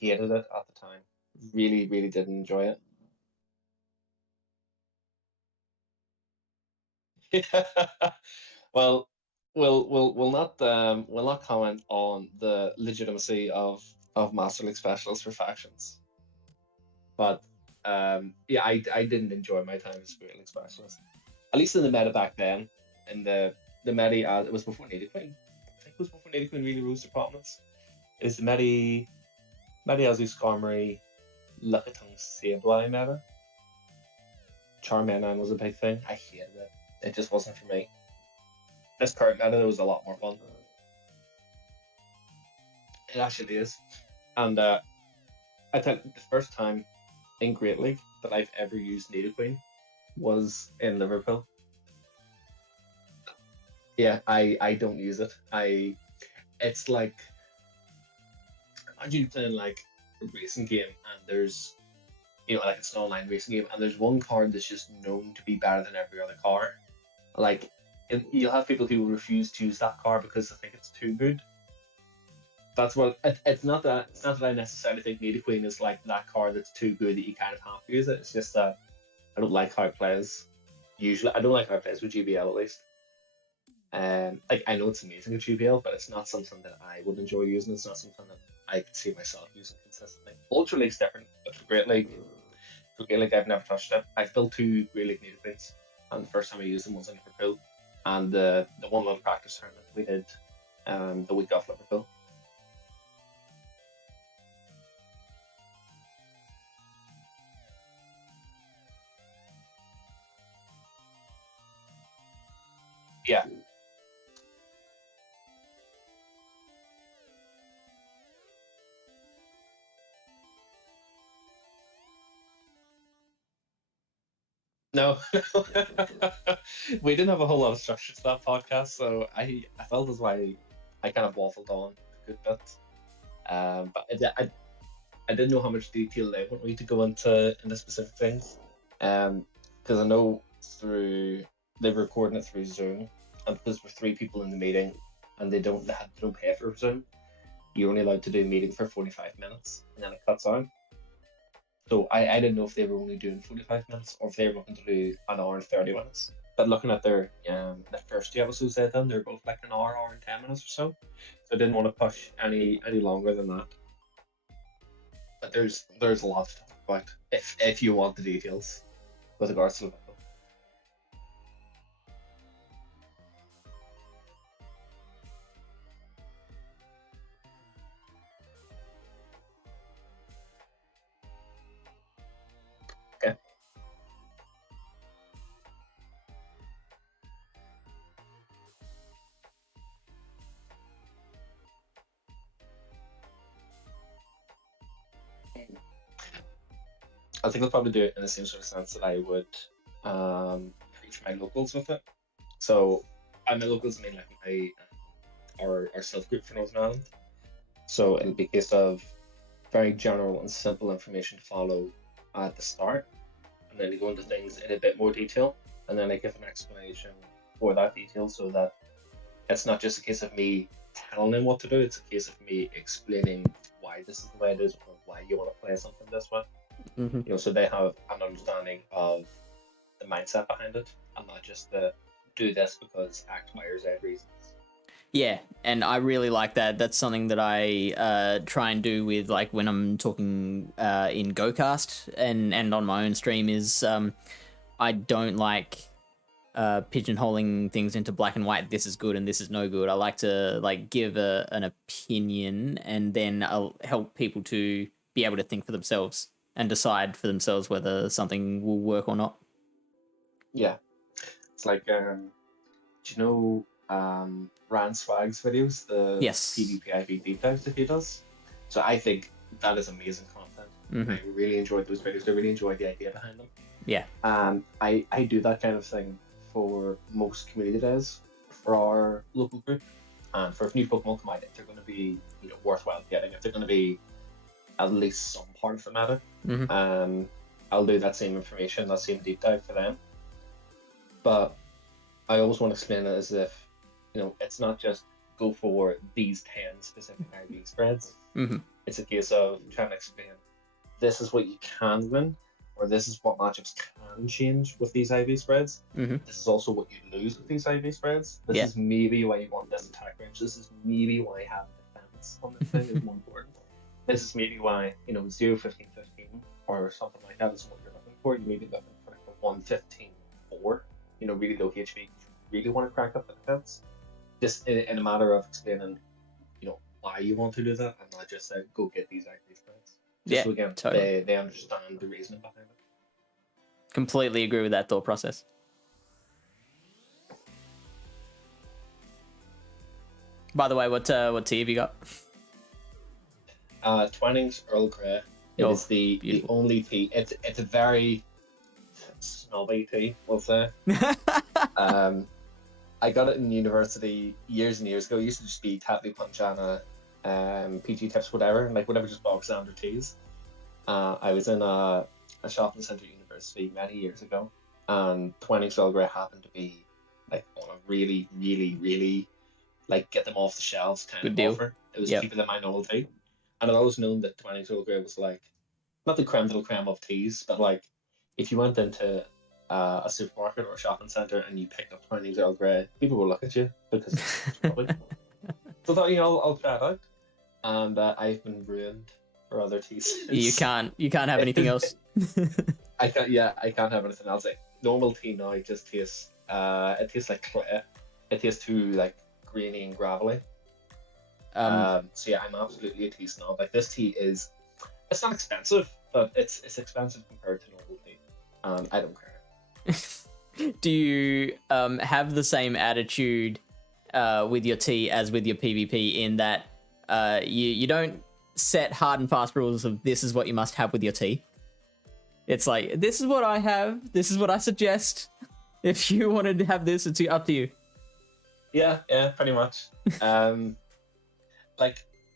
hated it at the time. Really, really didn't enjoy it. Well, we'll not comment on the legitimacy of Master League specials for factions, but yeah, I didn't enjoy my time as Spirit League specialist. At least in the meta back then, in the meta as it was before Native Queen. I think it was before Native Queen really rose to prominence. Is the meta Azu Skarmory Lickitung Sableye meta? Charmander was a big thing. I hated it. It just wasn't for me. This current meta was a lot more fun. It actually is. And I think the first time in Great League that I've ever used Nidoqueen was in Liverpool. Yeah, I don't use it. It's like imagine playing like a racing game and there's like it's an online racing game and there's one card that's just known to be better than every other card. Like you'll have people who will refuse to use that card because they think it's too good. That's what it's not that I necessarily think Nidoqueen is like that card that's too good that you kind of have to use it. It's just that I don't like how it plays. Usually, I don't like how it plays with GBL at least. Like I know it's amazing with GBL, but it's not something that I would enjoy using. It's not something that I can see myself using consistently. Ultra League's different, but for Great League, I've never touched it. I've built 2 Great League Nidoqueens, and the first time I used them was in Liverpool, and the one little practice tournament we did the week off Liverpool. Yeah. No, we didn't have a whole lot of structure to that podcast, so I felt as why I kind of waffled on a good bit. But I didn't know how much detail they want me to go into specific things. Because I know through they're recording it through Zoom, and because we're 3 people in the meeting, and they don't pay for Zoom, you're only allowed to do a meeting for 45 minutes, and then it cuts out. So I didn't know if they were only doing 45 minutes or if they were looking to do an hour and 30 minutes. But looking at their the first 2 episodes they've done, they're both like an hour and 10 minutes or so. So I didn't want to push any longer than that. But there's a lot to talk about if you want the details with regards to Liverpool. Okay. I think I'll probably do it in the same sort of sense that I would approach my locals with it. So my locals I mean like my our self group for Northern Ireland. So it'll be a case of very general and simple information to follow at the start, and then you go into things in a bit more detail, and then I give an explanation for that detail so that it's not just a case of me telling them what to do, it's a case of me explaining why this is the way it is or why you want to play something this way. So they have an understanding of the mindset behind it and not just the do this because X, Y, or Z reasons. Yeah, and I really like that. That's something that I try and do with like when I'm talking in GoCast and on my own stream is I don't like pigeonholing things into black and white. This is good and this is no good. I like to like give an opinion and then I'll help people to be able to think for themselves and decide for themselves whether something will work or not. Yeah, it's like do you know Rand Swag's videos, the Yes. PvPIV deep dives that he does? So I think that is amazing content. I really enjoyed those videos. I really enjoyed the idea behind them. Yeah. And I do that kind of thing for most community days for our local group. And for if new Pokemon come out, if they're going to be worthwhile getting, if they're going to be at least some part of the meta, I'll do that same information, that same deep dive for them. But I always want to explain it as if, it's not just go for these 10 specific IV spreads. it's a case of trying to explain this is what you can win, or this is what matchups can change with these IV spreads. This is also what you lose with these IV spreads. This is maybe why you want this attack range. This is maybe why having defense on this thing is more important. This is maybe why, 0, 15, 15 or something like that is what you're looking for. You may be looking for like a 1, 15, 4, really low HP. You really want to crack up the defense. Just in a matter of explaining, why you want to do that, and not just say, go get these IV spreads. Just so again, totally. They understand the reasoning behind it. Completely agree with that thought process. By the way, what tea have you got? Twinings Earl Grey. It is the only tea. It's a very snobby tea, we'll say. I got it in university years and years ago. It used to just be Tatley Punjana, PG Tips, whatever, and whatever just bog standard teas. I was in a shopping centre at university many years ago, and Twinings Earl Grey happened to be on a really, really, really get them off the shelves kind of deal. Offer. It was cheaper than my normal tea, and I'd always known that Twinings Earl Grey was not the creme de la creme of teas, but if you went into a supermarket or a shopping centre and you picked up Twinings Earl Grey, people will look at you because it's probably. So I thought, I'll try it out, and I've been ruined for other teas. You can't have anything else. I can't have anything else. Normal tea now just tastes it tastes like clay. It tastes too greeny and gravelly. So yeah, I'm absolutely a tea snob. This tea it's not expensive, but it's expensive compared to normal tea. I don't care. Do you have the same attitude with your tea as with your PvP in that you don't set hard and fast rules of this is what you must have with your tea? It's this is what I have, this is what I suggest. If you wanted to have this, it's up to you. Yeah, pretty much.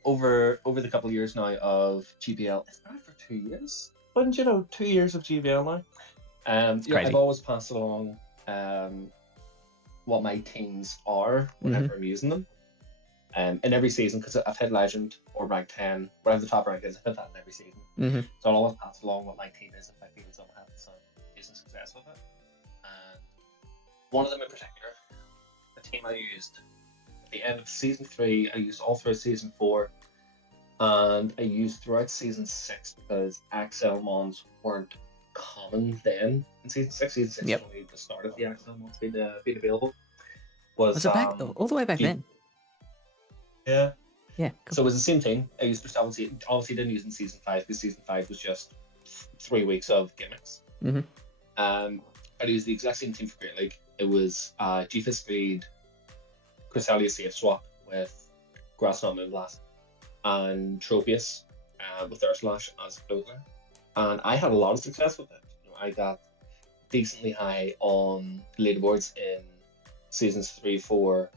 Over the couple of years now of GBL, it's been for 2 years. Wouldn't you know, 2 years of GBL now? I've always passed along what my teams are whenever I'm using them. In every season, because I've hit Legend or rank 10, whatever the top rank is, I've hit that in every season. So I'll always pass along what my team is if I feel as though I'm having some decent success with it. And one of them in particular, the team I used at the end of season 3, I used all through season 4, and I used throughout season 6 because Axel Mons weren't common then in season 6. Season 6 was only the start of the Axel Mons being available. Was it back all the way back then? Yeah. Yeah. Cool. So it was the same thing. I used obviously didn't use in season 5 because season 5 was just 3 weeks of gimmicks. I used the exact same team for Great League. It was G-Fist Speed, Cresselia Safe Swap with Grassnut Moonblast, and Tropius with Air Slash as a floatler. And I had a lot of success with it. I got decently high on leaderboards in seasons 3, 4,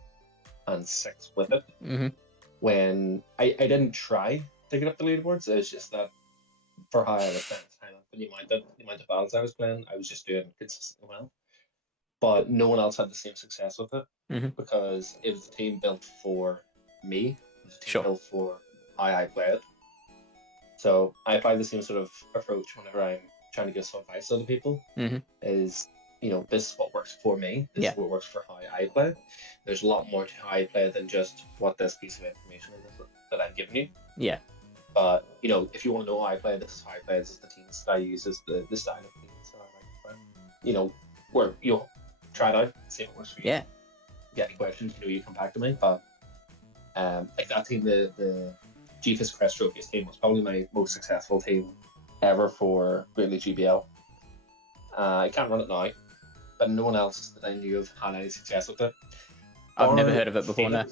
and 6 with it. When I didn't try to get up the leaderboards, it's just that for how I was playing at the time, the amount of battles I was playing, I was just doing consistently well. But no one else had the same success with it because it was a team built for me. It was a team built for how I played. So I apply the same sort of approach whenever I'm trying to give some advice to other people. Is this is what works for me. This is what works for how I play. There's a lot more to how I play than just what this piece of information is that I'm giving you. Yeah. But if you want to know how I play, this is how I play. This is the teams that I use. This is the style of teams that I like to play. Where you'll try it out, see if it works for you. Yeah. If you get any questions, you come back to me. But that team, the G-Fist Crest Tropius team, was probably my most successful team ever for Great League GBL. I can't run it now, but no one else that I knew of had any success with it. I've never heard of it before now.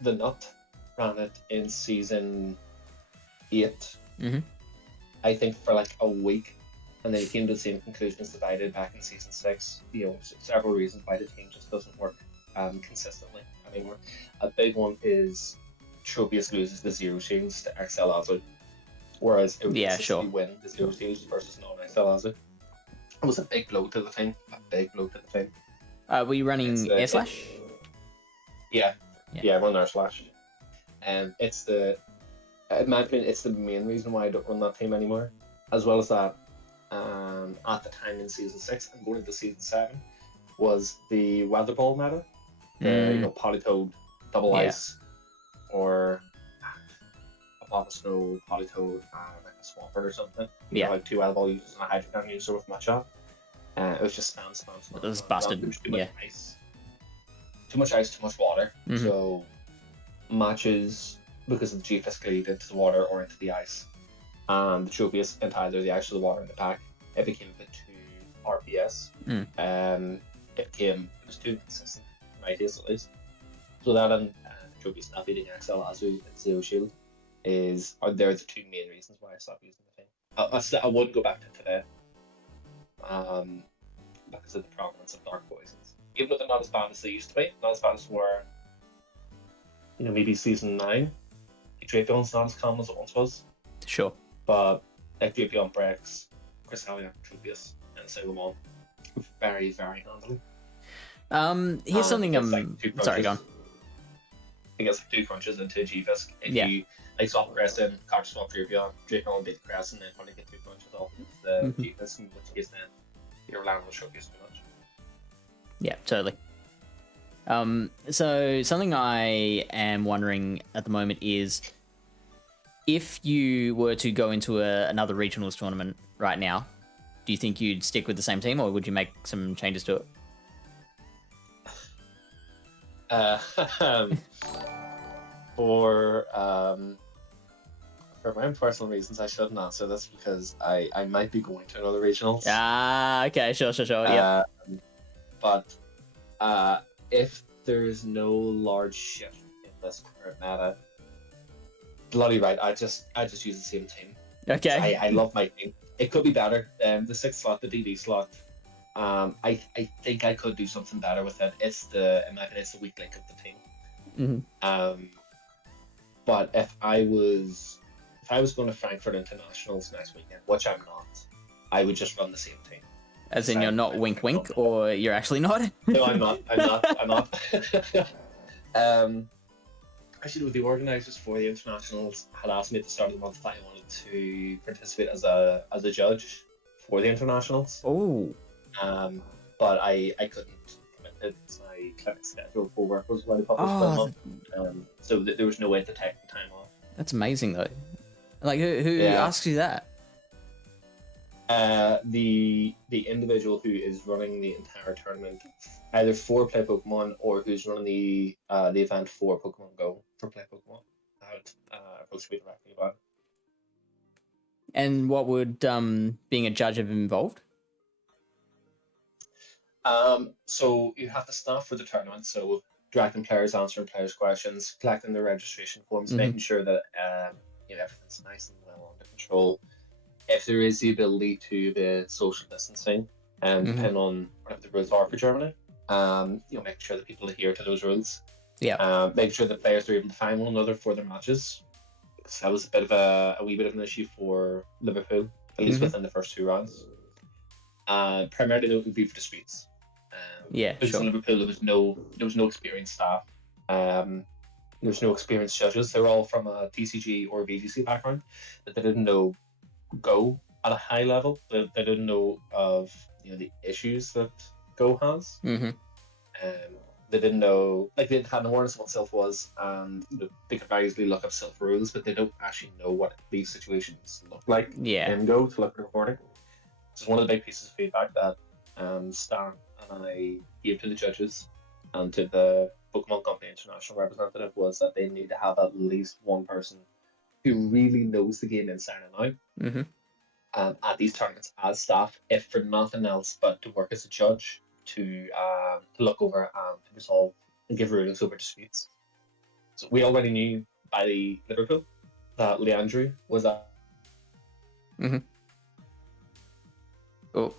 The Nut ran it in season 8, I think, for a week, and they came to the same conclusions that I did back in season 6. Several reasons why the team just doesn't work consistently anymore. A big one is Tropius loses the 0 shields to XL Azu, whereas it would consistently win the 0 shields versus non-XL Azu. It was a big blow to the team. Were you running Air Slash? Yeah, run Air Slash. It's the in my opinion, it's the main reason why I don't run that team anymore. As well as that, at the time in season 6 and going into season 7, was the weather ball meta. The Polytoad double Yeah. ice, or a Lava Snow Polytoad and like a Swampert or something. You know, like 2 weather ball users and a Hydro user with matchup. It was just spam. It was busted. There was too much ice. Too much ice, too much water. So matches, because of the G physically into the water or into the ice, and the trophies into either the ice or the water in the pack, it became a bit too RPS. It was too consistent, in my taste at least. So that and trophies not beating XL Azu and Zero Shield they're the 2 main reasons why I stopped using the thing. I wouldn't go back to today. Because of the prominence of dark poisons. Even though they're not as bad as they used to be, not as bad as were, maybe season 9. Like Drapion's not as common as it once was. Sure. But like Drapion breaks, Cresselia, Tropius, and Sailor very, very handily. Here's something sorry, go on. I think it's like 2 crunches into G-Fisk. If you like swap Crescent, card swap Drapion will beat the Crescent, and then probably get 2 crunches off the G-Fisk, in which case then you're relying on the showcase too much. Yeah, totally. So something I am wondering at the moment is, if you were to go into another regionals tournament right now, do you think you'd stick with the same team, or would you make some changes to it? For my own personal reasons, I shouldn't answer this because I might be going to another regionals. Okay, sure, yeah. But if there's no large shift in this current meta, bloody right, I just use the same team. Okay. I love my team. It could be better. The 6th slot, the DD slot. I think I could do something better with it. It's the weak link of the team. But if I was going to Frankfurt Internationals next weekend, which I'm not, I would just run the same team. As in, you're not wink wink, or you're actually not? No, I'm not. Actually, the organisers for the internationals had asked me at the start of the month if I wanted to participate as a judge for the internationals. Oh. But I couldn't commit it. My clinic schedule for work was when I published so there was no way to take the time off. That's amazing, though. Like, who asks you that? The individual who is running the entire tournament, either for Play Pokemon or who's running the event for Pokemon Go for Play Pokemon, approached me directly about it. And what would being a judge have involved? So you have to staff for the tournament, so directing players, answering players' questions, collecting their registration forms, making sure that everything's nice and well under control. If there is the ability to the social distancing, depending on whatever the rules are for Germany, making sure that people adhere to those rules. Yeah. Making sure that players are able to find one another for their matches. Because that was a wee bit of an issue for Liverpool, at least within the first 2 rounds. Primarily, it would be for the streets. Because in Liverpool, there was no experienced staff. There was no experienced judges. They were all from a TCG or VGC background, but they didn't know Go at a high level. They didn't know of the issues that Go has. They didn't know, they had an awareness of what Silph was, and they could very easily look up Silph rules, but they don't actually know what these situations look like in Go to look at recording. So one of the big pieces of feedback that Stan and I gave to the judges and to the Pokemon Company International representative was that they need to have at least one person who really knows the game inside and out at these tournaments as staff, if for nothing else but to work as a judge, to look over and to resolve and give rulings over disputes. So we already knew by Liverpool that Leandro was at. Oh,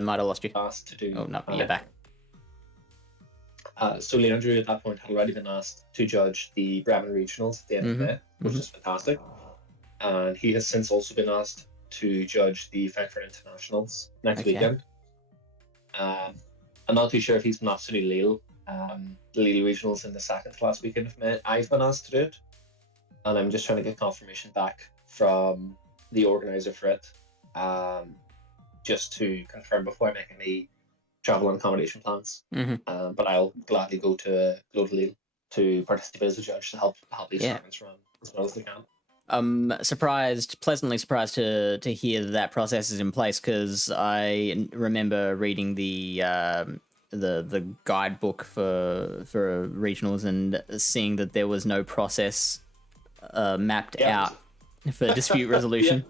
might have lost you. Asked to do. Oh no, you're back. So Leandro at that point had already been asked to judge the Bremen regionals at the end of May, which is fantastic. And he has since also been asked to judge the Frankfurt Internationals next weekend. I'm not too sure if he's been asked to do Lille. The Lille regionals in the second to last weekend of May. I've been asked to do it. and I'm just trying to get confirmation back from the organizer for it, just to confirm before I make any travel and accommodation plans. But I'll gladly go to Lille to participate as a judge to help these tournaments run as well as they can. I'm pleasantly surprised to hear that process is in place, because I remember reading the guidebook for regionals and seeing that there was no process mapped out for dispute resolution.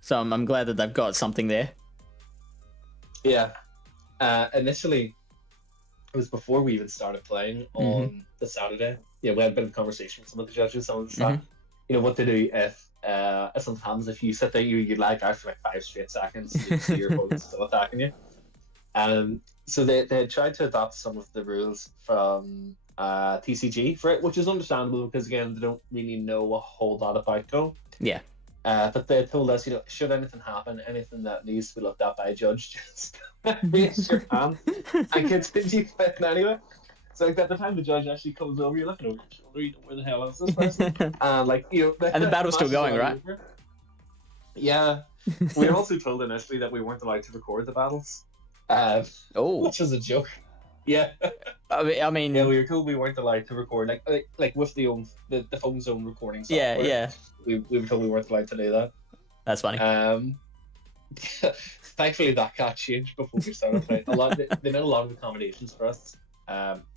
So I'm glad that they've got something there. Yeah. Initially, it was before we even started playing on the Saturday. Yeah, we had a bit of a conversation with some of the judges, some of the staff. You know what to do if sometimes if you sit there, you lag out for like 5 straight seconds, you see your opponent's still attacking you. So they had tried to adopt some of the rules from TCG for it, which is understandable because again they don't really know a whole lot about Go. Yeah. But they told us, you know, should anything happen, anything that needs to be looked at by a judge, just raise your hand and continue playing anyway. So like at the time the judge actually comes over, you're looking over your shoulder, you know, where the hell is this person? And like, you know, and the battle's still going, right? Over. Yeah. We were also told initially that we weren't allowed to record the battles. Which was a joke. Yeah. I mean, yeah, we were told we weren't allowed to record like with the phone zone recording software. Yeah. We were told we weren't allowed to do that. That's funny. Thankfully that got changed before we started playing. They made a lot of accommodations for us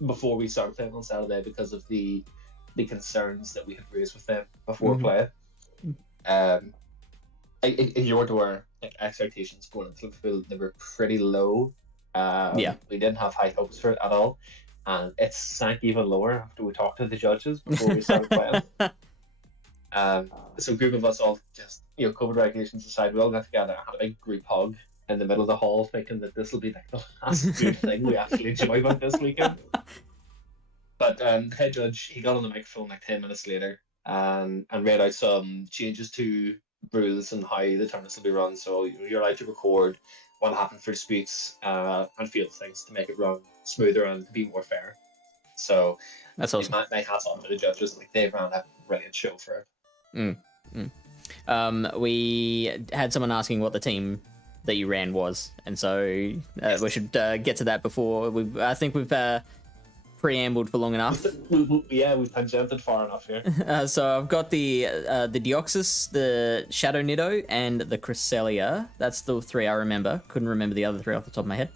before we started playing on Saturday because of the concerns that we had raised with them before playing. If you were to wear like expectations going into the field, they were pretty low. We didn't have high hopes for it at all, and it sank even lower after we talked to the judges before we started playing. So a group of us all just, you know, COVID regulations aside, we all got together and had a big group hug in the middle of the hall, thinking that this will be like the last good thing we actually enjoy about this weekend. But the head judge, he got on the microphone like 10 minutes later and read out some changes to rules and how the tournaments will be run. So you're allowed to record what happened for disputes and field things to make it run smoother and to be more fair. So that's awesome. My hats off to the judges. Like they ran a brilliant show for it. We had someone asking what the team that you ran was, and so we should get to that before I think we've preambled for long enough. We've tangented far enough here. So I've got the Deoxys, the Shadow Nido, and the Cresselia. That's the 3 I remember. Couldn't remember the other 3 off the top of my head.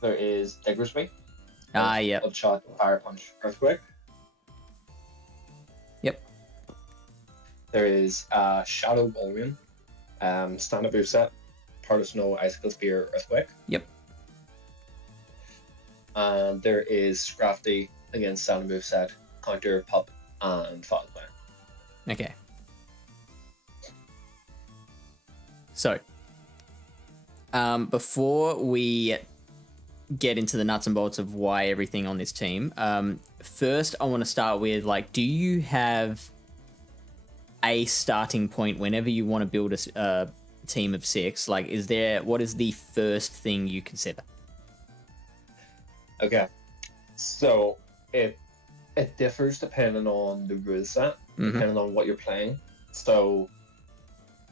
There is Diggersby. Yeah. Bloodshot, Fire Punch, Earthquake. Yep. There is Shadow Balrian, Stand-Up Moveset, Part of Snow, Icicle Spear, Earthquake. Yep. And there is Scrafty, again, Stand-Up Moveset, Counter, Pup, and Foul Play. Okay. So, before we get into the nuts and bolts of why everything on this team, first I want to start with, like, do you have a starting point whenever you want to build a team of 6? Like, what is the first thing you consider? Okay, so it differs depending on the rule set, depending on what you're playing. So,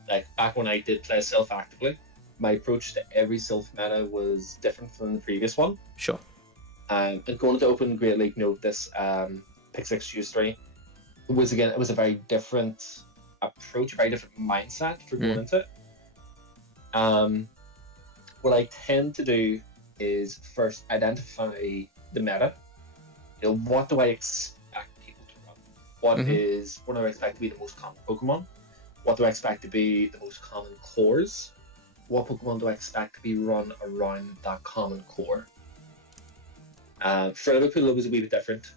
like back when I did play Silph actively, my approach to every Silph meta was different from the previous one. Sure. And going to Open Great League, this Pick 6 Choose 3 was a very different approach, a very different mindset for going into it. What I tend to do is first identify the meta. You know, what do I expect people to run? What do I expect to be the most common Pokemon? What do I expect to be the most common cores? What Pokemon do I expect to be run around that common core? For Liverpool, it was a wee bit different.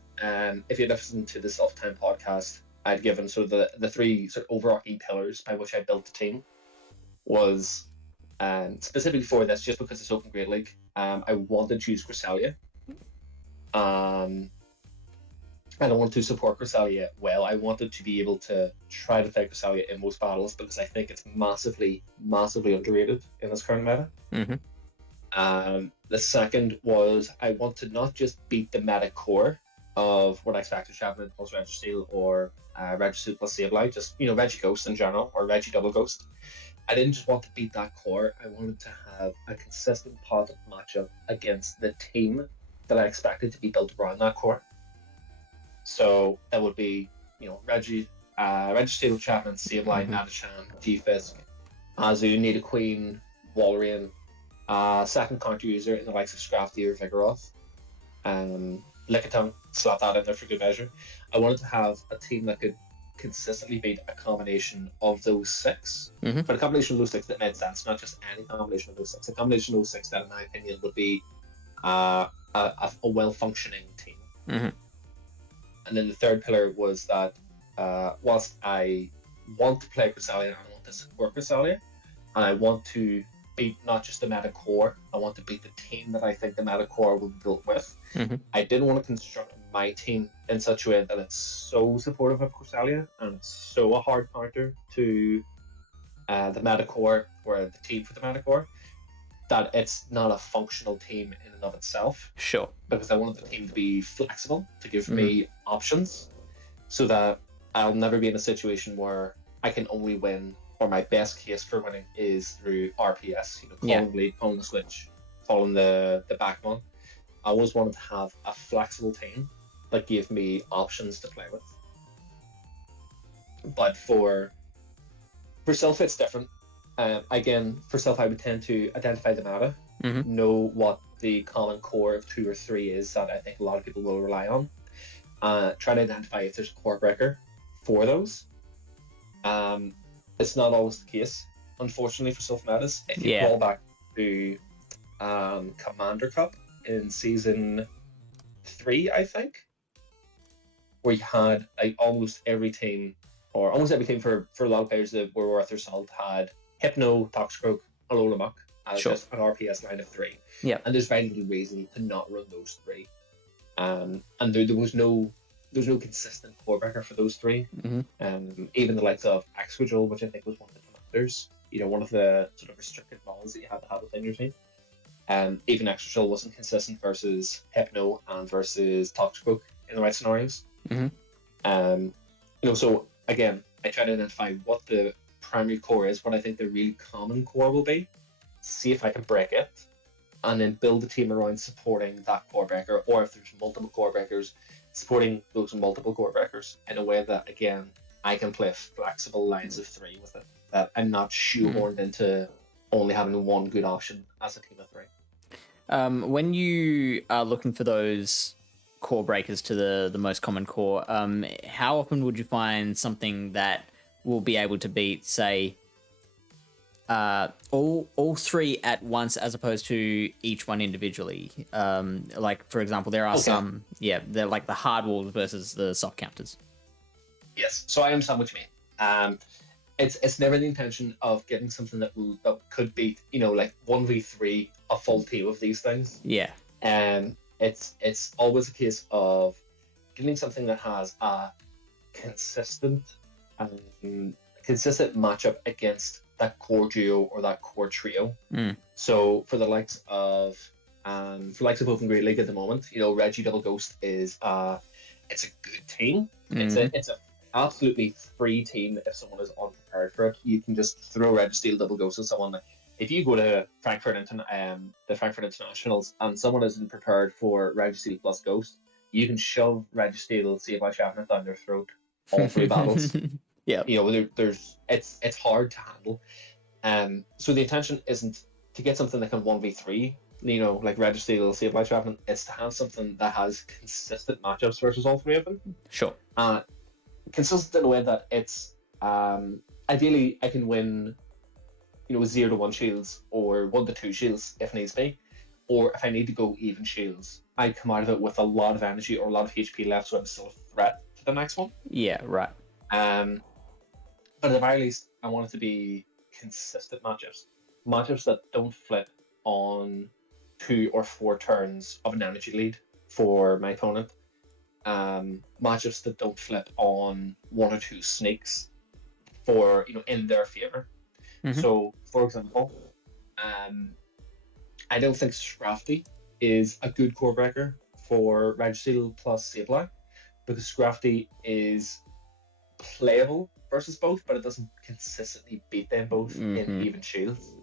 If you listened to the Silph Time podcast, I'd given sort of the 3 sort of overarching pillars by which I built the team. Was specifically for this, just because it's Open Great League, I wanted to choose Cresselia. I don't want to support Cresselia well. I wanted to be able to try to play Cresselia in most battles because I think it's massively, massively underrated in this current meta. The second was I want to not just beat the meta core of what I expect to Chapman, Pulse Registeel, or Registeel plus Sableye, just Regi Ghost in general, or Regi Double Ghost. I didn't just want to beat that core. I wanted to have a consistent positive matchup against the team that I expected to be built around that core. So that would be, Registeel, Chapman, Sableye, Madachan, G-Fisk, Azu, Nidoqueen, Walrein, second counter user in the likes of Scrafty or Vigoroth, Lickitung, slap that in there for good measure. I wanted to have a team that could consistently beat a combination of those six, but a combination of those six that made sense, not just any combination of those six. A combination of those six that, in my opinion, would be a well-functioning team. And then the third pillar was that whilst I want to play Cresselia and I want to support Cresselia, and I want to beat not just the meta core, I want to beat the team that I think the meta core will be built with. I didn't want to construct my team in such a way that it's so supportive of Cresselia and it's so a hard counter to the meta core, or the team for the meta core, that it's not a functional team in and of itself. Sure. Because I wanted the team to be flexible, to give me options, so that I'll never be in a situation where I can only win, or my best case for winning is through RPS, calling the lead, calling the switch, calling the backbone. I always wanted to have a flexible team that gave me options to play with. But for Silph, it's different. Again, for Silph, I would tend to identify the meta, know what the common core of 2 or 3 is that I think a lot of people will rely on, try to identify if there's a core breaker for those. It's not always the case, unfortunately, for Silph metas. If you call back to Commander Cup in Season 3, I think, where you had almost every team for a lot of players that were worth their salt, had Hypno, Toxicroak, Alola as just an RPS line of 3. And there's very little reason to not run those 3. And there was no consistent core breaker for those 3. Even the likes of Exquigil, which I think was one of the commanders, one of the sort of restricted models that you had to have within your team. Even Exquigil wasn't consistent versus Hypno and versus Toxicroak in the right scenarios. So again, I try to identify what the primary core is, what I think the really common core will be, see if I can break it, and then build a team around supporting that core breaker, or if there's multiple core breakers, supporting those multiple core breakers in a way that, again, I can play flexible lines of 3 with it, that I'm not shoehorned into only having one good option as a team of 3. When you are looking for those core breakers to the most common core, how often would you find something that will be able to beat, say, all 3 at once, as opposed to each one individually? Like, for example, there are some, they're like the hard walls versus the soft counters. Yes, so I understand what you mean. It's never the intention of getting something that could beat, like 1v3 a full team of these things. It's always a case of getting something that has a consistent matchup against that core duo or that core trio. So for the likes of Open Great League at the moment, Regi Double Ghost is it's a good team. It's a absolutely free team if someone is unprepared for it. You can just throw Registeel Double Ghost at someone. If you go to the Frankfurt Internationals and someone isn't prepared for Registeel plus Ghost, you can shove Registeel Sableye Chapman down their throat all 3 battles. It's hard to handle. So the intention isn't to get something that can 1v3, like Registeel Sableye Chapman. It's to have something that has consistent matchups versus all 3 of them. Sure. Consistent in a way that it's ideally I can win 0 to 1 shields or 1 to 2 shields if needs be, or if I need to go even shields, I come out of it with a lot of energy or a lot of HP left, so I'm still a threat to the next one. Right. But at the very least, I want it to be consistent matchups that don't flip on 2 or 4 turns of an energy lead for my opponent. Matchups that don't flip on 1 or 2 sneaks for in their favor. So, for example, I don't think Scrafty is a good core breaker for Registeel plus Sableye, because Scrafty is playable versus both, but it doesn't consistently beat them both in even shields.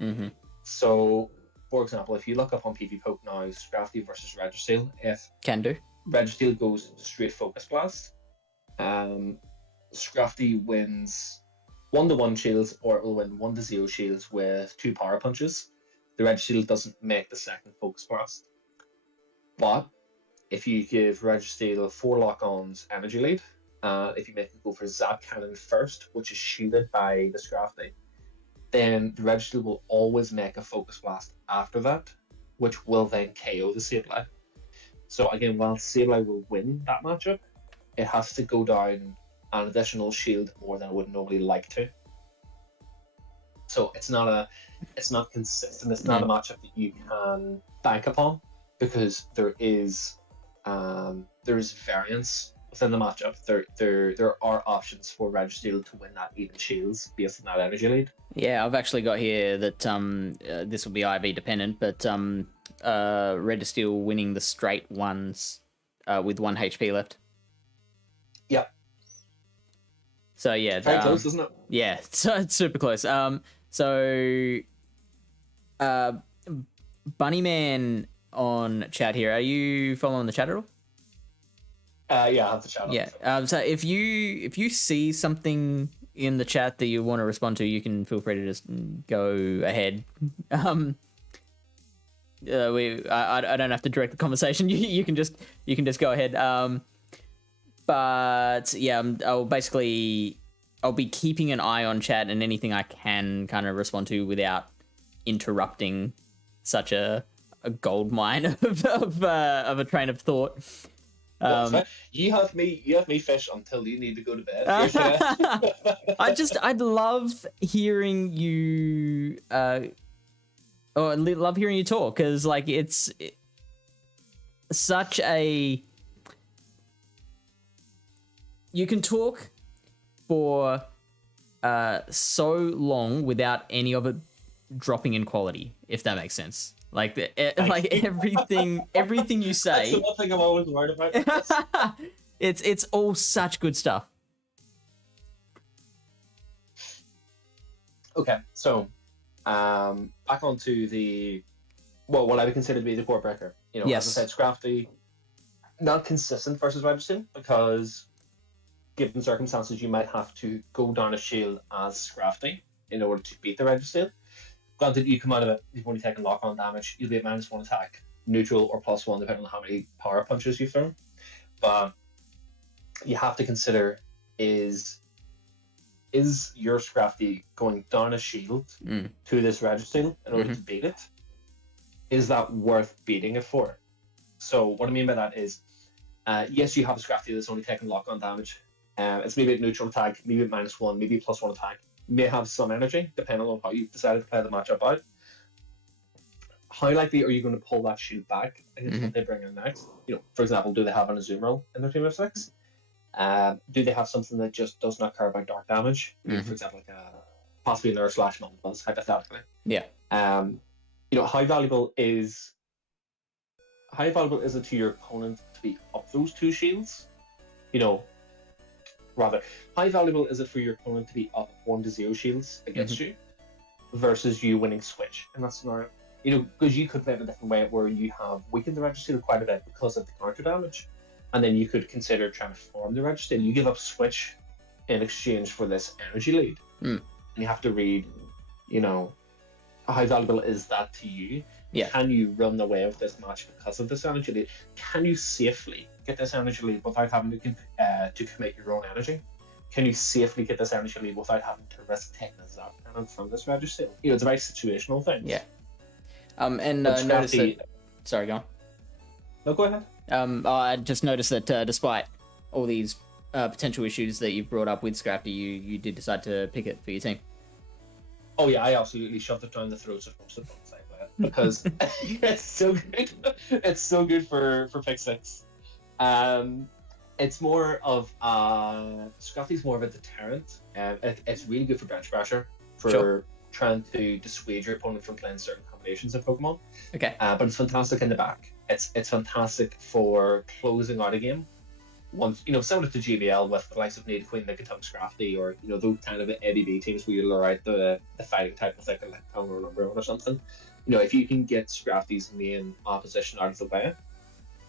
So, for example, if you look up on PvPoke now, Scrafty versus Registeel, if Can do. Registeel goes straight Focus Blast, Scrafty wins 1-1 shields, or it will win 1-0 shields with 2 power punches. The Registeel doesn't make the second Focus Blast. But if you give Registeel 4 lock-ons energy lead, if you make it go for Zap Cannon first, which is shielded by the Scrafty, then the Registeel will always make a Focus Blast after that, which will then KO the Sableye. So again, while Sableye will win that matchup, it has to go down an additional shield more than it would normally like to. So it's not consistent. It's not a matchup that you can bank upon, because there is variance within the matchup. There are options for Registeel to win that even shields based on that energy lead. Yeah, I've actually got here that this will be IV dependent, but Registeel winning the straight ones with 1 HP left. Yep. So yeah, very close, isn't it? Yeah, so it's super close. Bunnyman on chat here. Are you following the chat at all? Yeah, I have the chat. Yeah. So if you see something in the chat that you want to respond to, you can feel free to just go ahead. I don't have to direct the conversation. You can just go ahead. But yeah, I'll be keeping an eye on chat, and anything I can kind of respond to without interrupting such a gold mine of a train of thought. You have me fish until you need to go to bed. I'd love hearing you. Love hearing you talk, because like it's such a. You can talk for so long without any of it dropping in quality, if that makes sense. Like everything you say. That's the one thing I'm always worried about. It's all such good stuff. Okay, so back onto what I would consider to be the core breaker. Yes. As I said, Scrafty, not consistent versus Registeel, because given circumstances, you might have to go down a shield as Scrafty in order to beat the Registeel. Granted, you come out of it, you've only taken lock-on damage, you'll be at -1 attack, neutral or +1, depending on how many power punches you've thrown. But you have to consider, is your Scrafty going down a shield to this Registeel in order to beat it? Is that worth beating it for? So what I mean by that is, yes, you have a Scrafty that's only taking lock-on damage. It's maybe at neutral attack, maybe at -1, maybe +1 attack. May have some energy, depending on how you've decided to play the matchup out. How likely are you going to pull that shield back against what they bring in next? For example, do they have an Azumarill in their team of 6? Do they have something that just does not care about dark damage? For example, like possibly another /Mamaclimbs, hypothetically. Yeah. How valuable is it to your opponent to be up those 2 shields? Rather, how valuable is it for your opponent to be up 1-0 shields against you versus you winning switch in that scenario? Because you could play it a different way, where you have weakened the Registeel quite a bit because of the counter damage, and then you could consider trying to farm the Registeel. You give up switch in exchange for this energy lead, and you have to read, how valuable is that to you? Yeah. Can you run away with this match because of this energy lead? Can you safely get this energy lead without having to commit your own energy? Can you safely get this energy lead without having to risk taking a Zap Cannon from this Registeel? It's a very situational thing. Yeah. Notice that. Sorry, go on. No, go ahead. I just noticed that despite all these potential issues that you've brought up with Scrafty, you did decide to pick it for your team. Oh yeah, I absolutely shoved it down the throats of most of the ones I play, because it's so good. It's so good for pick 6. It's more of Scrafty's more of a deterrent. It's really good for bench pressure, for trying to dissuade your opponent from playing certain combinations of Pokemon. Okay. But it's fantastic in the back. It's fantastic for closing out a game. once, similar to GBL with the likes of Nate Queen, Nicotine Scrafty, or those kind of ABB teams where you lure out the fighting type of like a Tongue or Number One or something. If you can get Scrafty's main opposition out of the way,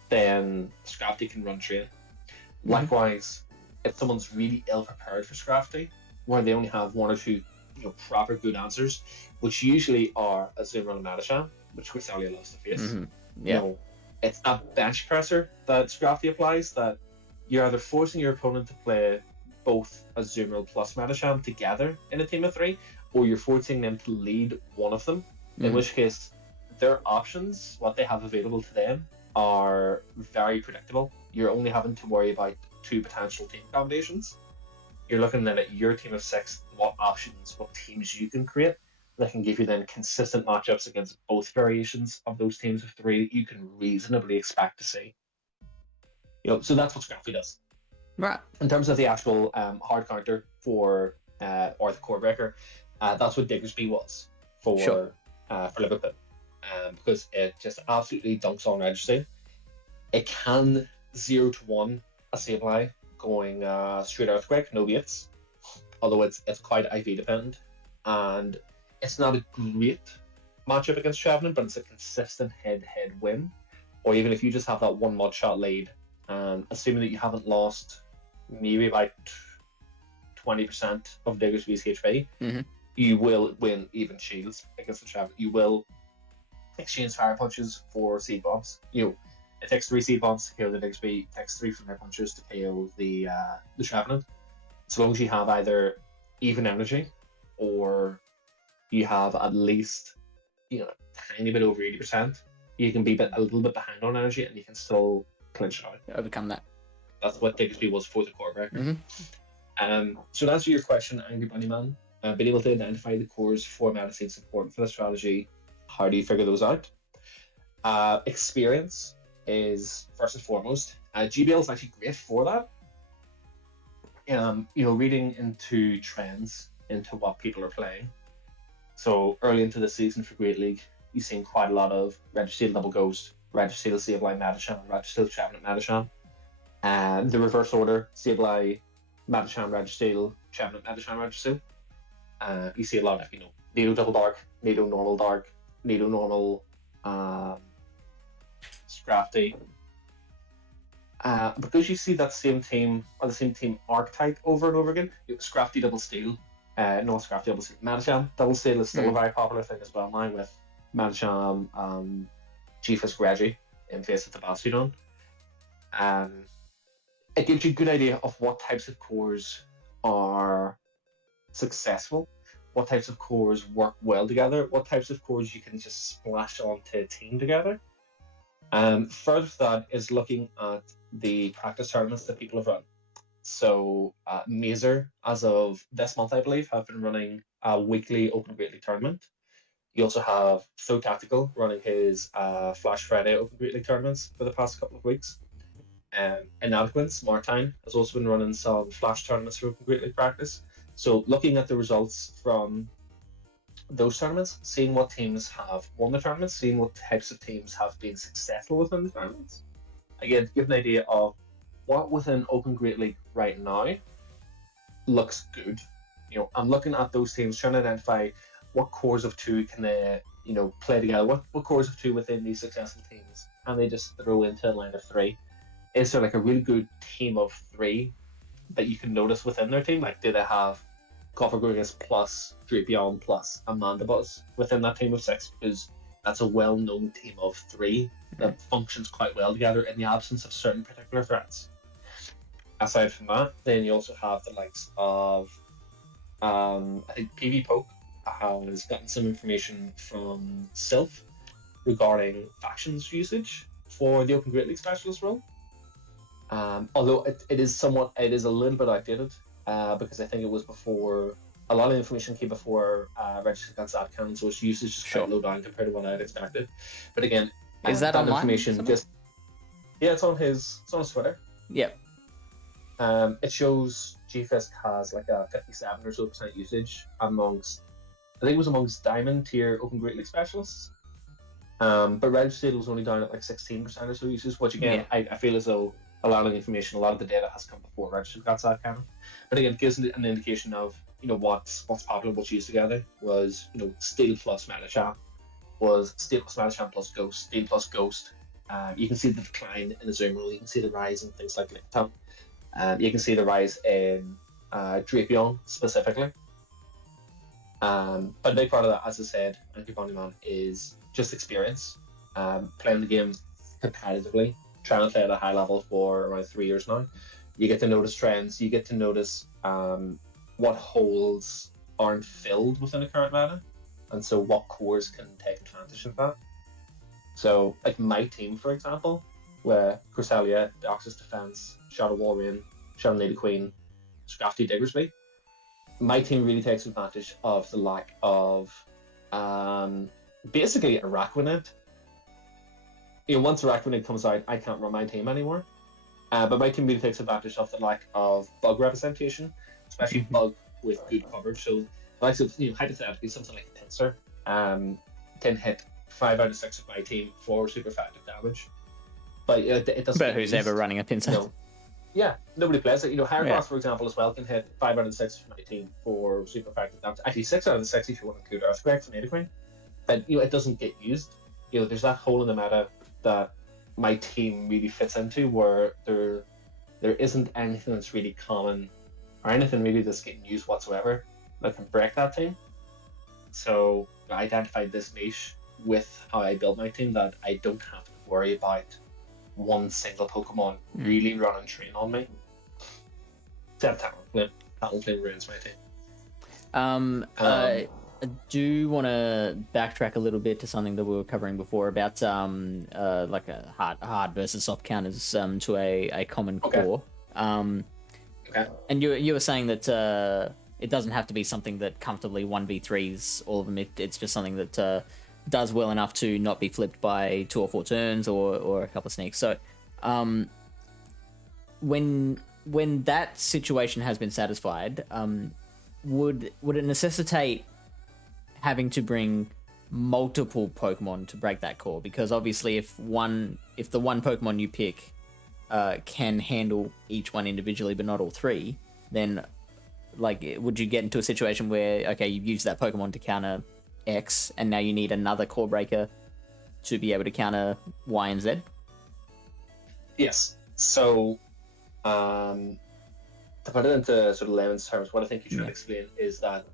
then Scrafty can run train. Likewise, if someone's really ill prepared for Scrafty, where they only have one or two proper good answers, which usually are a Zoom and a Metasham, which Corsalia loves to face. It's that bench presser that Scrafty applies, that you're either forcing your opponent to play both a Zoomer plus Metasham together in a team of 3, or you're forcing them to lead one of them, in which case their options, what they have available to them, are very predictable. You're only having to worry about 2 potential team combinations. You're looking then at your team of 6, what options, what teams you can create that can give you then consistent matchups against both variations of those teams of 3 that you can reasonably expect to see. So that's what Scrafty does. Right. In terms of the actual hard counter for or the core breaker, that's what Diggersby was for Liverpool, because it just absolutely dunks on Registry. It can 0-1 a Sableye going straight Earthquake, no baits, although it's quite IV dependent, and it's not a great matchup against Trevenant, but it's a consistent head-to-head win. Or even if you just have that one mod shot lead, and assuming that you haven't lost maybe about 20% of Diggersby's HP, you will win even shields against the Trevenant. You will exchange fire punches for seed bombs. It takes 3 seed bombs to KO the Diggersby, it takes 3 fire punches to KO the Trevenant. So long as you have either even energy, or you have at least a tiny bit over 80%, you can be a little bit behind on energy and you can still clinch it out. Overcome that. That's what Diggersby was for the core breaker. So to answer your question, Angry Bunny Man, being able to identify the cores for meta seeds important for the strategy, how do you figure those out? Experience is first and foremost. GBL is actually great for that. Reading into trends, into what people are playing. So early into the season for Great League, you've seen quite a lot of Registeel Double Ghost, Registeel Sableye Metasham, Registeel Trevenant Metasham, and the reverse order, Sableye Metasham Registeel, Trevenant Metasham Registeel. You see a lot of Nido Double Dark, Nido Normal Dark, Nido Normal Scrafty. Because you see that same team or the same team archetype over and over again, Scrafty Double Steel, no Scrafty Double Steel, Metasham Double Steel is still a very popular thing as well now, with Metasham G-Fisk Reggie in face of the Bastiodon. It gives you a good idea of what types of cores are successful, what types of cores work well together, what types of cores you can just splash onto a team together. Further to that is looking at the practice tournaments that people have run. So Mazer, as of this month I believe, have been running a weekly Open Great League tournament. You also have So Tactical running his Flash Friday Open Great League tournaments for the past couple of weeks. Inadequance, Martine, has also been running some Flash tournaments for Open Great League practice. So looking at the results from those tournaments, seeing what teams have won the tournaments, seeing what types of teams have been successful within the tournaments. Again, to give an idea of what within Open Great League right now looks good. I'm looking at those teams, trying to identify what cores of 2 can they, play together. What cores of 2 within these successful teams can they just throw into a line of 3? Is there like a really good team of 3 that you can notice within their team? Like, do they have Coffergrigus plus Drapion plus Amanda Buzz within that team of 6? Because that's a well-known team of 3 that functions quite well together in the absence of certain particular threats. Aside from that, then you also have the likes of I think PV Poke has gotten some information from Silph regarding factions usage for the Open Great League Specialist role. Although it is a little bit outdated, because I think it was before, a lot of information came before registered against ad cannon, so its usage is quite low down compared to what I'd expected. But again, is that online? Information somewhere? It's on his Twitter. Yep. It shows G-Fisk has like a 57% or so usage amongst Diamond tier Open Great League specialists. But Registeel was only down at like 16% or so usage, which again, I feel as though a lot of the information, a lot of the data has come before registered got that kind of. But again, it gives an indication of what's popular, what's used together. Was Steel plus Metachamp, was Steel plus Metachamp plus Ghost, Steel plus Ghost. You can see the decline in the Zoom rule. You can see the rise in things like Lickitung. You can see the rise in Drapion specifically. But a big part of that, as I said, Man, is just experience. Playing the game competitively, trying to play at a high level for around 3 years now. You get to notice trends. You get to notice what holes aren't filled within a current meta, and so what cores can take advantage of that. So, like my team, for example, where Cresselia, Deoxys Defense, Shadow Walrein, Shadow Lady Queen, Scrafty Diggersby, my team really takes advantage of the lack of basically Araquanid. Once Araquanid comes out, I can't run my team anymore. But my team really takes advantage of the lack of bug representation, especially bug with good coverage. So, like, hypothetically, something like a Pinsir can hit 5 out of 6 of my team for super effective damage. But it doesn't. But who's ever running a Pinsir? No. Yeah, nobody plays it. Heracross, for example, as well, can hit 5 out of 6 of my team for super effective damage. Actually, 6 out of 6 if you want to include Earthquakes and Nidoqueen. But it doesn't get used. There's that hole in the meta that my team really fits into, where there isn't anything that's really common or anything really that's getting used whatsoever that can break that team. So I identified this niche with how I build my team, that I don't have to worry about one single Pokemon really running train on me. Except Talonflame. Talonflame ruins my team. I do want to backtrack a little bit to something that we were covering before about like a hard versus soft counters to a common core. Okay. And you were saying that it doesn't have to be something that comfortably 1v3s all of them. It's just something that does well enough to not be flipped by 2 or 4 turns or a couple of sneaks. So when that situation has been satisfied, would it necessitate having to bring multiple Pokemon to break that core? Because obviously if the one Pokemon you pick can handle each one individually but not all 3, then would you get into a situation where, okay, you've used that Pokemon to counter X and now you need another core breaker to be able to counter Y and Z? Yes. So to put it into sort of layman's terms, what I think you should explain is that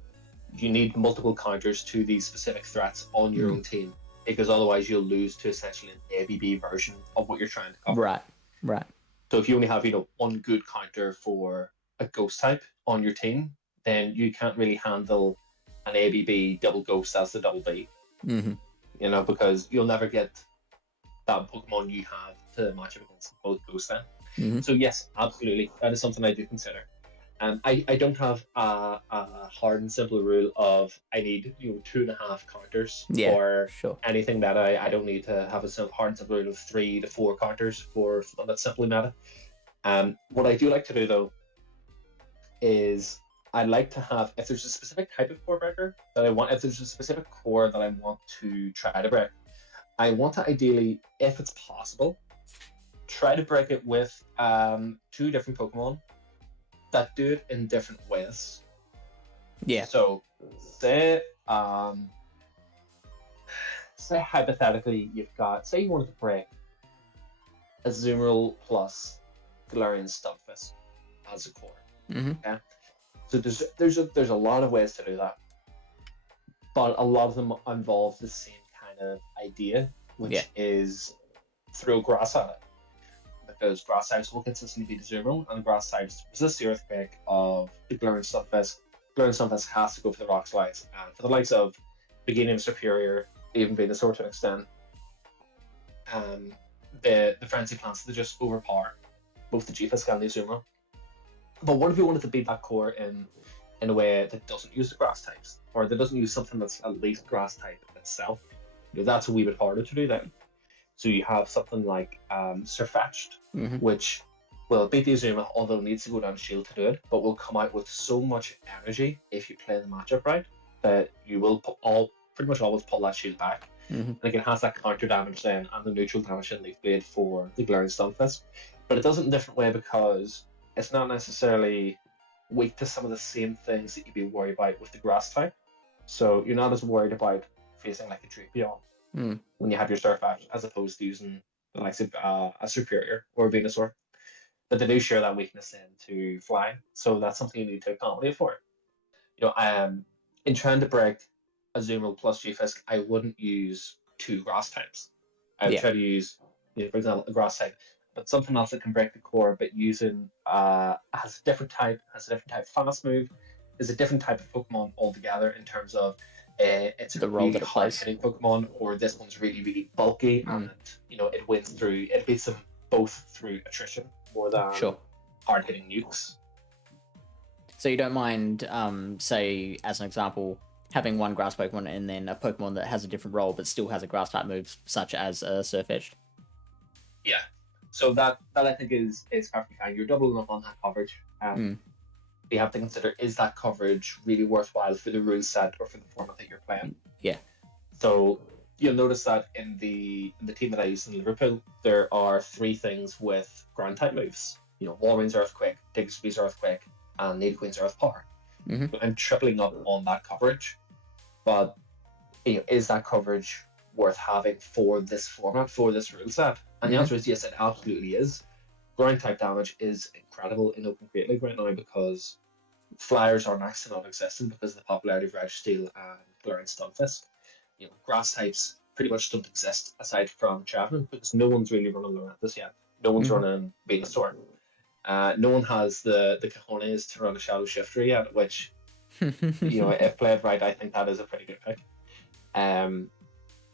you need multiple counters to these specific threats on your own team, because otherwise you'll lose to essentially an ABB version of what you're trying to cover. Right. So if you only have one good counter for a ghost type on your team, then you can't really handle an ABB double ghost as the double B. Because you'll never get that Pokemon you have to match up against both ghosts then. So yes, absolutely, that is something I do consider. I don't have a hard and simple rule of I need 2.5 counters for anything meta. I don't need to have a hard and simple rule of 3 to 4 counters for something that's simply meta. What I do like to do though is I like to have, if there's a specific type of core breaker that I want, if there's a specific core that I want to try to break, I want to ideally, if it's possible, try to break it with 2 different Pokemon that do it in different ways. Yeah. So say hypothetically you've got, say you wanted to break Azumarill plus Galarian Stunfisk as a core. Okay? So there's a lot of ways to do that, but a lot of them involve the same kind of idea, which is throw grass at it. Because grass types will consistently beat Azumarill, and grass types resist the Earthquake of the Galarian Stunfisk. Galarian Stunfisk has to go for the Rock Slides, and for the likes of Beginning Superior, even Venusaur to an extent, the Frenzy Plants, they just overpower both the G-Fisk and the Azumarill. But what if you wanted to beat that core in a way that doesn't use the grass types, or that doesn't use something that's at least grass type itself? That's a wee bit harder to do then. So you have something like Surfetched, which will beat the Azumarill, although it needs to go down shield to do it, but will come out with so much energy if you play the matchup right, that you will pretty much always pull that shield back. And it has that counter damage then, and the neutral damage in Leaf Blade for the Galarian Stunfisk. but it does it in a different way because it's not necessarily weak to some of the same things that you'd be worried about with the grass type. So you're not as worried about facing like a Drapion when you have your Surf out, as opposed to using the likes of a Superior or a Venusaur. But they do share that weakness into flying, so that's something you need to accommodate for. In trying to break Azumarill plus G-Fisk, I wouldn't use two grass types. I would try to use, for example, a grass type, but something else that can break the core, but using has a different type fast move, is a different type of Pokemon altogether in terms of it's a really hard hitting Pokemon, or this one's really, really bulky, and it wins through, it beats them both through attrition more than hard hitting nukes. So you don't mind, say, as an example, having one grass Pokemon and then a Pokemon that has a different role but still has a grass type move, such as a Surf Edge? Yeah. So that I think is perfectly fine. You're doubling up on that coverage. You have to consider, is that coverage really worthwhile for the rule set or for the format that you're playing? Yeah. So you'll notice that in the team that I use in Liverpool, there are 3 things with ground type moves. Walrein's Earthquake, Diggersby's Earthquake, and Nidoqueen's Earth Power. I'm tripling up on that coverage, but is that coverage worth having for this format, for this rule set? And the answer is yes, it absolutely is. Ground type damage is incredible in Open Great League right now because flyers are next to non-existent because of the popularity of Registeel and Galarian Stunfisk. Grass types pretty much don't exist aside from Trevenant because no one's really running Lurantis yet. No one's running Venusaur. No one has the cojones to run a Shadow Shifter yet, which, if played right, I think that is a pretty good pick.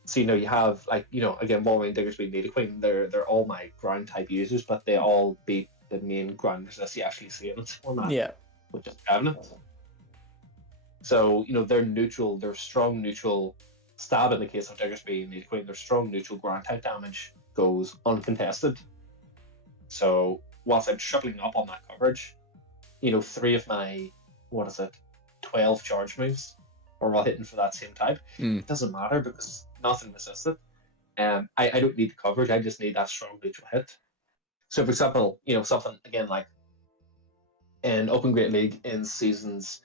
So you have again, Walrein, Diggersby, Nidoqueen. They're all my ground type users, but they all beat the main ground resist you actually see in its format. Yeah. Which is Trevenant. So they're neutral. They're strong neutral. Stab in the case of Diggersby and Nidoqueen. Their strong neutral ground type damage goes uncontested. So whilst I'm tripling up on that coverage, 3 of my 12 charge moves are all hitting for that same type. It doesn't matter because nothing resists it. I don't need the coverage, I just need that strong neutral hit. So for example, something again like in Open Great League in seasons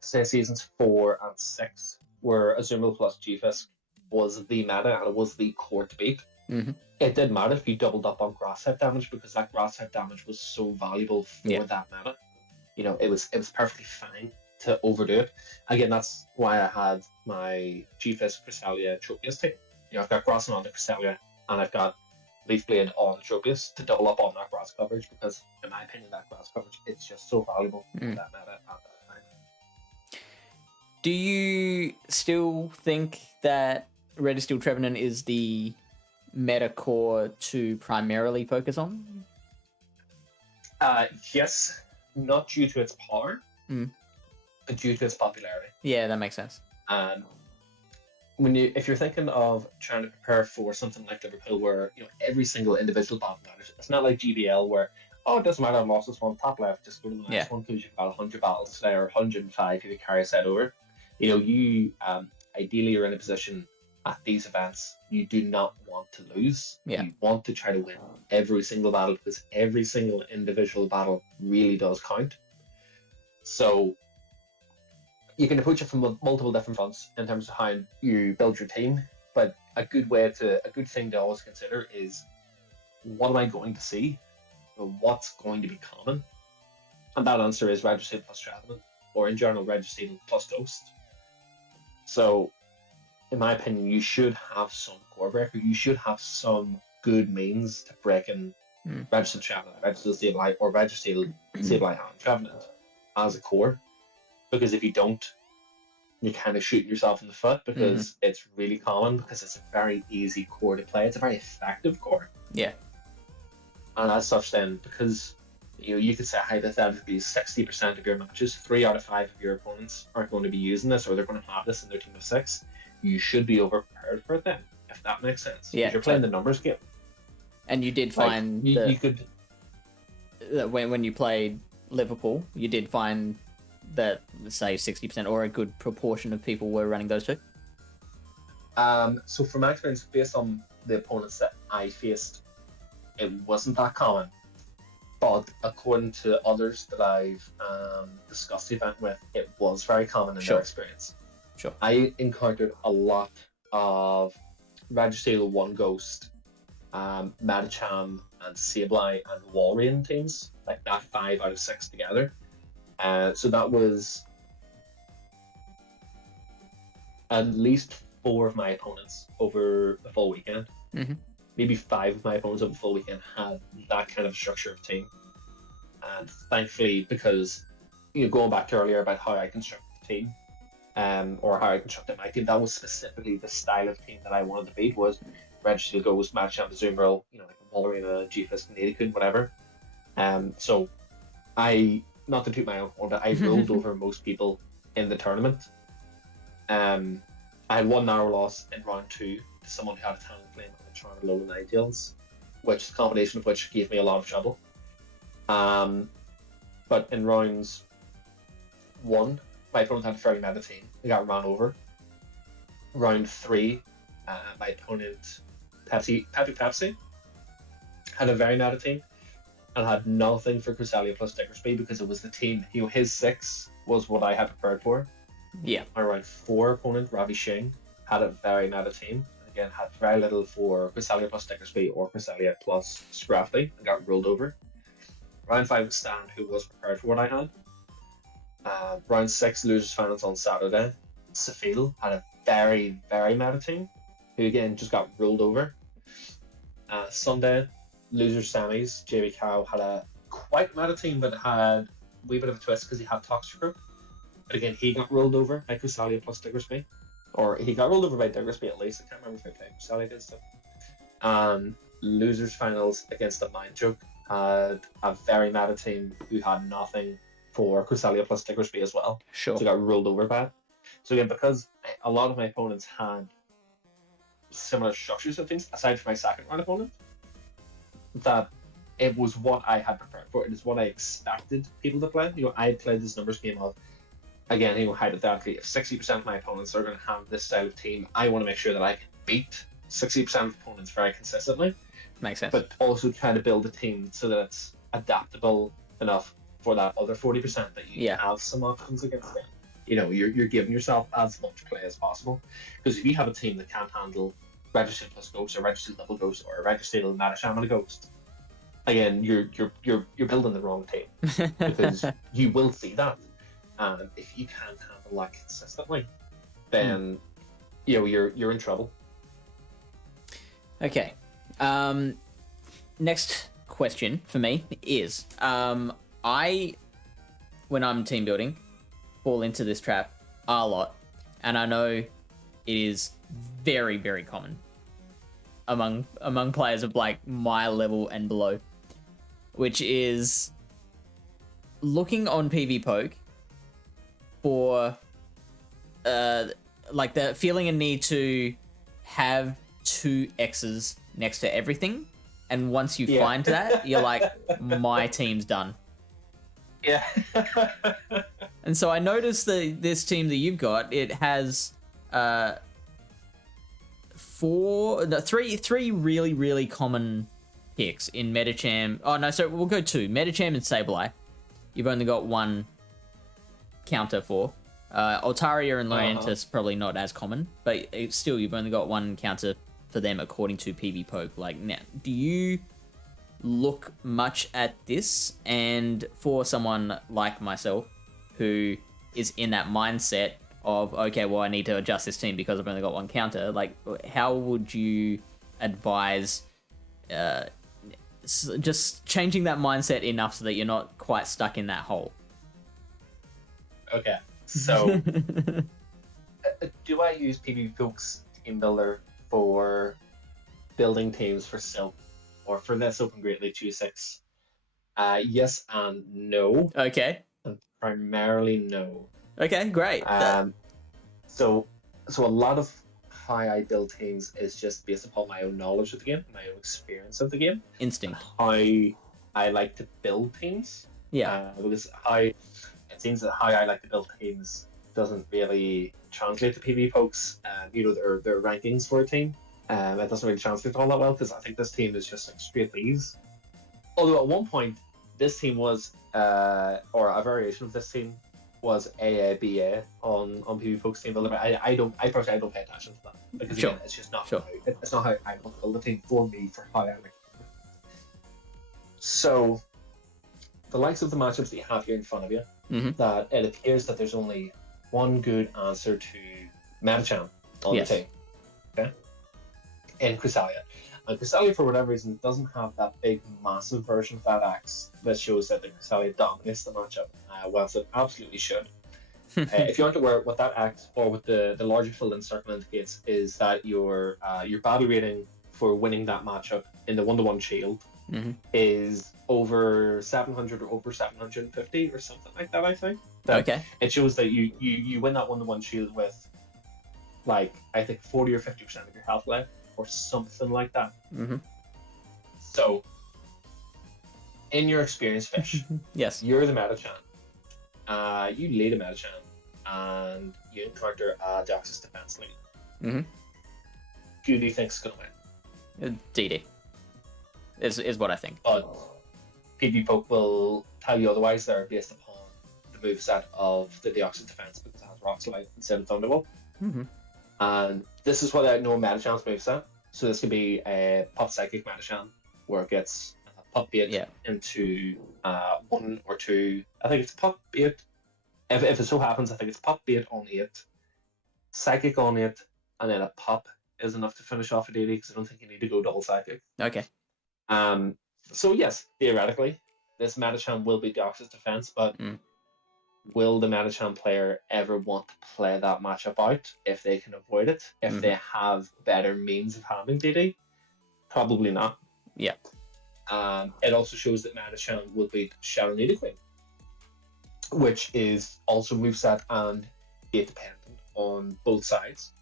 say seasons 4 and 6, where Azumarill plus G-Fisk was the meta and it was the core to beat. It didn't matter if you doubled up on grass type damage because that grass type damage was so valuable for that meta. It was perfectly fine to overdo it. Again, that's why I had my G-Fisk Cresselia Tropius team. I've got Grass on the Cresselia and I've got Leaf Blade on the Tropius to double up on that grass coverage because, in my opinion, that grass coverage it's just so valuable for that meta at that time. Do you still think that Registeel Trevenant is the meta core to primarily focus on? Yes, not due to its power, but due to its popularity. Yeah, that makes sense. If you're thinking of trying to prepare for something like Liverpool, where every single individual battle matters, it's not like GBL where it doesn't matter, I lost this one, top left, just go to the next one because you've got 100 battles today or 105 if you carry a set over. You ideally are in a position at these events you do not want to lose. You want to try to win every single battle because every single individual battle really does count. So you can approach it from multiple different fronts in terms of how you build your team, but a good thing to always consider is, what am I going to see? What's going to be common? And that answer is Registeel plus Trevenant, or in general Registeel plus Ghost. So in my opinion, you should have some core breaker. You should have some good means to break in Registeel Trevenant, Registeel Sableye, or Registeel Sableye and Trevenant as a core. Because if you don't, you're kind of shooting yourself in the foot because it's really common, because it's a very easy core to play. It's a very effective core. Yeah. And as such then, because you could say hypothetically 60% of your matches, 3 out of 5 of your opponents aren't going to be using this, or they're going to have this in their team of 6, you should be over prepared for it then, if that makes sense. Yeah. You're playing the numbers game. And you did find you could when you played Liverpool, you did find that, say, 60% or a good proportion of people were running those two? So from my experience, based on the opponents that I faced it wasn't that common. But according to others that I've discussed the event with, it was very common in Sure. their experience. Sure. I encountered a lot of Registeel 1 Ghost, Medicham, and Sableye and Walrein teams, like that 5 out of 6 together. So that was at least 4 of my opponents over the full weekend. Mm-hmm. Maybe 5 of my opponents over the full weekend had that kind of structure of team. And thankfully, because going back to earlier about how I constructed the team, or how I constructed my team, that was specifically the style of team that I wanted to beat. Was Registeel Ghost, Medicham, Zoomril, like Walrein, G-Fisk, Nadikun, whatever. So I, not to toot my own horn, but I rolled over most people in the tournament. I had one narrow loss in round 2 to someone who had a Talonflame and a Charmed Lola Ninetales, which the combination of which gave me a lot of trouble. But in rounds 1, my opponent had a very meta team. He got run over. Round 3, my opponent, Pepsi, had a very meta team and had nothing for Cresselia plus Diggersby because it was the team. His 6 was what I had prepared for. Yeah. My round 4 opponent, Ravi Shing, had a very meta team. Again, had very little for Cresselia plus Diggersby or Cresselia plus Scrafty and got rolled over. Round 5 was Stan, who was prepared for what I had. Round 6, Losers Finals on Saturday. Safil had a very, very meta team, who again just got rolled over. Sunday, Losers Semis, JB Cow had a quite meta team, but had a wee bit of a twist because he had Toxicroak. But again, he got rolled over by Cresselia plus Diggersby. Or he got rolled over by Diggersby at least. I can't remember if I played Cresselia against him. Losers Finals against the Mind Joke had a very meta team who had nothing for Cresselia plus Diggersby as well. Sure. So got rolled over by it. So again, because a lot of my opponents had similar structures of things, aside from my second round opponent, that it was what I had prepared for. It is what I expected people to play. I had played this numbers game of, again, hypothetically, if 60% of my opponents are going to have this style of team, I want to make sure that I can beat 60% of opponents very consistently. Makes sense. But also try to build a team so that it's adaptable enough for that other 40% that you have some options against them. You're giving yourself as much play as possible. Because if you have a team that can't handle Registeel plus Ghost or Registeel double Ghost or Registeel Medicham and a Ghost, again, you're building the wrong team. Because you will see that. And if you can't handle that consistently, then you're in trouble. Okay. Next question for me is I, when I'm team building, fall into this trap a lot, and I know it is very, very common among players of like my level and below, which is looking on PV Poke for like the feeling a need to have 2 X's next to everything, and once you find that, you're like, my team's done. Yeah. And so I noticed that this team that you've got, it has three really, really common picks in Medicham. Oh no, so we'll go 2. Medicham and Sableye. You've only got 1 counter for. Altaria and Lorientis probably not as common, but still you've only got 1 counter for them according to PV Poke. Like, now, do you look much at this? And for someone like myself who is in that mindset of, okay, well, I need to adjust this team because I've only got 1 counter, like, how would you advise just changing that mindset enough so that you're not quite stuck in that hole? Okay, so do I use PV Poke's Team Builder for building teams for Silph or for this Open Great League 2-6? Yes and no. Okay. And primarily no. Okay, great. So a lot of how I build teams is just based upon my own knowledge of the game, my own experience of the game. Instinct. How I like to build teams. Yeah. Because it seems that how I like to build teams doesn't really translate to PV Pokes, their rankings for a team. It doesn't really translate all that well because I think this team is just like straight Bs. Although at one point, this team was, or a variation of this team was AABA on PvPoke's team builder. But I personally don't pay attention to that because again, it's just not it's not how I want to build a team for me for how I like. So, the likes of the matchups that you have here in front of you, that it appears that there's only one good answer to Metachan on the team. Okay? In Cresselia. And Cresselia, for whatever reason, doesn't have that big, massive version of that axe that shows that the Cresselia dominates the matchup, whilst it absolutely should. If you aren't aware, what that axe, or what the larger filled-in circle indicates, is that your battle rating for winning that matchup in the 1-to-1 shield is over 700 or over 750 or something like that, I think. It shows that you win that 1-to-1 shield with, like, I think 40 or 50% of your health left, or something like that. So, in your experience, Fish, you're the Metachan. You lead a Metachan, and you encounter a Deoxys defense lead. Who do you think's going to win? DD. Is what I think. But PvPoke will tell you otherwise there based upon the moveset of the Deoxys defense because it has Rock Slide instead of Thunderbolt. And this is what I know Metachan's moveset. So this could be a Pup Psychic Metachan where it gets Pup Bait into 1 or 2. I think it's Pup Bait. If it so happens, I think it's Pup Bait on 8, Psychic on 8, and then a Pup is enough to finish off a DD because I don't think you need to go double Psychic. So yes, theoretically, this Metachan will be Deoxys defense, but will the Metachan player ever want to play that matchup out if they can avoid it? If they have better means of handling DD? Probably not. It also shows that Metachan will beat Shadow Nidoqueen, which is also moveset and gate dependent on both sides.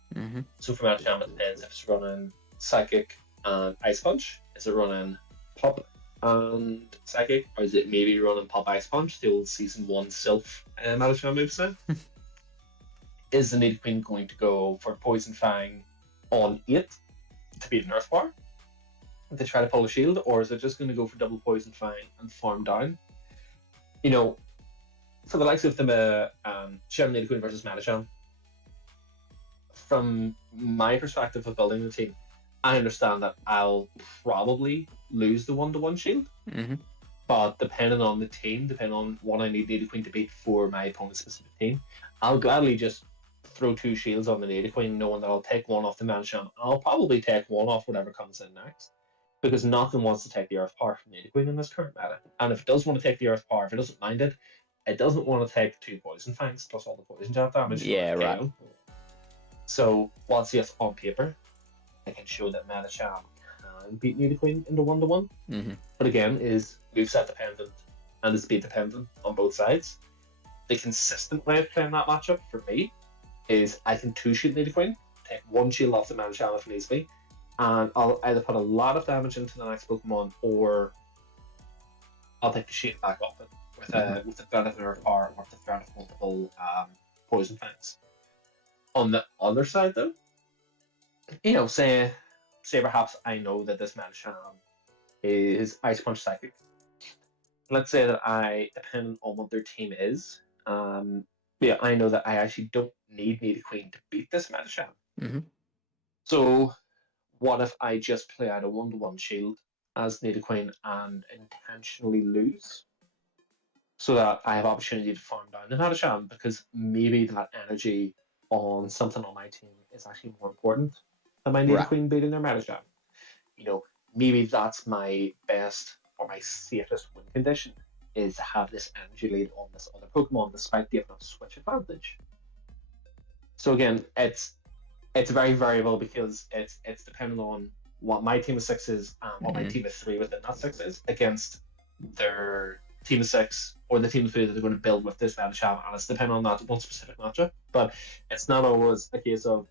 So for Metachan, it depends if it's running Psychic and Ice Punch. Is it running Pup and Psychic, or is it maybe running Pup Ice Punch, the old Season 1 Silph Metachan moveset? Is the Nidoqueen going to go for Poison Fang on 8 to beat an Earth Bar to try to pull a shield, or is it just going to go for double Poison Fang and farm down? You know, for the likes of the Shadow Nidoqueen versus Metachan, from my perspective of building the team, I understand that I'll probably lose the 1-to-1 shield, but depending on the team, depending on what I need Nidoqueen to beat for my opponent's specific team, I'll gladly just throw 2 shields on the Nidoqueen, knowing that I'll take 1 off the Metachan. I'll probably take 1 off whatever comes in next, because nothing wants to take the Earth Power from Nidoqueen in this current meta. And if it does want to take the Earth Power, if it doesn't mind it, it doesn't want to take 2 Poison Fangs plus all the Poison Jet damage. So, whilst yes, on paper, I can show that Metachan can beat Nidoqueen into 1-to-1, but again, is moveset dependent and is speed dependent on both sides. The consistent way of playing that matchup for me is I can 2-shield Nidoqueen, take 1 shield off the Metachan if needs be, and I'll either put a lot of damage into the next Pokemon, or I'll take the shield back off it with the threat of an Earth Power or the threat of multiple Poison Fangs. On the other side, though, you know, say perhaps I know that this Metachan is Ice Punch Psychic. Let's say that depending on what their team is, I know that I actually don't need Nidoqueen to beat this Metachan. So what if I just play out a 1-to-1 shield as Nidoqueen and intentionally lose, so that I have opportunity to farm down the Metachan, because maybe that energy on something on my team is actually more important than my Nidoqueen beating their Metachan. You know, maybe that's my best or my safest win condition, is to have this energy lead on this other Pokemon despite giving us switch advantage. So again, it's very variable because it's dependent on what my team of 6 is and what my team of 3 within that 6 is against their team of 6 or the team of 3 that they're going to build with this Metachan, and it's dependent on that one specific matchup. But it's not always a case of,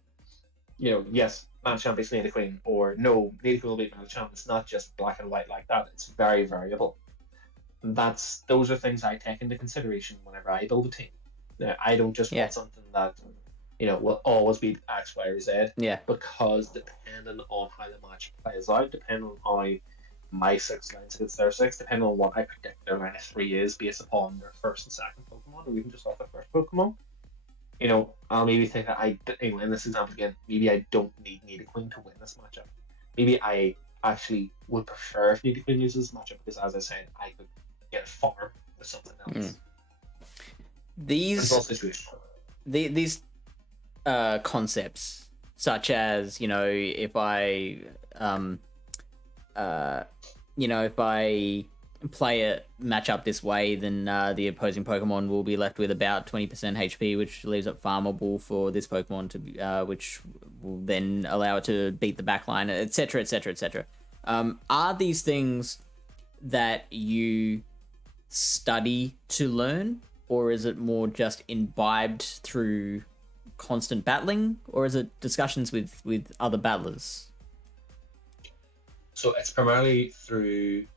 you know, yes, Metachan beats Nidoqueen, or no, Nidoqueen will beat Metachan. It's not just black and white like that. It's very variable. Those are things I take into consideration whenever I build a team. I don't just want something that, will always be X, Y, or Z. Yeah. Because depending on how the match plays out, depending on how my 6 lines against their 6, depending on what I predict their line of 3 is based upon their first and second Pokemon, or even just off their first Pokemon. I'll maybe think that in this example again, maybe I don't need Nidoqueen to win this matchup. Maybe I actually would prefer if Nidoqueen uses this matchup because, as I said, I could get a farm with something else. These concepts, such as if I if I play a matchup this way, then the opposing Pokemon will be left with about 20% HP, which leaves it farmable for this Pokemon to be, which will then allow it to beat the backline, etc., etc., etc. Are these things that you study to learn, or is it more just imbibed through constant battling, or is it discussions with other battlers? So it's primarily through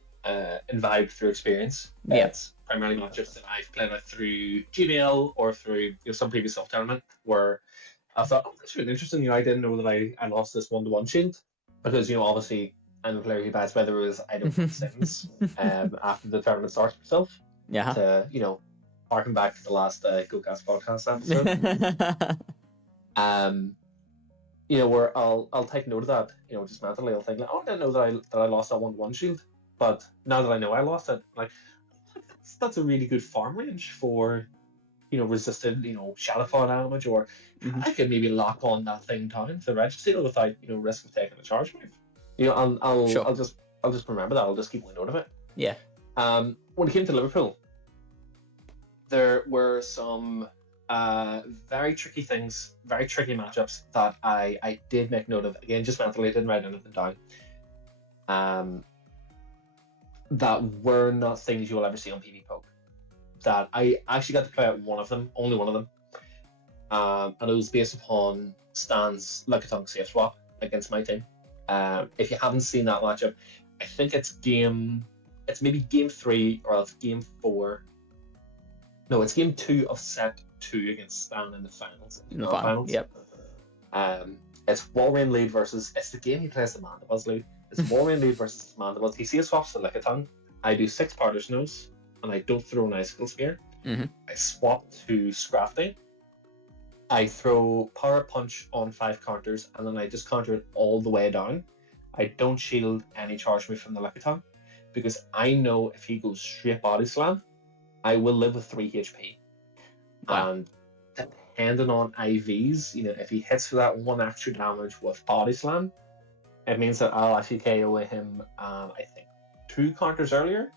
imbibed through experience. Yeah. It's primarily matchups that I've played with through GBL or through some previous self-tournament where I thought, oh, that's really interesting. I didn't know that I lost this 1-to-1 shield because, obviously I'm a player who bats whether it was I don't know Sims after the tournament starts myself. Yeah. To, harken back to the last GoCast podcast episode. Where I'll take note of that, just mentally I'll think like, oh, I didn't know that I lost that 1-to-1 shield. But now that I know I lost it, like that's a really good farm range for, resisted, shadow fall damage, or I could maybe lock on that thing down to the Registeel without, risk of taking a charge move. I'll just remember that. I'll just keep a note of it. Yeah. When it came to Liverpool, there were some very tricky things, very tricky matchups that I did make note of. Again, just mentally, I didn't write anything down. That were not things you will ever see on PvP Poke. That I actually got to play out one of them, only one of them. And it was based upon Stan's Lickitung safe swap against my team. If you haven't seen that matchup, I think it's maybe game 3 or else game 4. No, it's game 2 of set 2 against Stan in the finals. In the finals, yep. It's Walrein lead versus. It's the game he plays the Mandibles lead. It's Walrein lead versus Mandibles. He safe swaps the Lickitung. I do 6 Powder Snows, and I don't throw an Icicle Spear. I swap to Scrafty. I throw Power Punch on 5 counters, and then I just counter it all the way down. I don't shield any charge move from the Lickitung, because I know if he goes straight Body Slam, I will live with 3 HP. Wow. And depending on IVs, if he hits for that 1 extra damage with Body Slam, it means that I'll actually KO him, I think, 2 counters earlier.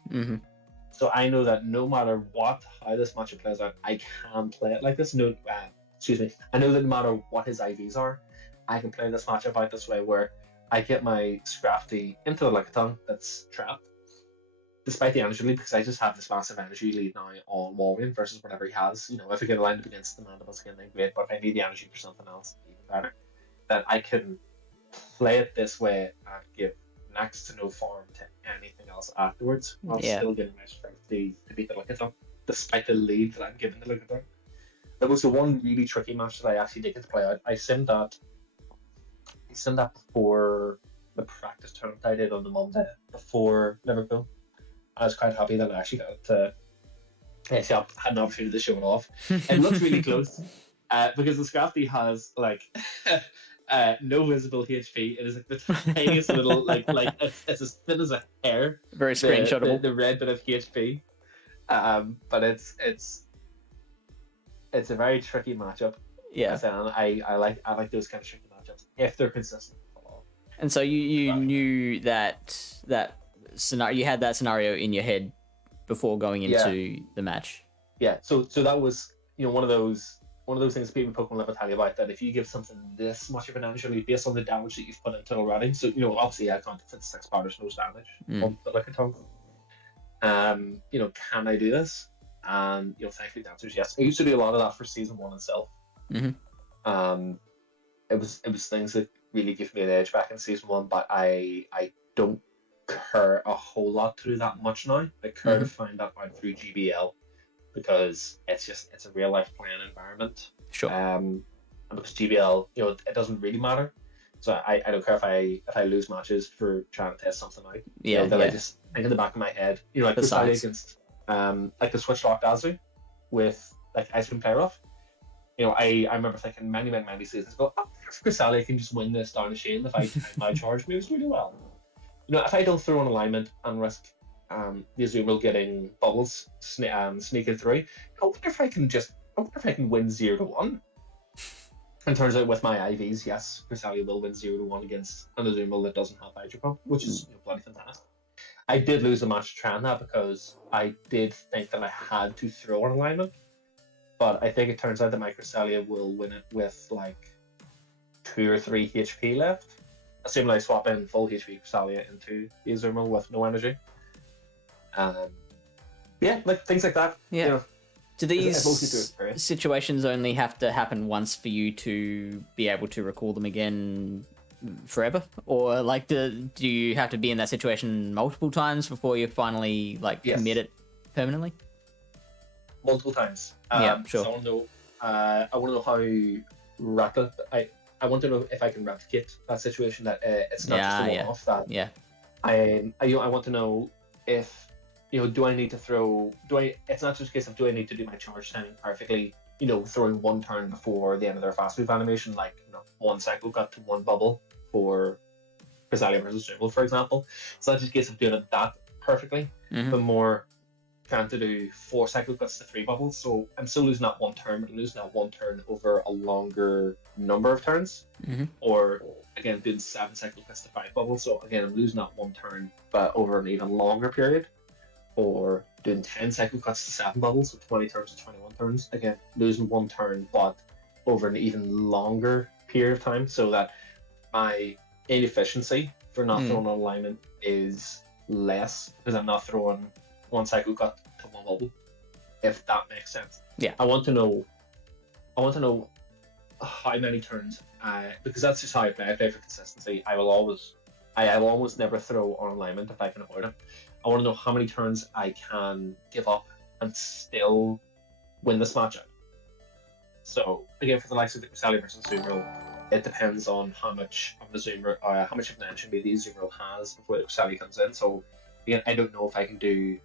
So I know that no matter how this matchup plays out, I can play it like this. I know that no matter what his IVs are, I can play this matchup out this way where I get my Scrafty into the Lickitung that's trapped, despite the energy lead, because I just have this massive energy lead now on Walrein versus whatever he has. If I get lined up against the Mandibles again, then great, but if I need the energy for something else, even better, then I can play it this way and give next to no farm to anything else afterwards, while still getting my strength to beat the Lickitung, despite the lead that I'm giving the Lickitung. There was the one really tricky match that I actually did get to play out. I simmed that before the practice tournament I did on the Monday before Liverpool. I was quite happy that I actually got to had an opportunity to show it off. It looks really close because the Scrafty has no visible HP. It is like the tiniest little it's as thin as a hair. Very screenshotable. The red bit of HP, but it's a very tricky matchup. Yeah, and I like those kind of tricky matchups if they're consistent. And so you knew that scenario. You had that scenario in your head before going into the match. Yeah. So that was one of those things people in Pokemon Live will tell you about, that if you give something this much of an energy lead based on the damage that you've put into it already. So obviously I can't fit 6 Powder Snows damage on the Lickitung. Can I do this? And thankfully the answer is yes. I used to do a lot of that for season 1 in Silph. It was things that really give me an edge back in season 1, but I don't care a whole lot to do that much now. I care to find that out through GBL, because it's a real life playing environment. Sure. and because GBL, it doesn't really matter. So I don't care if I lose matches for trying to test something out. Yeah, Then yeah. I just think in the back of my head, like Crusalia Besides. against like the Switch Locked Azu with like Ice Cream Player Off. I remember thinking many seasons ago, if Crusalia can just win this down the Shane if I time my charge moves really well. If I don't throw an alignment and risk the Azumarill getting bubbles sneaking through, I wonder if I can win 0-1. And turns out with my IVs, yes, Crusalia will win 0-1 against an Azumarill that doesn't have Hydro Pump, which is bloody fantastic. I did lose a match trying that because I did think that I had to throw an alignment, but I think it turns out that my Crusalia will win it with like 2 or 3 HP left. Assuming I swap in full HP Crusalia into the Azumarill with no energy. Yeah, like things like that. Yeah. Do these do situations only have to happen once for you to be able to recall them again forever? Or like do you have to be in that situation multiple times before you finally like commit it permanently? Multiple times. Yeah, sure. So I want to know how I want to know if I can replicate that situation, that it's not just a one-off. I want to know if do I need to throw? It's not just a case of do I need to do my charge timing perfectly? Throwing one turn before the end of their fast move animation, like one cycle cut to one bubble for Crusalia versus Azumarill, for example. It's not just a case of doing it that perfectly, but more trying to do 4 cycle cuts to 3 bubbles. So I'm still losing that one turn, but I'm losing that one turn over a longer number of turns. Or again, doing 7 cycle cuts to 5 bubbles. So again, I'm losing that one turn, but over an even longer period. Or doing 10 cycle cuts to 7 bubbles, so 20 turns to 21 turns. Again, losing one turn, but over an even longer period of time, so that my inefficiency for not throwing an alignment is less because I'm not throwing one cycle cut to one bubble. If that makes sense. Yeah. I want to know how many turns, because that's just how I play. I play for consistency. I will almost never throw on alignment if I can avoid it. I want to know how many turns I can give up and still win this matchup. So again, for the likes of the Crusalia versus Azumarill, it depends on how much of an entry the Azumarill has before the Crusalia comes in. So again, I don't know if I can do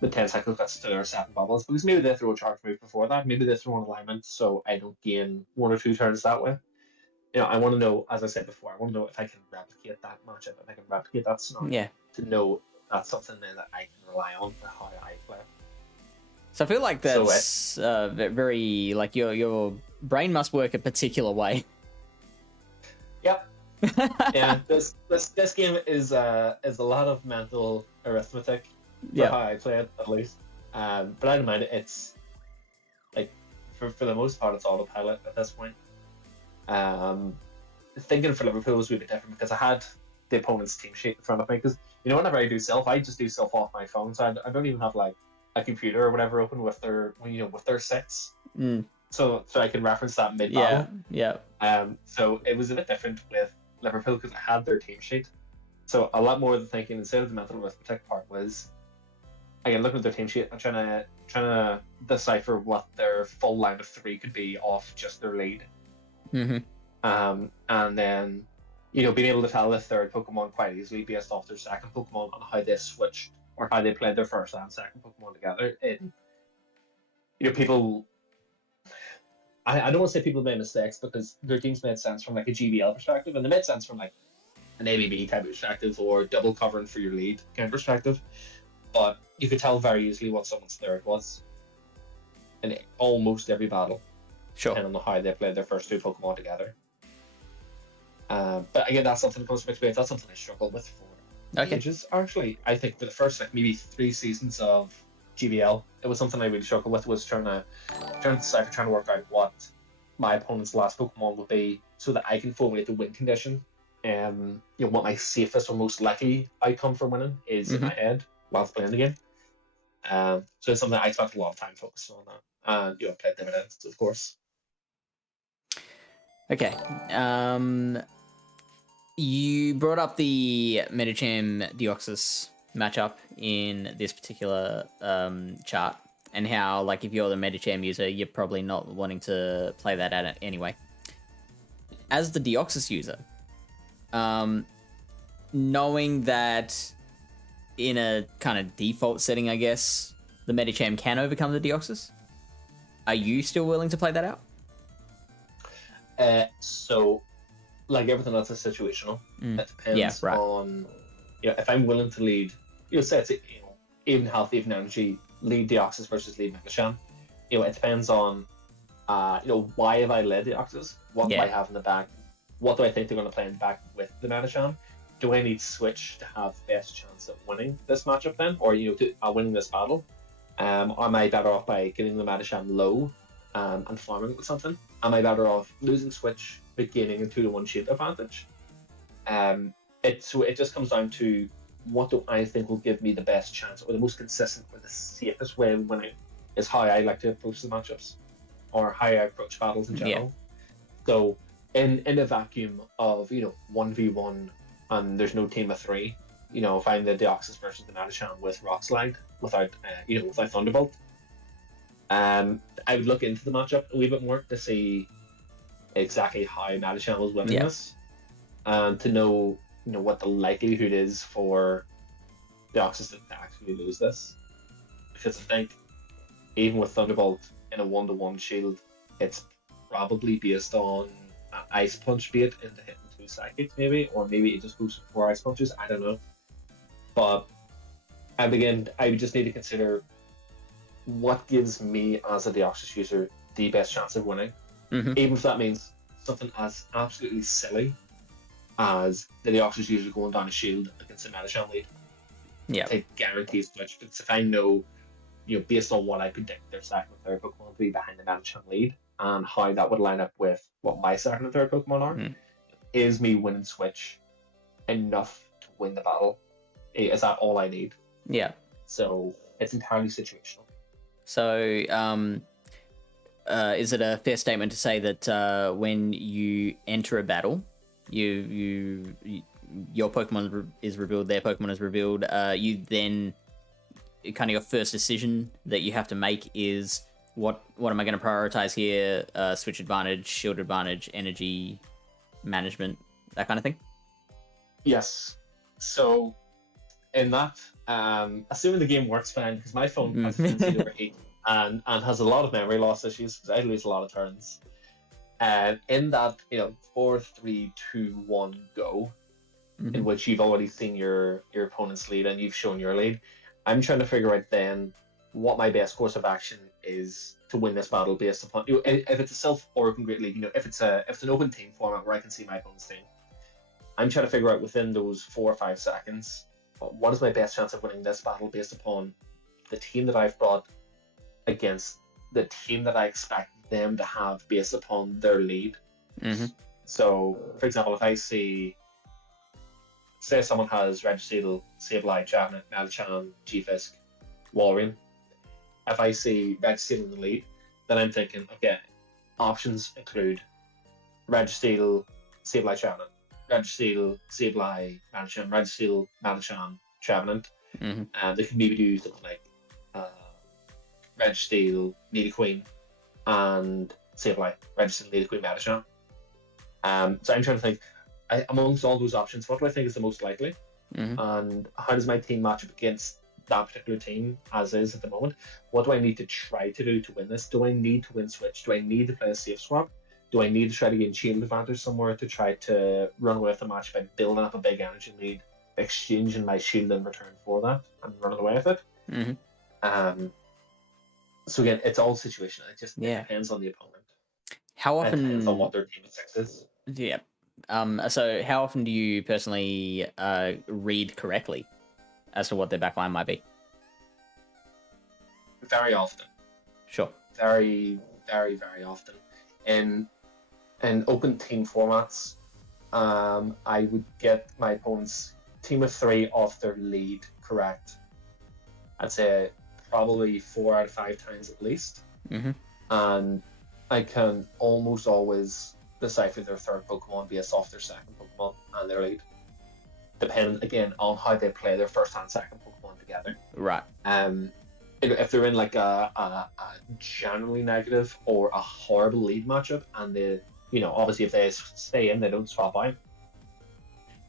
the 10 cycle cuts to their 7 bubbles, because maybe they throw a charge move before that. Maybe they throw an alignment, so I don't gain 1 or 2 turns that way. I want to know, as I said before, I want to know if I can replicate that matchup, if I can replicate that scenario, to know that's something that I can rely on for how I play. So I feel like that's very like your brain must work a particular way. Yep. Yeah. This game is a lot of mental arithmetic for how I play it, at least. But I don't mind it. It's like for the most part, it's autopilot at this point. Thinking for Liverpool was a bit different because I had the opponent's team sheet in front of me, because whenever I do Silph, I just do Silph off my phone, so I don't even have like a computer or whatever open with their sets, so I can reference that mid battle. So it was a bit different with Liverpool because I had their team sheet, so a lot more of the thinking instead of the mental arithmetic part was again looking at their team sheet and trying to decipher what their full line of 3 could be off just their lead. And then being able to tell the third Pokemon quite easily based off their second Pokemon on how they switched or how they played their first and second Pokemon together. People, I don't want to say people made mistakes because their teams made sense from like a GBL perspective, and they made sense from like an ABB type of perspective or double covering for your lead kind of perspective. But you could tell very easily what someone's third was in almost every battle. Sure. Depending on how they played their first 2 Pokemon together. But again, that's something that comes from experience. That's something I struggled with for ages. Actually, I think for the first like maybe 3 seasons of GBL, it was something I really struggled with. Was trying to decipher, trying to work out what my opponent's last Pokemon would be, so that I can formulate the win condition. What my safest or most likely outcome for winning is in my head whilst playing the game. So it's something I spent a lot of time focusing on that, and played dividends, of course. Okay. You brought up the Medicham Deoxys matchup in this particular chart, and how, like, if you're the Medicham user, you're probably not wanting to play that at it anyway. as the Deoxys user, knowing that in a kind of default setting, I guess, the Medicham can overcome the Deoxys, are you still willing to play that out? So, like everything else is situational. It depends on, if I'm willing to lead, say it's, even health, even energy, lead Deoxys versus lead Medicham. It depends on, why have I led Deoxys? What do I have in the back? What do I think they're going to play in the back with the Medicham? Do I need switch to have the best chance at winning this matchup then, or winning this battle? Am I better off by getting the Medicham low and farming with something? Am I better off losing switch but gaining a 2-to-1 shield advantage? It just comes down to what do I think will give me the best chance, or the most consistent, or the safest way of winning, is how I like to approach the matchups, or how I approach battles in general. So in a vacuum of 1v1 and there's no team of 3, if I'm the Deoxys versus the Medicham with Rock Slide without Thunderbolt, I would look into the matchup a wee bit more to see exactly how Medicham was winning this, and to know what the likelihood is for Deoxys to actually lose this. Because I think even with Thunderbolt in a 1-to-1 shield, it's probably based on an Ice Punch bait into hitting 2 psychics, maybe, or maybe it just goes for 4 Ice Punches. I don't know. But I would just need to consider what gives me as a Deoxys user the best chance of winning, even if that means something as absolutely silly as the Deoxys user going down a shield against a Medicham lead. Take guarantees switch, because if I know, based on what I predict their second and third Pokemon to be behind the Medicham lead, and how that would line up with what my second and third Pokemon are, is me winning switch enough to win the battle? Is that all I need? Yeah. So it's entirely situational. So, is it a fair statement to say that when you enter a battle, your Pokemon is revealed, their Pokemon is revealed, you then, kind of your first decision that you have to make is, what am I going to prioritize here? Switch advantage, shield advantage, energy management, that kind of thing? Yes. So in that, assuming the game works fine, because my phone has a tendency to overheat and has a lot of memory loss issues, because I lose a lot of turns. And in that, 4, 3, 2, 1, go, in which you've already seen your opponent's lead and you've shown your lead, I'm trying to figure out then what my best course of action is to win this battle based upon, if it's a Silph or Open Great League, if it's an open team format where I can see my opponent's team, I'm trying to figure out within those 4 or 5 seconds, what is my best chance of winning this battle based upon the team that I've brought against the team that I expect them to have based upon their lead. So, for example, if I say someone has Registeel, Sableye, Chavnet, Medicham, G-Fisk, Walrein. If I see Registeel in the lead, then I'm thinking, okay, options include Registeel, Sableye, Chavnet, Registeel, Sableye, Medicham, Registeel, Medicham, Chavnet. They can maybe do something like Registeel, Nidoqueen, and Sableye, Registeel, Nidoqueen, Medicham. So I'm trying to think, amongst all those options, what do I think is the most likely? And how does my team match up against that particular team as is at the moment? What do I need to try to do to win this? Do I need to win switch? Do I need to play a safe swap? Do I need to try to gain shield advantage somewhere to try to run away with the match by building up a big energy lead, exchanging my shield in return for that, and running away with it? So again, it's all situational. It just depends on the opponent. How often? It depends on what their team of 6 is. Yeah. So how often do you personally read correctly as to what their backline might be? Very often. Sure. Very, very, very often. In open team formats, I would get my opponent's team of 3 off their lead correct. I'd say probably 4 out of 5 times at least. And I can almost always decipher their third Pokemon based off their second Pokemon and their lead, depending again on how they play their first and second Pokemon together. Right. If they're in like a generally negative or a horrible lead matchup, and obviously if they stay in, they don't swap out.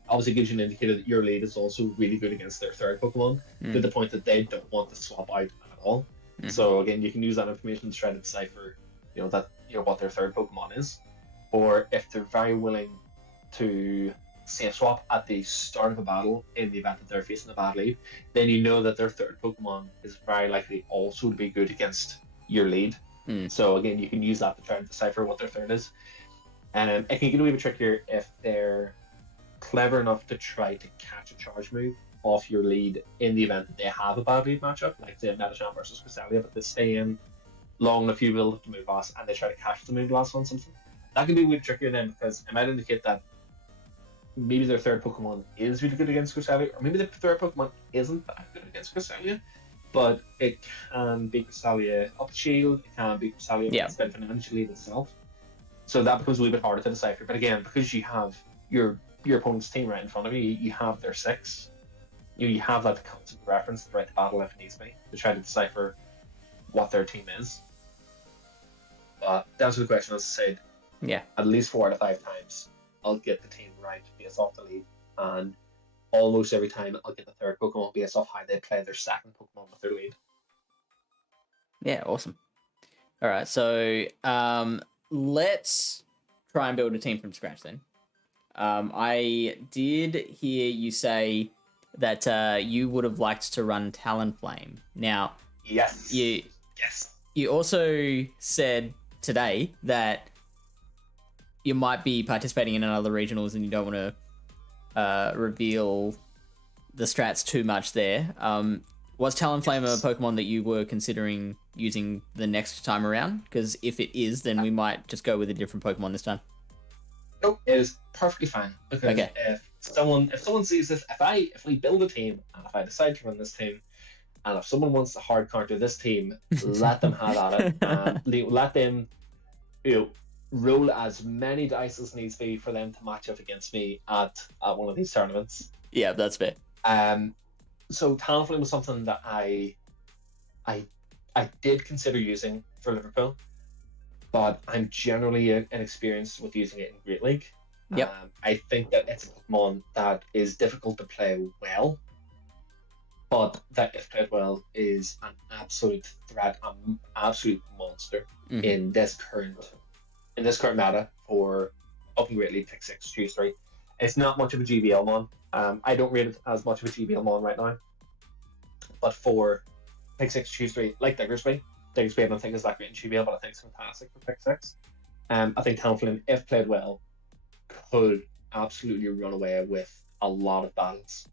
Obviously gives you an indicator that your lead is also really good against their third Pokemon, to the point that they don't want to swap out at all. So again, you can use that information to try to decipher, what their third Pokemon is. Or if they're very willing to safe swap at the start of a battle in the event that they're facing a bad lead, then you know that their third Pokemon is very likely also to be good against your lead. So again, you can use that to try and decipher what their third is. And it can get a wee bit trickier if they're clever enough to try to catch a charge move off your lead in the event that they have a bad lead matchup, like say Metachamp versus Cresselia, but they stay in long enough you build up the Moonblast and they try to catch the Moonblast on something. That can be a bit trickier then, because it might indicate that maybe their third Pokemon is really good against Cresselia, or maybe the third Pokemon isn't that good against Cresselia, but it can beat Cresselia up shield, it can beat Cresselia with financially itself. So that becomes a little bit harder to decipher. But again, because you have your opponent's team right in front of you, you have their 6. You have that constant reference throughout the battle if it needs be to try to decipher what their team is. But to answer the question, as I said, at least 4 out of 5 times I'll get the team right based off the lead, and almost every time I'll get the third Pokemon based off how they play their second Pokemon with their lead. Yeah, awesome. All right, so let's try and build a team from scratch then. I did hear you say that you would have liked to run Talonflame. Now, yes, you also said today that you might be participating in another regionals and you don't want to reveal the strats too much there. Was Talonflame a Pokemon that you were considering using the next time around? Because if it is, then we might just go with a different Pokemon this time. No, it is perfectly fine, because if someone sees this, if we build a team and if I decide to run this team, and if someone wants to hard counter this team, let them have at it. Let them, roll as many dice as needs be for them to match up against me at one of these tournaments. Yeah, that's fair. So Talonflame was something that I did consider using for Liverpool, but I'm generally inexperienced with using it in Great League. Yep. I think that it's a Pokemon that is difficult to play well, but that if played well is an absolute threat, an absolute monster in this current meta for up in Great League Pick 6, Choose 3. It's not much of a GBL mon. I don't rate it as much of a GBL mon right now, but for Pick 6, Choose 3, like Diggersby, I don't think is that great in GBL, but I think it's fantastic for Pick 6. I think Talonflame, if played well, could absolutely run away with a lot of battles.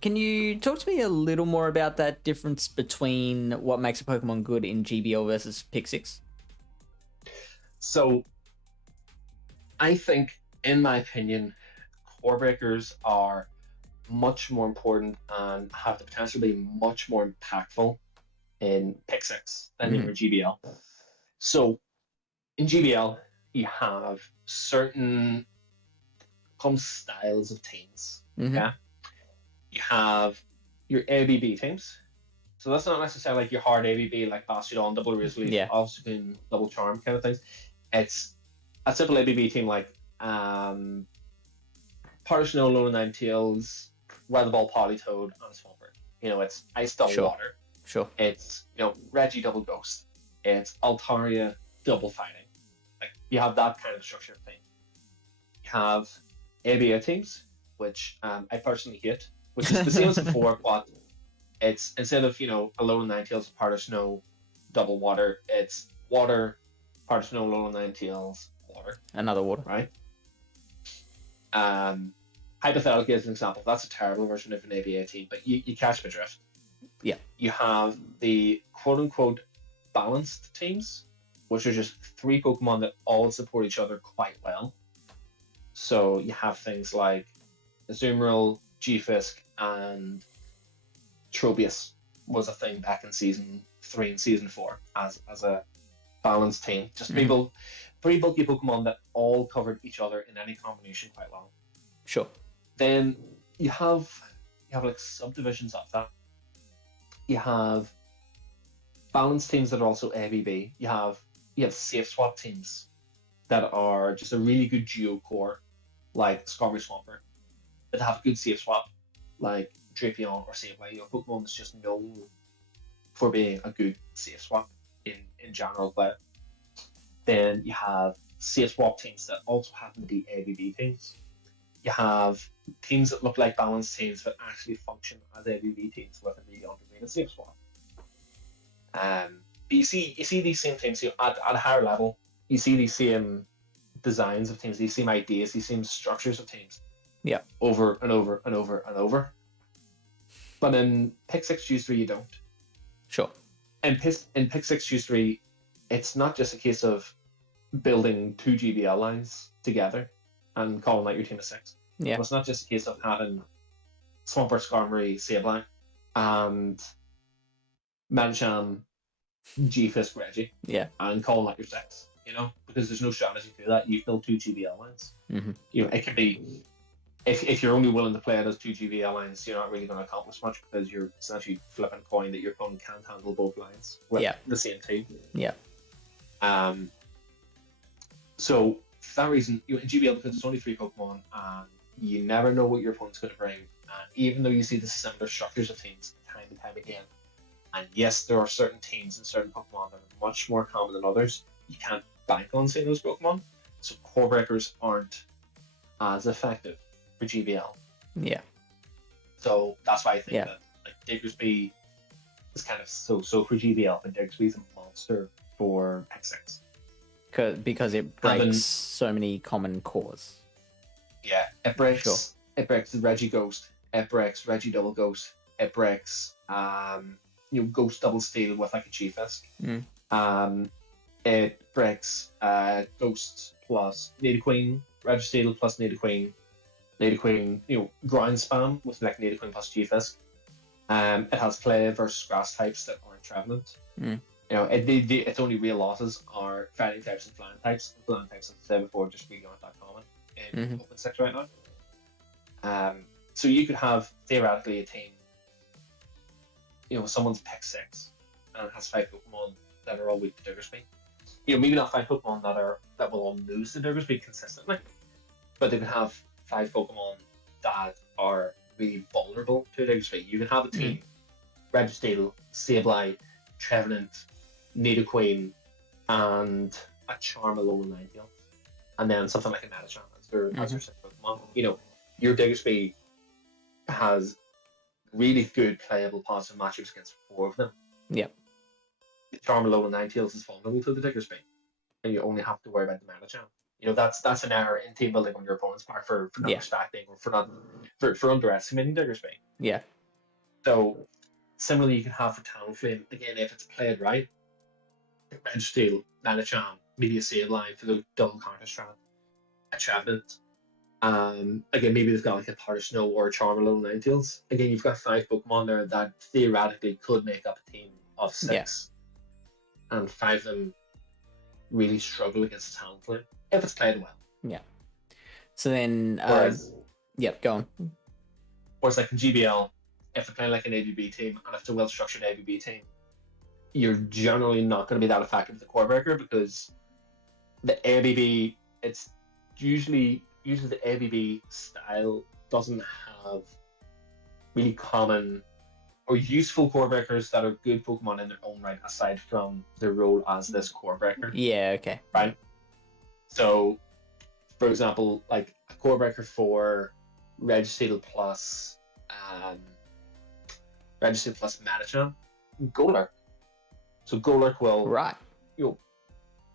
Can you talk to me a little more about that difference between what makes a Pokemon good in GBL versus Pick 6? So, I think, in my opinion, core breakers are much more important and have the potential to be much more impactful in Pick 6 than in your GBL. So, in GBL, you have certain styles of teams. Okay? You have your ABB teams. So that's not necessarily like your hard ABB like Bastiodon, Double Razorleaf, Obstagoon, Double Charm kind of things. It's a simple ABB team like Powder Snow, Lone Ninetales, Weather Ball, Politoed, and Swampert. It's Ice Double Water. Sure. It's Reggie Double Ghost. It's Altaria Double Fighting. Like you have that kind of structure of team. You have ABA teams, which I personally hate, which is the same as before, but it's instead of a Lone Ninetales, Powder Snow, Double Water, it's Water, Powder Snow, Lone Ninetales, Water. Another water. Right? Hypothetically, as an example, that's a terrible version of an ABA team, but you catch my drift. Yeah. You have the quote-unquote balanced teams, which are just 3 Pokemon that all support each other quite well. So you have things like Azumarill, G-Fisk, and Tropius was a thing back in Season 3 and Season 4 as a balanced team. Just very bulky Pokemon that all covered each other in any combination quite well. Sure. Then you have like subdivisions of that. You have balanced teams that are also ABB. You have safe swap teams that are just a really good geo core, like Skarmory Swampert, that have a good safe swap, like Drapion or Sableye. Pokemon is just known for being a good safe swap in general play. Then you have safe swap teams that also happen to be ABB teams. You have teams that look like balanced teams but actually function as ABB teams with a really underrated safe swap. But you see these same teams at a higher level. You see these same designs of teams, these same ideas, these same structures of teams. Yeah. Over and over and over and over. But in Pick 6 Choose 3 you don't. Sure. In Pick 6 Choose 3, it's not just a case of building 2 GBL lines together and calling out your team of 6. Yeah. It's not just a case of having Swampert, Skarmory, Sableye, and Medicham, G-Fisk, Reggie. Yeah. And calling out your 6. Because there's no strategy to that. You've built 2 GBL lines. Mm-hmm. It can be, if you're only willing to play it as 2 GBL lines, you're not really going to accomplish much because you're essentially flipping a coin that your opponent can't handle both lines with the same team. Yeah. So for that reason, in GBL, because it's only 3 Pokemon, and you never know what your opponent's going to bring, and even though you see the similar structures of teams time and time again, and yes, there are certain teams and certain Pokemon that are much more common than others, you can't bank on seeing those Pokemon, so core breakers aren't as effective for GBL. Yeah. So that's why I think that Diggersby is kind of so for GBL, but Diggersby is a monster for Pick 6. Because it breaks so many common cores. Yeah, it breaks. Sure. It breaks the Regighost. It breaks Double Ghost. It breaks Ghost Double Steel with like a G-Fisk. It breaks Ghost plus Nidoqueen, Registeel plus Nidoqueen, ground spam with like Nidoqueen plus G-Fisk. It has play versus grass types that aren't Trevenant. Its only real losses are fighting types and flying types. The flying types, as I said before, just really aren't that common in Open 6 right now. So you could have theoretically a team, someone's Pick 6 and it has 5 Pokemon that are all weak to Diggersby. Maybe not 5 Pokemon that will all lose to Diggersby consistently, but they could have 5 Pokemon that are really vulnerable to Diggersby. You can have a team, Registeel, Sableye, Trevenant, Nidoqueen, and a Charmalone and Ninetales, and then something like a Medicham as their 6 Pokemon. Your Diggersby has really good playable positive matchups against 4 of them. Yeah. Charmalone and Ninetales is vulnerable to the Diggersby, and you only have to worry about the Medicham. That's an error in team building on your opponent's part for not respecting or for underestimating Diggersby. Yeah. So similarly, you can have for Talonflame, again, if it's played right, Registeel, Medicham, maybe a Sableye for the double counter strat, a Trevenant. Again, maybe they've got like a Powder Snow or a Charmalone Ninetales. Again, you've got 5 Pokemon there that theoretically could make up a team of 6. And 5 of them really struggle against Talonflame if it's played well. Yeah. So then, go on. Whereas like in GBL, if they're playing like an ABB team and if it's a well-structured ABB team, you're generally not going to be that effective with the core breaker because the ABB, it's usually the ABB style doesn't have really common or useful core breakers that are good Pokemon in their own right aside from their role as this core breaker. Yeah, okay. Right? So, for example, like a core breaker for Registeel plus Medicham, Golurk. So Golurk will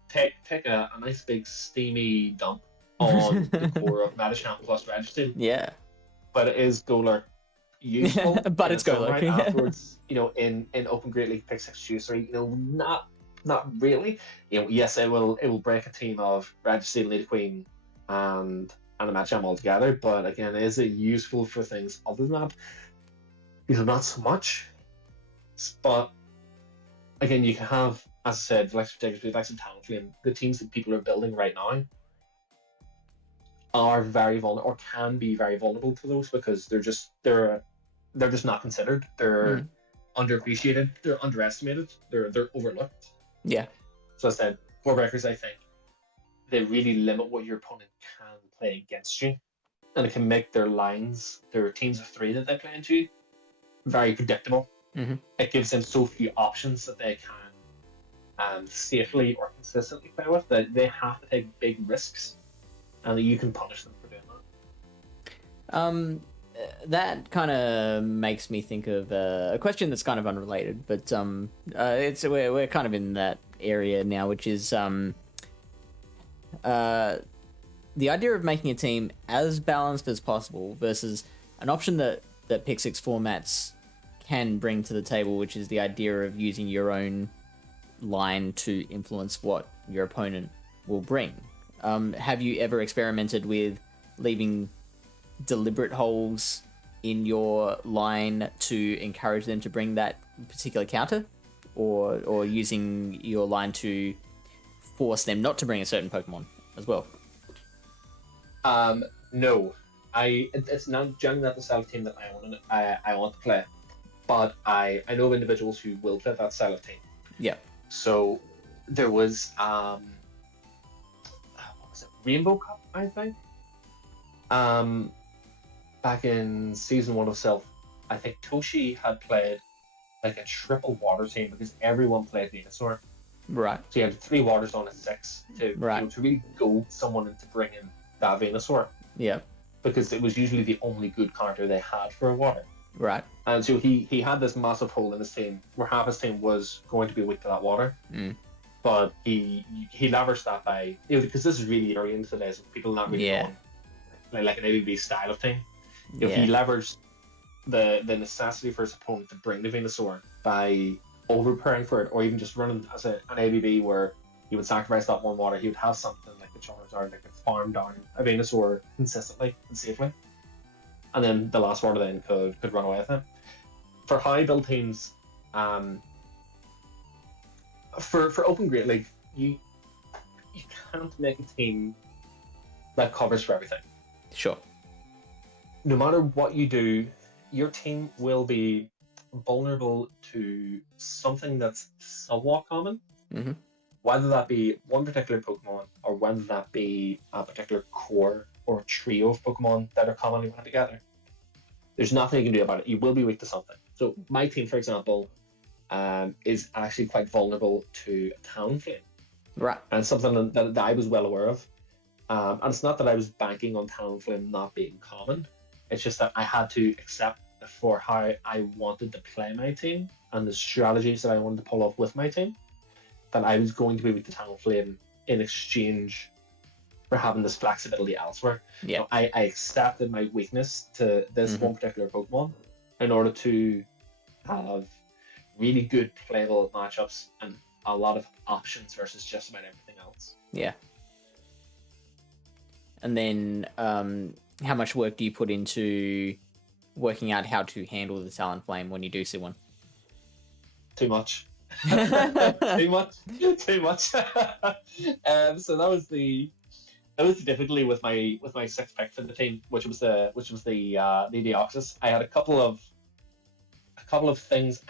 take a nice big steamy dump on the core of Medicham plus Registeel. Yeah. But it is Golurk useful. But it's Golurk. Right afterwards, in Open Great League Pick 6 Choose 3, not really. Yes, it will break a team of Registeel, Nidoqueen, and a Medicham altogether. But again, is it useful for things other than that? Not so much. But again, you can have, as I said, the likes of Diggersby, the likes of Talonflame, the teams that people are building right now are very vulnerable or can be very vulnerable to those because they're just not considered. They're underappreciated. They're underestimated. They're overlooked. Yeah. So as I said, core breakers, I think, they really limit what your opponent can play against you, and it can make their lines, their teams of three that they play into, very predictable. Mm-hmm. It gives them so few options that they can safely or consistently play with, that they have to take big risks, and that you can punish them for doing that. That kind of makes me think of a question that's kind of unrelated, but we're kind of in that area now, which is the idea of making a team as balanced as possible versus an option that Pick Six formats can bring to the table, which is the idea of using your own line to influence what your opponent will bring. Have you ever experimented with leaving deliberate holes in your line to encourage them to bring that particular counter, or using your line to force them not to bring a certain Pokemon as well? No, it's not generally not the style of team that I want to play, but I know of individuals who will play that style of team. Yeah. So there was what was it, Rainbow Cup, I think. Back in season 1 of Silph, I think Toshi had played like a triple water team because everyone played Venusaur. Right. So you had 3 waters on a 6 to to really goad someone into bringing that Venusaur. Yeah. Because it was usually the only good counter they had for a water. Right. And so he had this massive hole in his team where half his team was going to be weak to that water. But he leveraged that by, because this is really early into the days of people not really knowing like an ABB style of team. He leveraged the necessity for his opponent to bring the Venusaur by overpreparing for it, or even just running as an ABB where he would sacrifice that one water. He would have something like the Charizard that could farm down a Venusaur consistently and safely, and then the last water then could run away with him. For high build teams, for Open Great League, you can't make a team that covers for everything. Sure. No matter what you do, your team will be vulnerable to something that's somewhat common. Mm-hmm. Whether that be one particular Pokemon, or whether that be a particular core or trio of Pokemon that are commonly run together. There's nothing you can do about it. You will be weak to something. So my team, for example, is actually quite vulnerable to Talonflame. Right. And it's something that I was well aware of. And it's not that I was banking on Talonflame not being common. It's just that I had to accept for how I wanted to play my team and the strategies that I wanted to pull off with my team, that I was going to be with the Talonflame in exchange for having this flexibility elsewhere. Yeah. So I accepted my weakness to this one particular Pokemon in order to have really good playable matchups and a lot of options versus just about everything else. Yeah. And then how much work do you put into working out how to handle the Talonflame when you do see one? Too much. Too much. So that was the difficulty with my sixth pick for the team, which was the Deoxys. I had a couple of things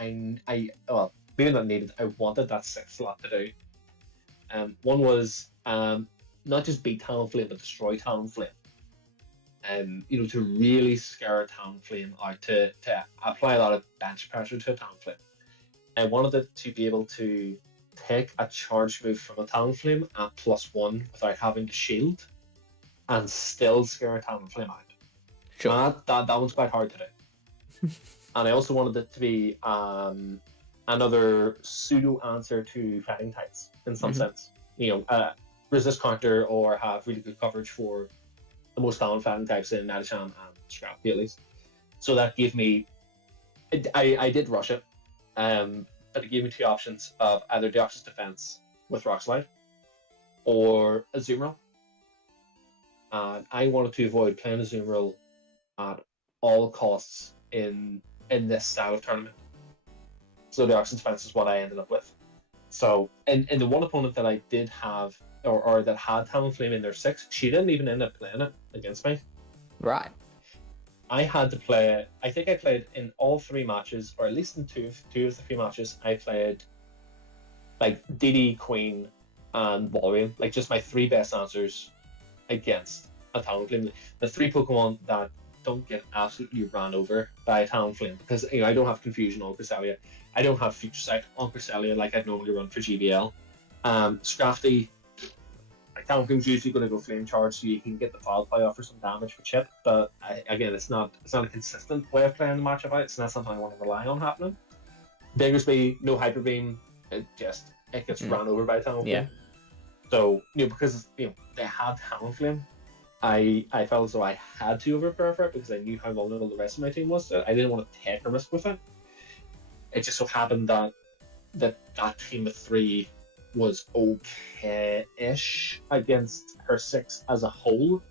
well, maybe not needed. I wanted that sixth slot to do. One was not just beat Talonflame, but destroy Talonflame. To really scare Talonflame out, to apply a lot of bench pressure to a Talonflame. I wanted it to be able to take a charge move from a Talonflame at +1 without having to shield, and still scare a Talonflame out. Sure. That one's quite hard to do. And I also wanted it to be another pseudo answer to fighting types in some sense. Resist counter, or have really good coverage for the most common fighting types in Medicham and Scrafty at least. So that gave me, I did rush it, but it gave me two options of either Deoxys Defense with Rock Slide or Azumarill. And I wanted to avoid playing Azumarill at all costs in this style of tournament. So Deoxys Defense is what I ended up with. So in the one opponent that I did have, or that had Talonflame in their 6, she didn't even end up playing it against me. Right. I had to play, I think I played in all 3 matches, or at least in two of the 3 matches, I played like DD Queen, and Volvian. Like, just my 3 best answers against a Talonflame. The 3 Pokemon that don't get absolutely ran over by a Talonflame, because I don't have Confusion on Cresselia. I don't have Future Sight on Cresselia like I'd normally run for GBL. Scrafty, Talonflame's usually going to go Flame Charge so you can get the Foul Play off for some damage for chip, but again, it's not a consistent way of playing the matchup out. It's not something I want to rely on happening. Diggersby, no Hyper Beam, it gets ran over by Talonflame. Yeah. So, because they had Talonflame, I felt as though I had to overprepare for it because I knew how vulnerable the rest of my team was. So I didn't want to take a risk with it. It just so happened that team of 3 was okay-ish against her 6 as a whole.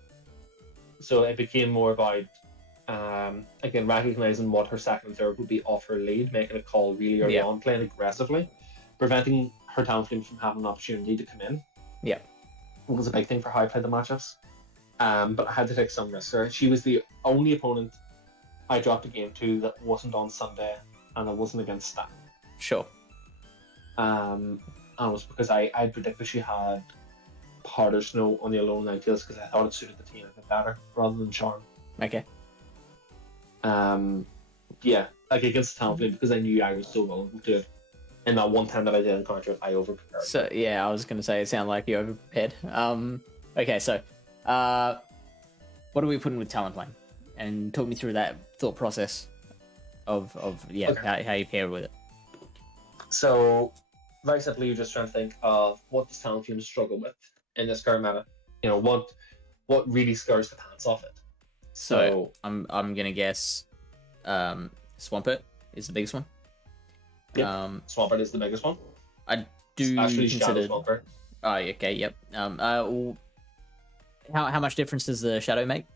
So it became more about again recognizing what her second and third would be off her lead, making a call really early on, playing aggressively, preventing her Talonflame from having an opportunity to come in. Yeah, it was a big thing for how I played the matchups. But I had to take some risks. She was the only opponent I dropped a game to that wasn't on Sunday, and it wasn't against Stan. Sure. And it was because I predicted she had Powder Snow on the Alone Ninetales because I thought it suited the team a bit better rather than Charm. Okay. Yeah, like against Talonflame, because I knew I was so vulnerable to it. And that one time that I did encounter it, I overprepared. So yeah, I was gonna say it sounded like you overprepared. Okay, so what are we putting with Talonflame? And talk me through that thought process of how you pair with it. So very simply, you're just trying to think of what does Talonflame struggle with in this current meta. What really scares the pants off it. So I'm gonna guess Swampert is the biggest one. Yep. Swampert is the biggest one. I do actually consider Shadow Swampert. Oh, okay, yep. How much difference does the Shadow make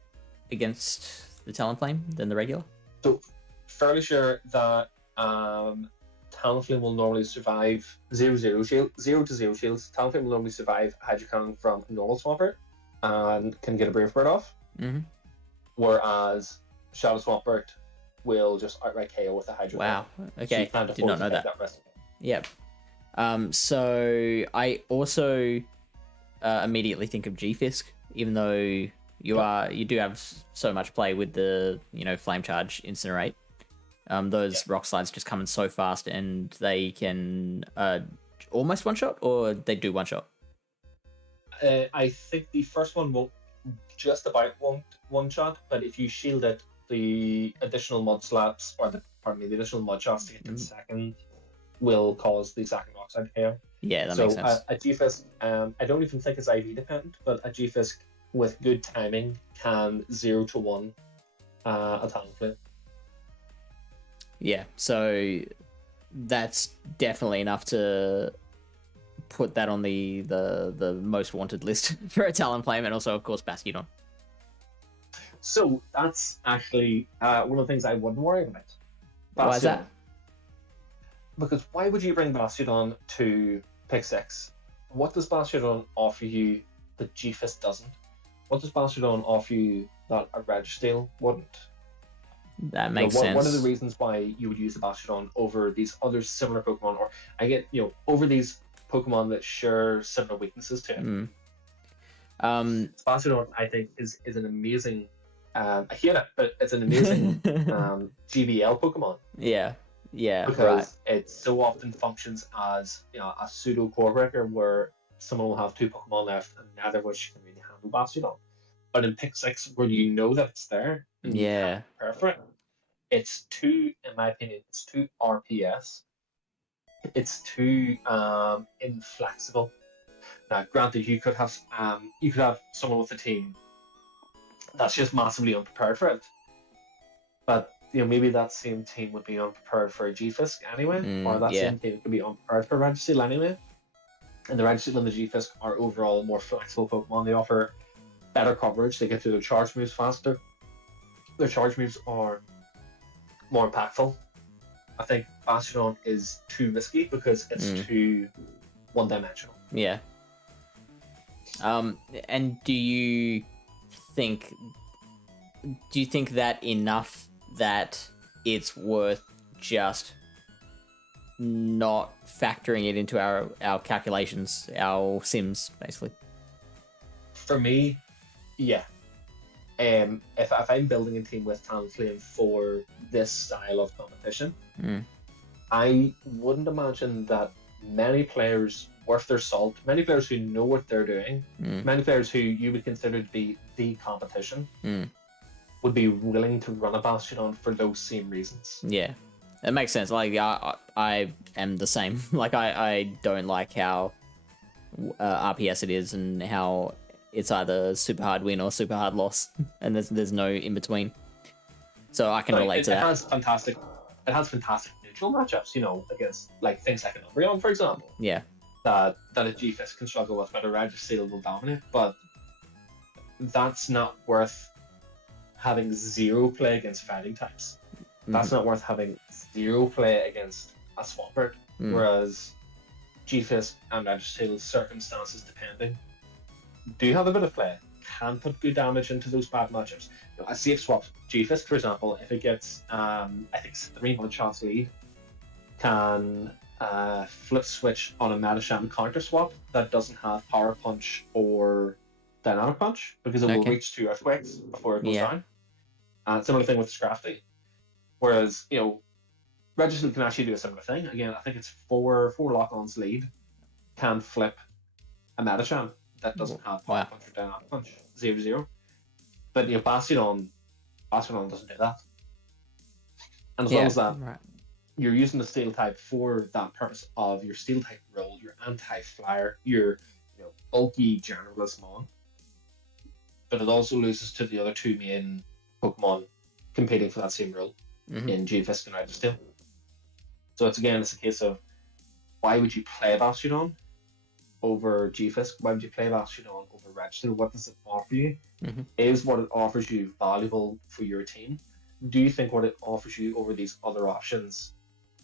against the Talonflame than the regular? So fairly sure that Talonflame will normally survive 0-0 shield, 0-0 shields. Talonflame will normally survive Hydro Cannon from a normal Swampert and can get a Brave Bird off. Mm-hmm. Whereas Shadow Swampert will just outright KO with a Hydro Wow. Cannon. Okay. So did not know that. Yep. So I also immediately think of G-Fisk, even though you do have so much play with the Flame Charge, Incinerate. Those rock slides just come in so fast, and they can almost one shot, or they do one shot. I think the first one will just about one shot, but if you shield it, the additional mud slaps the additional mud shots to get to the second will cause the second rock slide KO. Yeah, that makes sense. A G-Fisk, I don't even think it's IV dependent, but a G-Fisk with good timing can 0-1 a Talonflame. Yeah, so that's definitely enough to put that on the most wanted list for a Talonflame, and also, of course, Bastiodon. So that's actually one of the things I wouldn't worry about. Why is that? Because why would you bring Bastiodon to pick 6? What does Bastiodon offer you that G-Fisk doesn't? What does Bastiodon offer you that a Registeel wouldn't? That makes sense. One of the reasons why you would use a Bastiodon over these other similar Pokemon, or over these Pokemon that share similar weaknesses to it. Bastiodon, I think, is an amazing. I hate it, but it's an amazing GBL Pokemon. Yeah, because it so often functions as a pseudo core breaker, where someone will have 2 Pokemon left and neither of which can really handle Bastiodon. But in pick 6, where you know that it's there, and you can't prepare for it, it's too, in my opinion, it's too RPS. It's too inflexible. Now, granted, you could have someone with a team that's just massively unprepared for it, but maybe that same team would be unprepared for a G-Fisk anyway, or that same team could be unprepared for a Registeel anyway. And the Registeel and the G-Fisk are overall more flexible Pokemon. They offer better coverage. They get to their charge moves faster. Their charge moves are more impactful. I think Bastiodon is too risky because it's too one-dimensional. Yeah. And do you think that enough that it's worth just not factoring it into our calculations, our sims, basically. For me, yeah. If I'm building a team with Talonflame for this style of competition, I wouldn't imagine that many players worth their salt, many players who know what they're doing, many players who you would consider to be the competition, would be willing to run a Bastion on for those same reasons. Yeah, it makes sense. Like I am the same. Like I don't like how RPS it is and how it's either super hard win or super hard loss, and there's no in between. So I can relate to that. It has fantastic neutral matchups, you know, against like things like an Umbreon, for example. Yeah. That a G-Fist can struggle with, but a Registeel will dominate. But that's not worth having zero play against fighting types. That's not worth having zero play against a Swampert. Whereas G-Fist and Registeel, circumstances depending, do have a bit of play, can put good damage into those bad matchups. You know, a safe swap G-Fist, for example, if it gets, I think, 3 shots lead, can flip switch on a Metasham counter swap that doesn't have Power Punch or Dynamic Punch, because it will reach 2 Earthquakes before it goes down. And similar thing with Scrafty. Whereas, you know, Registeel can actually do a similar thing. Again, I think it's 4 lock-ons lead, can flip a Metasham that doesn't have Power Punch or Dynamic Punch, 0-0. But, you know, Bastion doesn't do that. And as well as that, you're using the Steel type for that purpose of your Steel type role, your anti-flyer, your bulky generalist mon. But it also loses to the other 2 main Pokemon competing for that same role in G-Fist and Registeel. So it's a case of, why would you play Bastion over G-Fist? Why would you play Bastion over Registeel? What does it offer you? Is what it offers you valuable for your team? Do you think what it offers you over these other options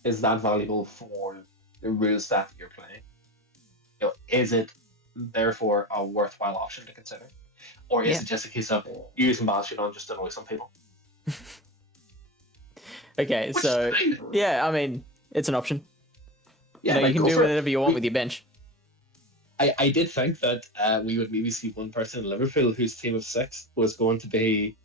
is that valuable for the rule set that you're playing? You know, is it therefore a worthwhile option to consider? Or is it just a case of using Bastion just to annoy some people? Okay, so yeah, I mean, it's an option. Yeah, you can do whatever you want with your bench. I did think that we would maybe see one person in Liverpool whose team of 6 was going to be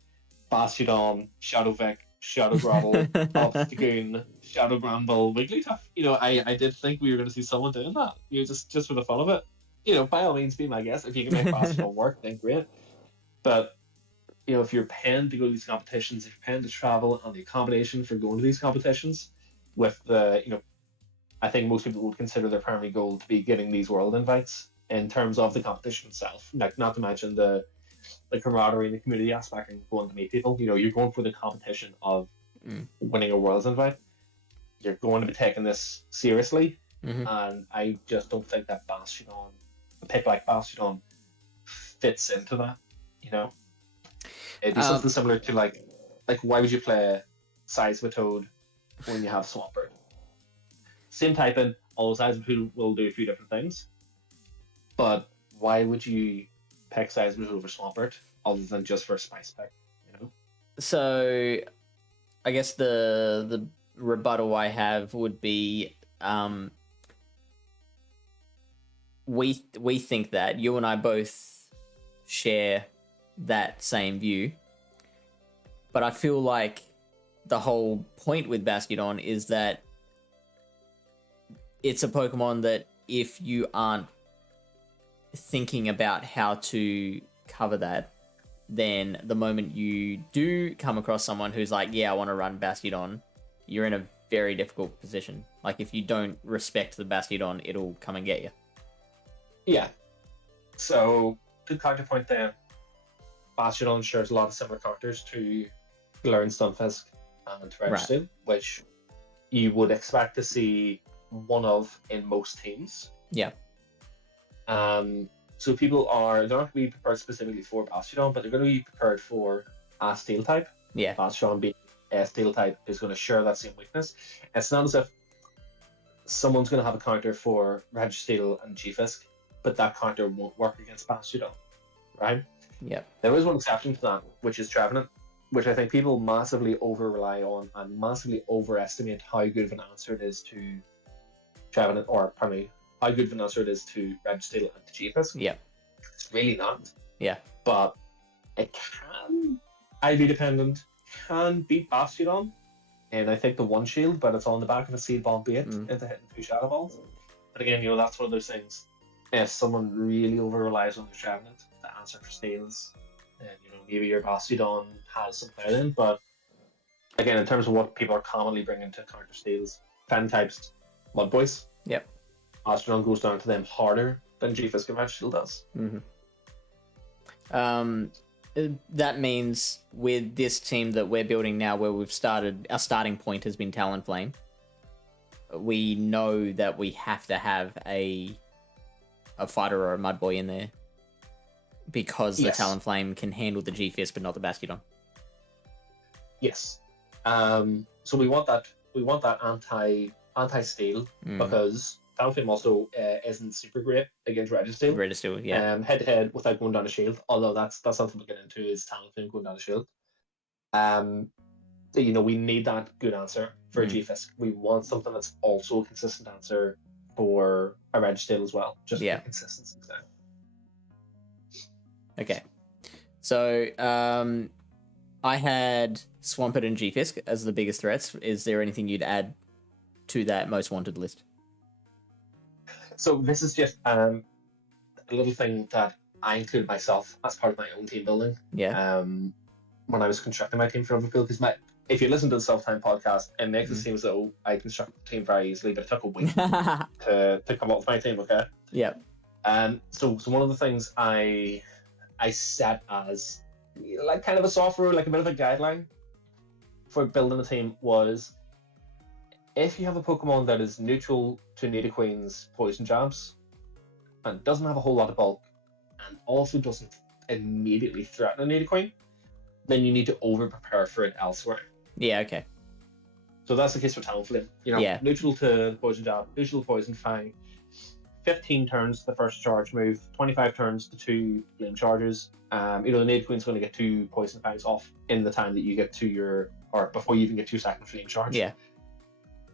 Bastion, Shadow Vic, Shadow Grotle, Obstagoon, Shadow Bramble, Wigglytuff. You know, I did think we were going to see someone doing that. You know, just for the fun of it. You know, by all means, be my guest. If you can make Bastion work, then great. But you know, if you're paying to go to these competitions, if you're paying to travel, and the accommodation for going to these competitions, with the, you know, I think most people would consider their primary goal to be getting these world invites in terms of the competition itself. Like, not to mention the camaraderie and the community aspect and going to meet people. You know, you're going for the competition of winning a world's invite. You're going to be taking this seriously, and I just don't think that Bastion, a pick like Bastion, fits into that. You know. It'd be something similar to like why would you play Seismitoad when you have Swampert? Same typing, all Seismitoad will do a few different things, but why would you pick Seismitoad over Swampert other than just for a spice pick? You know. So, I guess the rebuttal I have would be, we think that you and I both share that same view, but I feel like the whole point with Bastion is that it's a Pokemon that if you aren't thinking about how to cover that, then the moment you do come across someone who's like, yeah, I want to run Bastion, you're in a very difficult position. Like, if you don't respect the Bastion, it'll come and get you. Yeah. So, good counterpoint there. Bastion shares a lot of similar characters to Learn Stunfisk and Registeel, which you would expect to see one of in most teams. Yeah. So people they're not going to be prepared specifically for Bastion, but they're going to be prepared for a Steel type. Yeah. Bastion being a Steel type is going to share that same weakness. It's not as if someone's going to have a counter for Registeel and G-Fisk, but that counter won't work against Bastion, right? Yeah. There is one exception to that, which is Trevenant, which I think people massively over-rely on and massively overestimate how good of an answer it is to Trevenant, or pardon me, how good of an answer it is to Registeel and to G-Fisk. Yeah. It's really not. Yeah. But it can IV dependent, can beat Bastiodon, and I think the one shield, but it's on the back of a Seed Bomb bait into hitting 2 Shadow Balls. But again, that's one of those things. If someone really over relies on their Trevenant to answer for steals, then maybe your Bastiodon has some play in. But again, in terms of what people are commonly bringing to counter steals, Fen types, Mud Boys. Yep. Bastiodon goes down to them harder than G-Fisk and Registeel does. That means with this team that we're building now, where we've started, our starting point has been Talonflame. We know that we have to have a fighter or a Mud Boy in there because the Talonflame can handle the G-Fisk but not the Bastiodon. Yes. So we want that anti-steal because Talonflame also isn't super great against Registeel. Registeel, yeah. Head to head without going down a shield. Although that's something we'll get into is Talonflame going down a shield. We need that good answer for a G-Fisk. We want something that's also a consistent answer for a Registeel as well. Just for consistency. Okay. So I had Swampert and G-Fisk as the biggest threats. Is there anything you'd add to that most wanted list? So this is just a little thing that I include myself as part of my own team building. Yeah. When I was constructing my team for Liverpool, because if you listen to the Self-Time podcast, it makes it seem as though I construct the team very easily, but it took a week to come up with my team. Okay. Yeah. So one of the things I set as like kind of a soft rule, like a bit of a guideline for building a team was, if you have a Pokemon that is neutral to Nidoqueen's poison jabs and doesn't have a whole lot of bulk and also doesn't immediately threaten a Nidoqueen, then you need to over prepare for it elsewhere. Yeah, okay. So that's the case for Talonflame. Neutral to poison jab, neutral to poison fang. 15 turns the first charge move, 25 turns the 2 flame charges. The Nidoqueen's going to get 2 poison fangs off in the time that you get to or before you even get to your second flame charge. Yeah.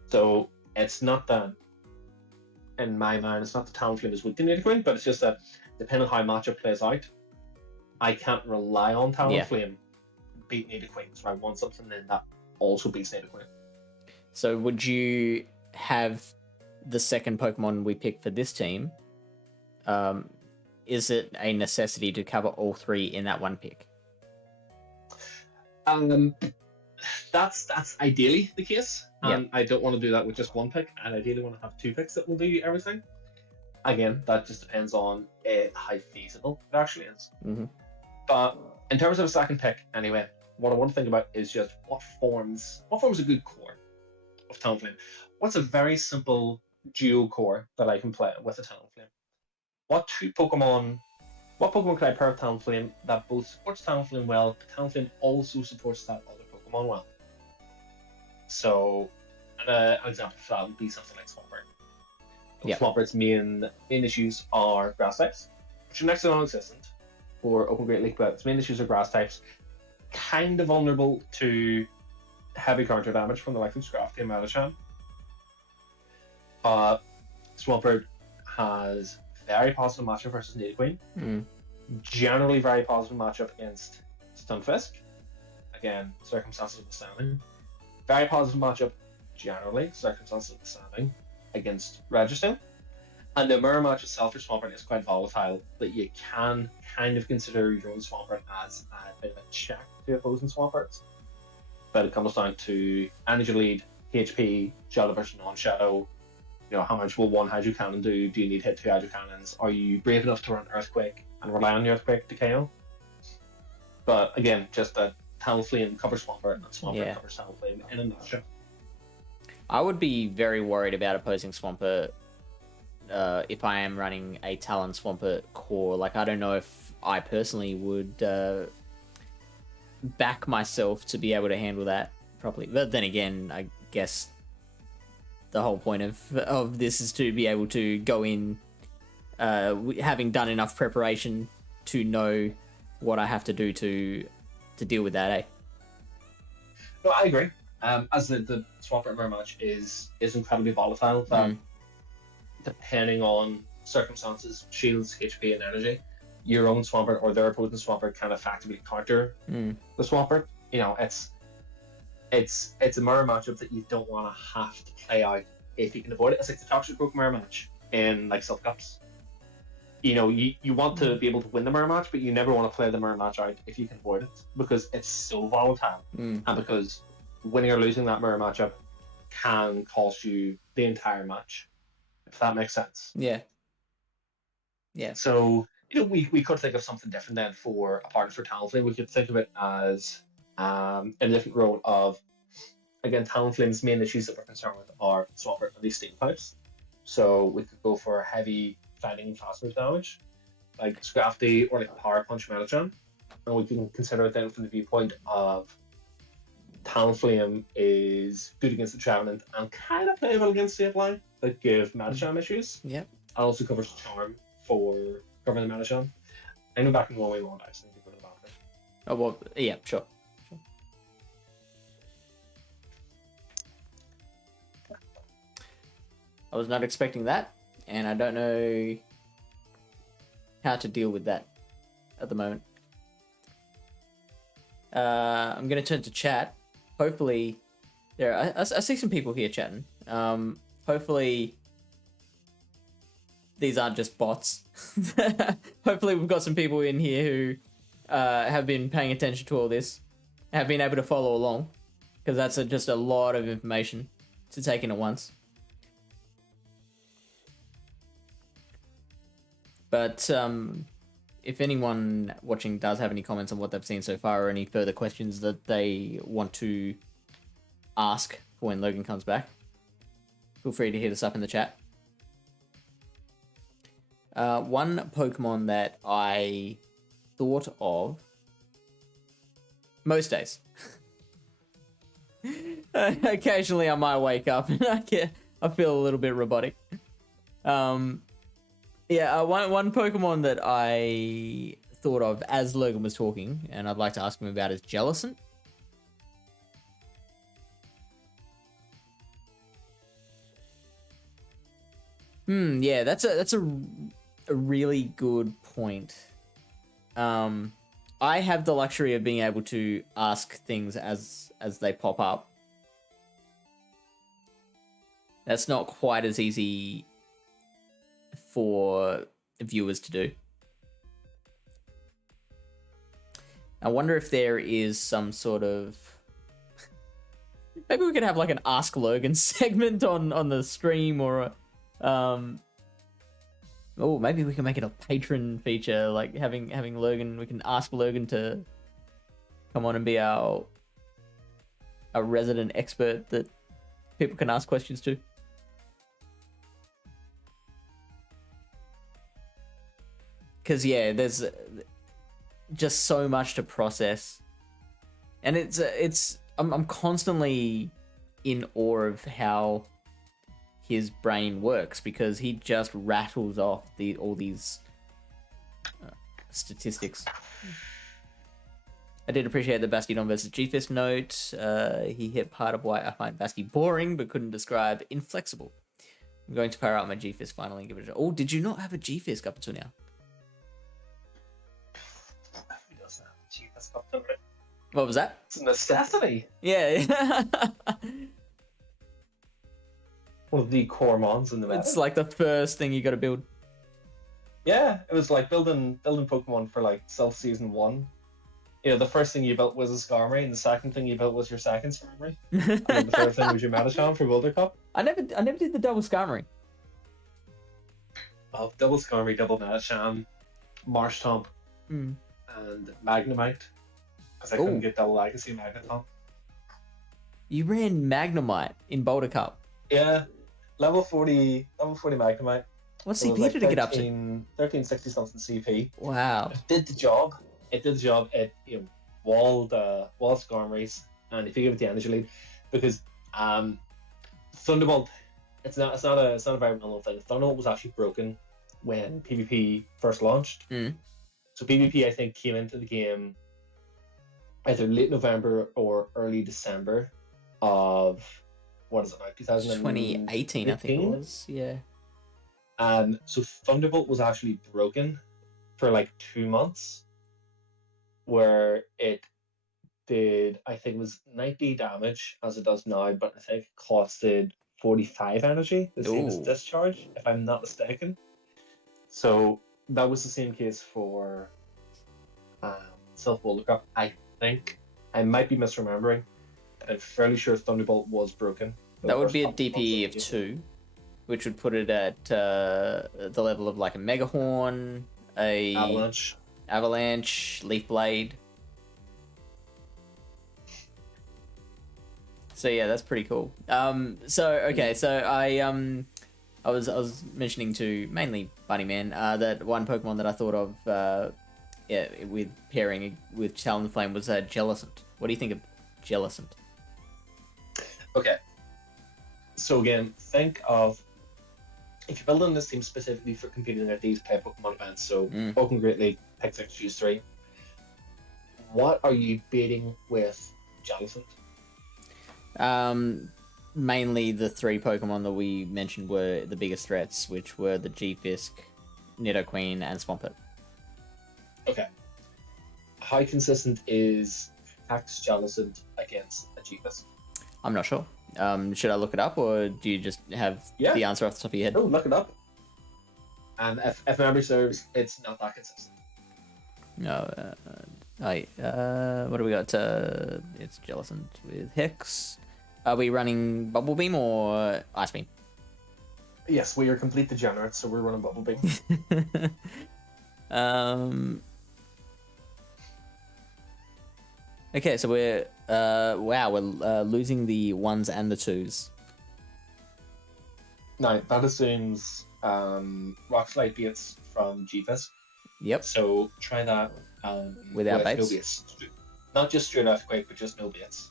So it's not that, in my mind, it's not the Talonflame is weak to Nidoqueen, but it's just that depending on how matchup plays out, I can't rely on Talonflame beat Nidoqueen, so I want something then that also beats Nidoqueen. So would you have the second Pokemon we pick for this team? Is it a necessity to cover all 3 in that one pick? That's ideally the case. I don't want to do that with just one pick. I ideally want to have 2 picks that will do everything. Again, that just depends on how feasible it actually is. But in terms of a second pick, anyway, what I want to think about is just what forms a good core of Talonflame. What's a very simple duo core that I can play with a Talonflame? What Pokemon can I pair with Talonflame that both supports Talonflame well, but Talonflame also supports that other Pokemon well? So, an example for that would be something like Swampert. Swampert's main issues are grass types, which are next to non-existent for Open Great League, but its main issues are grass types, kind of vulnerable to heavy counter damage from the likes of Scrafty and Metachan. Swampert has very positive matchup versus Nidoqueen. Generally very positive matchup against Stunfisk. Again, circumstances withstanding. Very positive matchup, generally, circumstances withstanding, against Registeel. And the mirror match itself for Swampert is quite volatile, that you can kind of consider your own Swampert as a bit of a check to opposing Swamperts. But it comes down to energy lead, HP, shadow versus non-shadow. How much will one Hydro Cannon do? Do you need hit 2 Hydro Cannons? Are you brave enough to run Earthquake and rely on the Earthquake to KO? But again, just that Talonflame covers Swampert and Swampert covers Talonflame in a nutshell. I would be very worried about opposing Swampert if I am running a Talon Swampert core. Like, I don't know if I personally would back myself to be able to handle that properly. But then again, I guess the whole point of this is to be able to go in having done enough preparation to know what I have to do to deal with that, eh? No, I agree. As the Swampert mirror match is incredibly volatile, that depending on circumstances, shields, HP, and energy, your own Swampert or their opposing Swampert can effectively counter the Swampert. You know, it's a mirror matchup that you don't want to have to play out if you can avoid it. It's like the Toxic Broke mirror match in like Silph Cups. You know, you want to be able to win the mirror match, but you never want to play the mirror match out if you can avoid it, because it's so volatile, and because winning or losing that mirror matchup can cost you the entire match, if that makes sense. Yeah. So, you know, we could think of something different then for a partner for Talonflame. We could think of it as in a different role of, again, Talonflame's main issues that we're concerned with are Swampert and these steel types. So we could go for heavy fighting fast move damage, like Scrafty or like Power Punch Metachan. And we can consider it then from the viewpoint of Talonflame is good against the Trevenant and kind of playable against Sableye that give Metachan issues. Yeah. And also covers Charm for covering the Metachan. I know back in 1v1 dice, I think go to the back. Oh, well, yeah, sure. I was not expecting that, and I don't know how to deal with that at the moment. I'm going to turn to chat. Hopefully, I see some people here chatting. Hopefully, these aren't just bots. Hopefully, we've got some people in here who have been paying attention to all this, have been able to follow along, because that's just a lot of information to take in at once. But if anyone watching does have any comments on what they've seen so far, or any further questions that they want to ask for when Logan comes back, feel free to hit us up in the chat. One Pokemon that I thought of most days. Occasionally I might wake up and I feel a little bit robotic. Yeah, one Pokemon that I thought of as Logan was talking, and I'd like to ask him about, is Jellicent. Yeah, that's a really good point. I have the luxury of being able to ask things as they pop up. That's not quite as easy for viewers to do. I wonder if there is some sort of... Maybe we could have like an Ask Logan segment on the stream, or oh, maybe we can make it a patron feature, like having Logan. We can ask Logan to come on and be our resident expert that people can ask questions to. Because yeah, there's just so much to process, and I'm constantly in awe of how his brain works, because he just rattles off all these statistics. I did appreciate the Bastiodon versus G-Fist note. He hit part of why I find Basti boring, but couldn't describe inflexible. I'm going to power out my G-Fist finally and give it a shot. Oh, did you not have a G-Fist up until now? What was that? It's a necessity. Yeah. One of the core mons in the meta. It's like the first thing you got to build. Yeah, it was like building Pokemon for like Silph Season 1. You know, the first thing you built was a Skarmory, and the second thing you built was your second Skarmory. And then the third thing was your Metachan for Wilder Cup. I never did the double Skarmory. Well, double Skarmory, double Metachan, Marshtomp, and Magnemite. Because I couldn't get double Legacy Magneton. You ran Magnemite in Boulder Cup. Yeah, level 40 Magnemite. What CP did it get up to? 1360 something CP. Wow. It did the job. It walled Skarmories, and if you give it the energy lead, because Thunderbolt, it's not a very well known thing. Thunderbolt was actually broken when PvP first launched. So PvP, I think, came into the game either late November or early December of, what is it now, 2018, I think it was, yeah. And so Thunderbolt was actually broken for like 2 months, where it did, I think it was 90 damage as it does now, but I think it costed 45 energy, the same as Ooh. Discharge, if I'm not mistaken. So that was the same case for Silph Arena. I think I might be misremembering. I'm fairly sure Thunderbolt was broken. That would be a DPE of 2, which would put it at the level of like a Megahorn, a Avalanche, Leaf Blade. So yeah, that's pretty cool. So I was mentioning to mainly Bunnyman that one Pokemon that I thought of with pairing with Talonflame was Jellicent. What do you think of Jellicent? Okay. So again, think of if you're building this team specifically for competing at these play Pokemon events, so Pokemon Great League, pick 6, choose 3. What are you beating with Jellicent? Mainly the 3 Pokemon that we mentioned were the biggest threats, which were the G-Fisk, Nidoqueen, and Swampert. Okay. How consistent is Hex Jellicent against a G-Fisk? I'm not sure. Should I look it up, or do you just have the answer off the top of your head? No, look it up. And if memory serves, it's not that consistent. No. What do we got? It's Jellicent with Hex. Are we running Bubble Beam or Ice Beam? Yes, we are complete degenerates, so we're running Bubble Beam. Okay, so we're losing the 1s and the 2s. Now that assumes Rock Slide Baits from G-Fisk. Yep. So try that without with baits. No baits. Not just straight Earthquake, but just no baits.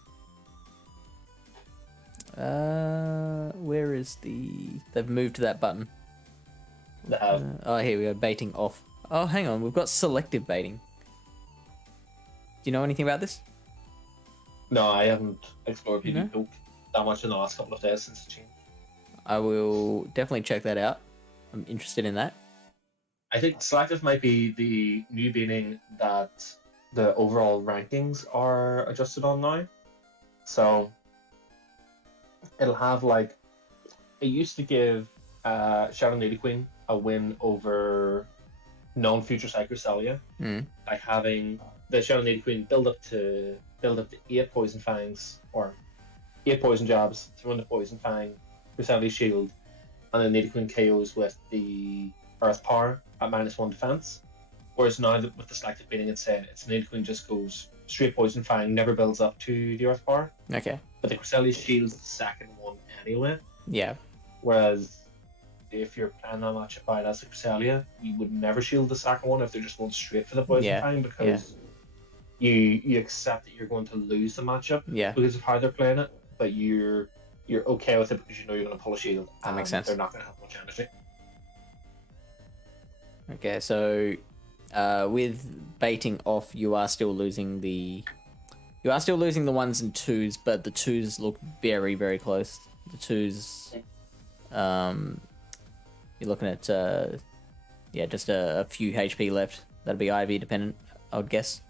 Where is the? They've moved to that button. They have. Oh, here we go. Baiting off. Oh, hang on. We've got selective baiting. Do you know anything about this? No, I haven't explored PvP Poke that much in the last couple of days since the change. I will definitely check that out. I'm interested in that. I think selective might be the new meaning that the overall rankings are adjusted on now. So it'll have like it used to give Shadow Nidoqueen a win over non-future Cycrocelia by having the Shadow Nidoqueen build up to 8 Poison Fangs or 8 Poison Jabs, throw in the Poison Fang, Cresselia Shield, and then Nidoqueen KOs with the Earth Power at -1 defense. Whereas now with the selective baiting, it's Nidoqueen just goes straight Poison Fang, never builds up to the Earth Power. Okay. But the Cresselia Shield's the second one anyway. Yeah. Whereas if you're planning that matchup out as a Cresselia, you would never shield the second one if they're just going straight for the Poison Fang because you accept that you're going to lose the matchup because of how they're playing it, but you're okay with it because you know you're going to pull a shield. That makes sense. They're not going to have much energy. Okay, so with baiting off, you are still losing the 1s and 2s, but the 2s look very, very close. The 2s, you're looking at just a few HP left. That'd be IV dependent, I would guess.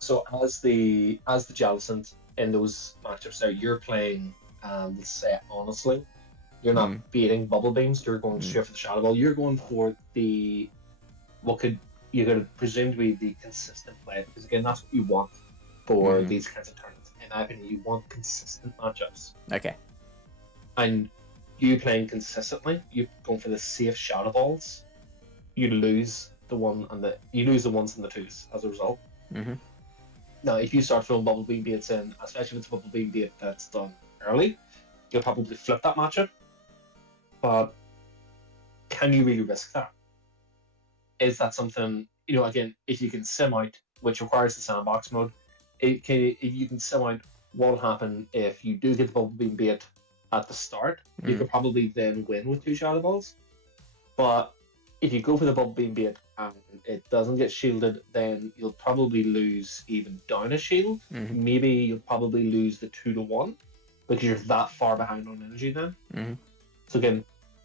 So as the Jellicent in those matchups there, you're playing let's say honestly, you're not beating Bubble Beams, you're going straight for the Shadow Ball. You're going for you're going to presume to be the consistent play, because again that's what you want for these kinds of tournaments. In my opinion, you want consistent matchups. Okay. And you playing consistently, you going for the safe Shadow Balls, you lose the 1s and the 2s as a result. Now, if you start throwing Bubble Beam baits in, especially if it's a Bubble Beam bait that's done early, you'll probably flip that matchup. But can you really risk that? Is that something, again, if you can sim out, which requires the sandbox mode, if you can sim out what will happen if you do get the Bubble Beam bait at the start, you could probably then win with 2 Shadow Balls. But if you go for the Bubble Beam bait and it doesn't get shielded, then you'll probably lose even down a shield. Maybe you'll probably lose the 2-1 because you're that far behind on energy then. So again,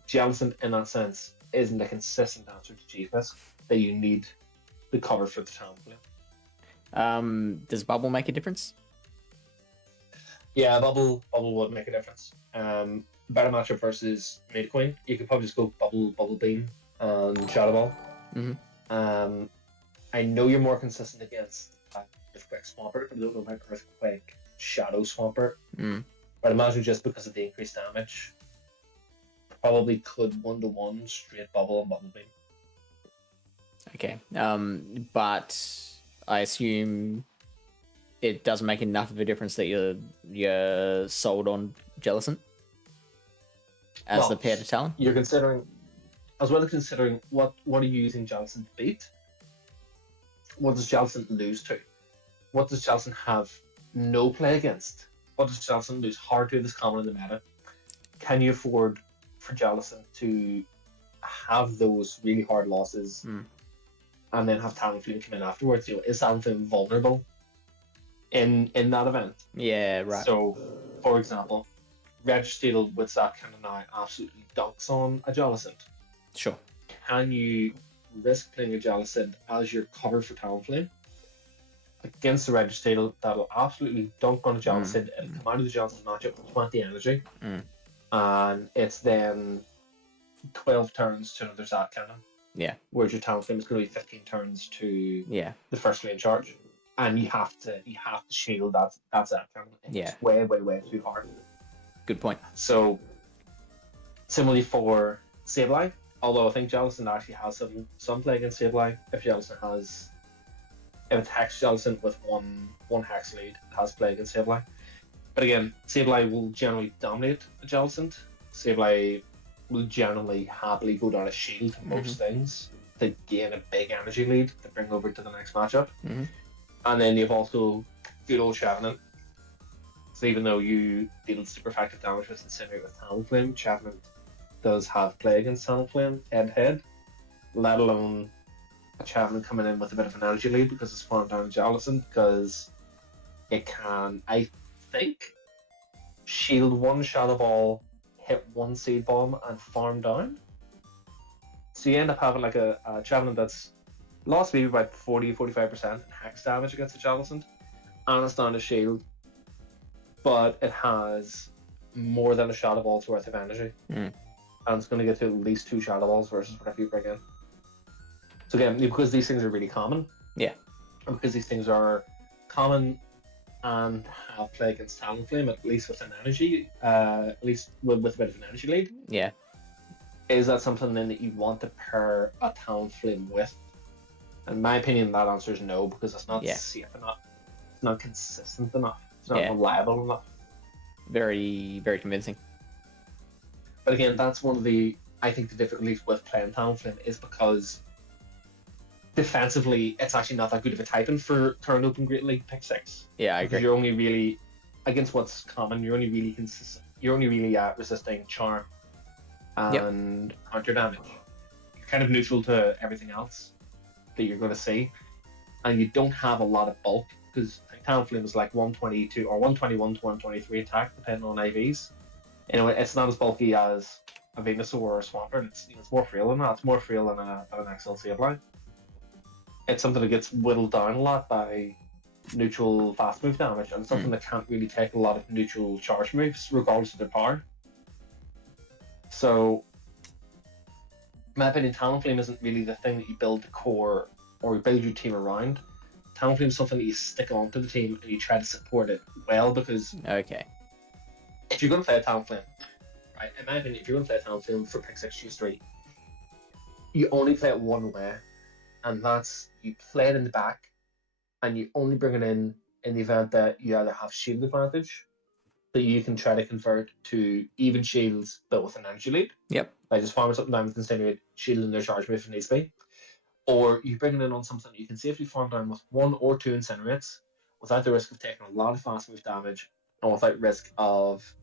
Jellicent, in that sense, isn't a consistent answer to G-Fisk that you need the cover for the Talonflame. Does bubble make a difference? Yeah, bubble would make a difference. Better matchup versus Meta Queen. You could probably just go bubble beam and Shadow Ball. Mm-hmm. I know you're more consistent against Earthquake Swampert. I don't know about Earthquake Shadow Swampert. But I imagine just because of the increased damage, probably could 1-to-1 straight bubble and bubble beam. Okay. But I assume it doesn't make enough of a difference that you're sold on Jellicent as the pair to Talon. You're considering, as well as considering what are you using Jellicent to beat? What does Jellicent lose to? What does Jellicent have no play against? What does Jellicent lose hard to that's common in the meta? Can you afford for Jellicent to have those really hard losses and then have Talonflame come in afterwards? Is Talonflame vulnerable in that event? Yeah, right. So, for example, Registeel with that kind of now absolutely dunks on a Jellicent. Sure. Can you risk playing a Jellicent as your cover for Talonflame against the Registeel that'll absolutely dunk on a Jellicent and come out of the Jellicent matchup with 20 energy, and it's then 12 turns to another Zap Cannon. Yeah. Whereas your Talonflame is going to be 15 turns to the first lane charge, and you have to shield that Zap Cannon. It's way too hard. Good point. So similarly for Sableye, although I think Jellicent actually has some play against Sableye. If it's Hex Jellicent with one Hex lead, it has play against Sableye. But again, Sableye will generally dominate a Jellicent. Sableye will generally happily go down a shield to most things to gain a big energy lead to bring over to the next matchup. And then you've also good old Chevenant. So even though you deal super effective damage with Incinerate with Talonflame, Chevenant does have play against Talonflame head-to-head, let alone a Chevenant coming in with a bit of an energy lead because it's farmed down Jellicent, because it can, I think, shield one Shadow Ball, hit one Seed Bomb, and farm down. So you end up having like a Chevenant that's lost maybe by 40-45% in hex damage against a Jellicent, and it's down to shield, but it has more than a Shadow Ball's worth of energy. And it's going to get to at least 2 Shadow Balls versus whatever you bring in. So again, because these things are really common, and because these things are common and have play against Talonflame, at least with an energy, at least with a bit of an energy lead. Is that something then that you want to pair a Talonflame with? In my opinion, that answer is no, because it's not safe enough. It's not consistent enough. It's not reliable enough. Very, very convincing. But again, that's one of the, I think, the difficulties with playing Talonflame is because defensively, it's actually not that good of a typing for current Open Great League pick 6. Yeah, I agree. Because you're only really, against what's common, you're only really consistent. You're only really resisting Charm and counter damage. You're kind of neutral to everything else that you're going to see, and you don't have a lot of bulk, because Talonflame is like 122 or 121 to 123 attack depending on IVs. It's not as bulky as a Venusaur or a Swampert. It's more frail than that. It's more frail than an XL Sableye. It's something that gets whittled down a lot by neutral fast move damage, and something that can't really take a lot of neutral charge moves regardless of their power. So, in my opinion, Talonflame isn't really the thing that you build the core or you build your team around. Talonflame is something that you stick onto the team and you try to support it well, because if you're going to play a Talonflame, right, in my opinion, if you're going to play a Talonflame for pick 6, choose 3, you only play it one way, and that's you play it in the back and you only bring it in the event that you either have shield advantage that you can try to convert to even shields but with an energy lead. Like just farming something down with Incinerate, shielding their charge move if it needs to be. Or you bring it in on something that you can safely farm down with 1 or 2 Incinerates without the risk of taking a lot of fast move damage and without risk of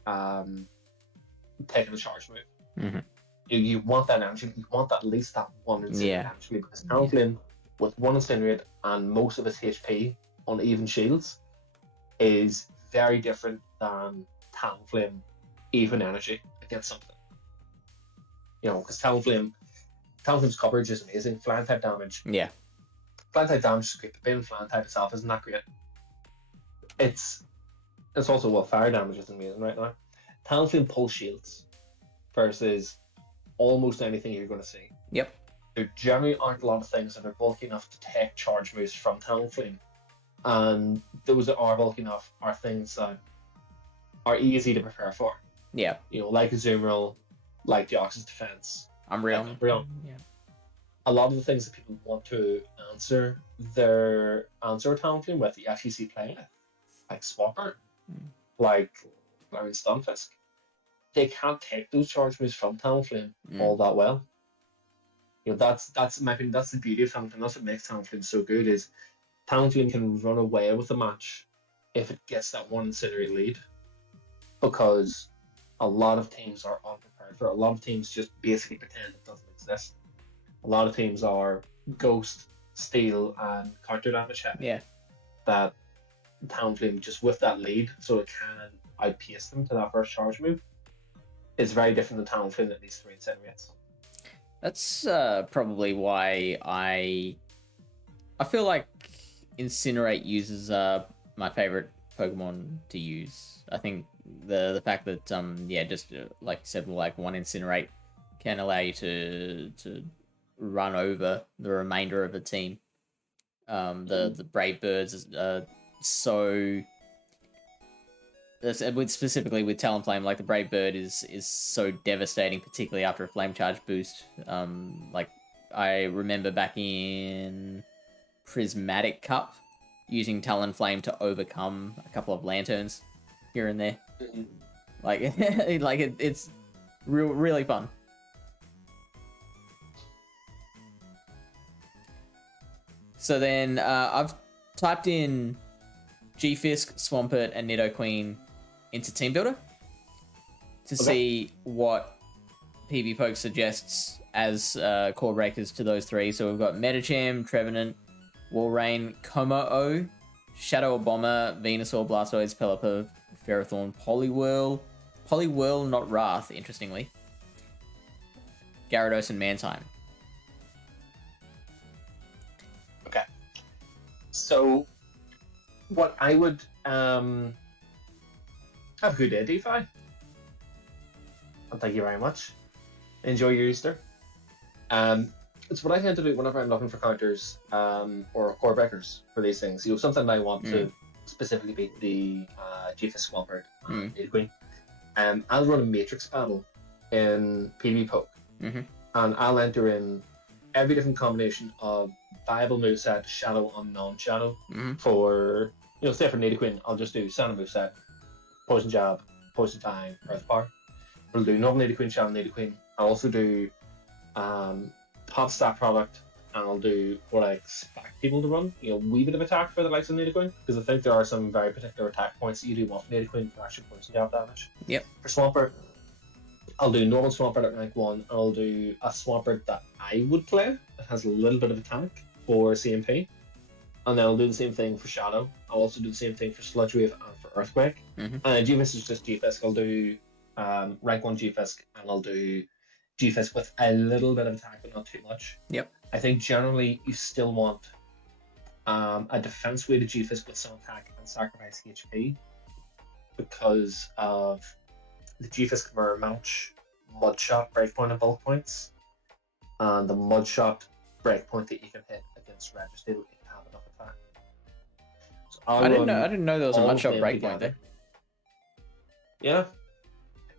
taking a charge move. You want that energy, you want at least that 1 Incinerate energy, because Talonflame with 1 Incinerate and most of its HP on even shields is very different than Talonflame even energy against something. because Talonflame's coverage is amazing. Flying type damage. Yeah. Flying type damage is great, but being flying type itself isn't that great. It's also fire damage is amazing right now. Talonflame pulls shields versus almost anything you're going to see. Yep. There generally aren't a lot of things that are bulky enough to take charge moves from Talonflame, and those that are bulky enough are things that are easy to prepare for. Yeah. Like Azumarill, like Deoxys Defense, Umbreon. Yeah. A lot of the things that people want to answer their Talonflame with, you actually see playing it, like Swampert, like Glaring Stunfisk. They can't take those charge moves from Talonflame all that well. That's in my opinion, that's the beauty of Talonflame. That's what makes Talonflame so good, is Talonflame can run away with the match if it gets that one Incinerate lead, because a lot of teams are unprepared for it. A lot of teams just basically pretend it doesn't exist. A lot of teams are Ghost, Steel, and counter damage heavy. Yeah. That Talonflame, just with that lead, so it can outpace them to that first charge move, is very different than Talonflame that needs 3 Incinerates. That's probably why I feel like Incinerate users are my favorite Pokemon to use. I think the fact that just like you said, like one Incinerate can allow you to run over the remainder of a team. The Brave Birds so. Specifically with Talonflame, like the Brave Bird is so devastating, particularly after a Flame Charge boost. Like I remember back in Prismatic Cup using Talonflame to overcome a couple of Lanterns here and there. Like it's really fun. So then I've typed in G-Fisk, Swampert, and Nidoqueen into Team Builder to see what PB Poke suggests as core breakers to those three. So we've got Medicham, Trevenant, Walrein, Como-O, Shadow Bomber, Venusaur, Blastoise, Pelipper, Ferrothorn, Poliwhirl, not Wrath, interestingly, Gyarados, and Mantine. Okay. So what I would have a good day, DeFi. And thank you very much. Enjoy your Easter. It's what I tend to do whenever I'm looking for counters or core breakers for these things. Something I want to specifically beat the G-Fisk, Swampert, and Nidoqueen. I'll run a Matrix battle in PB Poke, and I'll enter in every different combination of viable moveset, Shadow and non-Shadow. For, say for Nidoqueen, I'll just do Standard moveset, Poison Jab, Poison Fang, Earth Power. I'll do normal Nidoqueen, Shadow Nidoqueen. I'll also do top stat product, and I'll do what I expect people to run. Wee bit of attack for the likes of Nidoqueen, because I think there are some very particular attack points that you do want from Nidoqueen for actual Poison Jab damage. Yep. For Swampert, I'll do normal Swampert at rank 1, and I'll do a Swampert that I would play that has a little bit of attack for CMP. And then I'll do the same thing for Shadow. I'll also do the same thing for Sludge Wave and for Earthquake. And G-Fisk is just G-Fisk. I'll do rank 1 G-Fisk, and I'll do G-Fisk with a little bit of attack, but not too much. Yep. I think generally you still want a defense weighted G-Fisk with some attack and sacrifice HP, because of the G-Fisk mirror match Mudshot breakpoint and bulk points, and the Mudshot breakpoint that you can hit against Registeel if you have enough attack. So I didn't know there was a Mudshot breakpoint there. Yeah.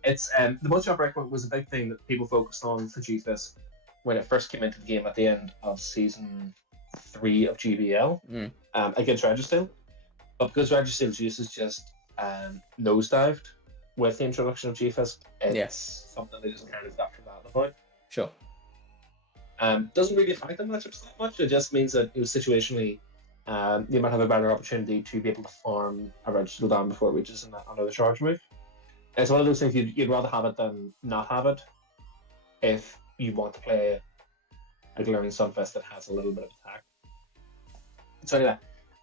It's the Mudshot breakpoint was a big thing that people focused on for G-Fisk when it first came into the game at the end of season 3 of GBL against Registeel. But because Registeel's use is just nosedived with the introduction of G-Fisk, it's something they just kind of got forgotten about. Sure. Doesn't really affect the matchups that much. It just means that situationally, you might have a better opportunity to be able to farm a Registeel down before it reaches another charge move. It's one of those things you'd rather have it than not have it if you want to play a Glaring Sunfist that has a little bit of attack. So anyway,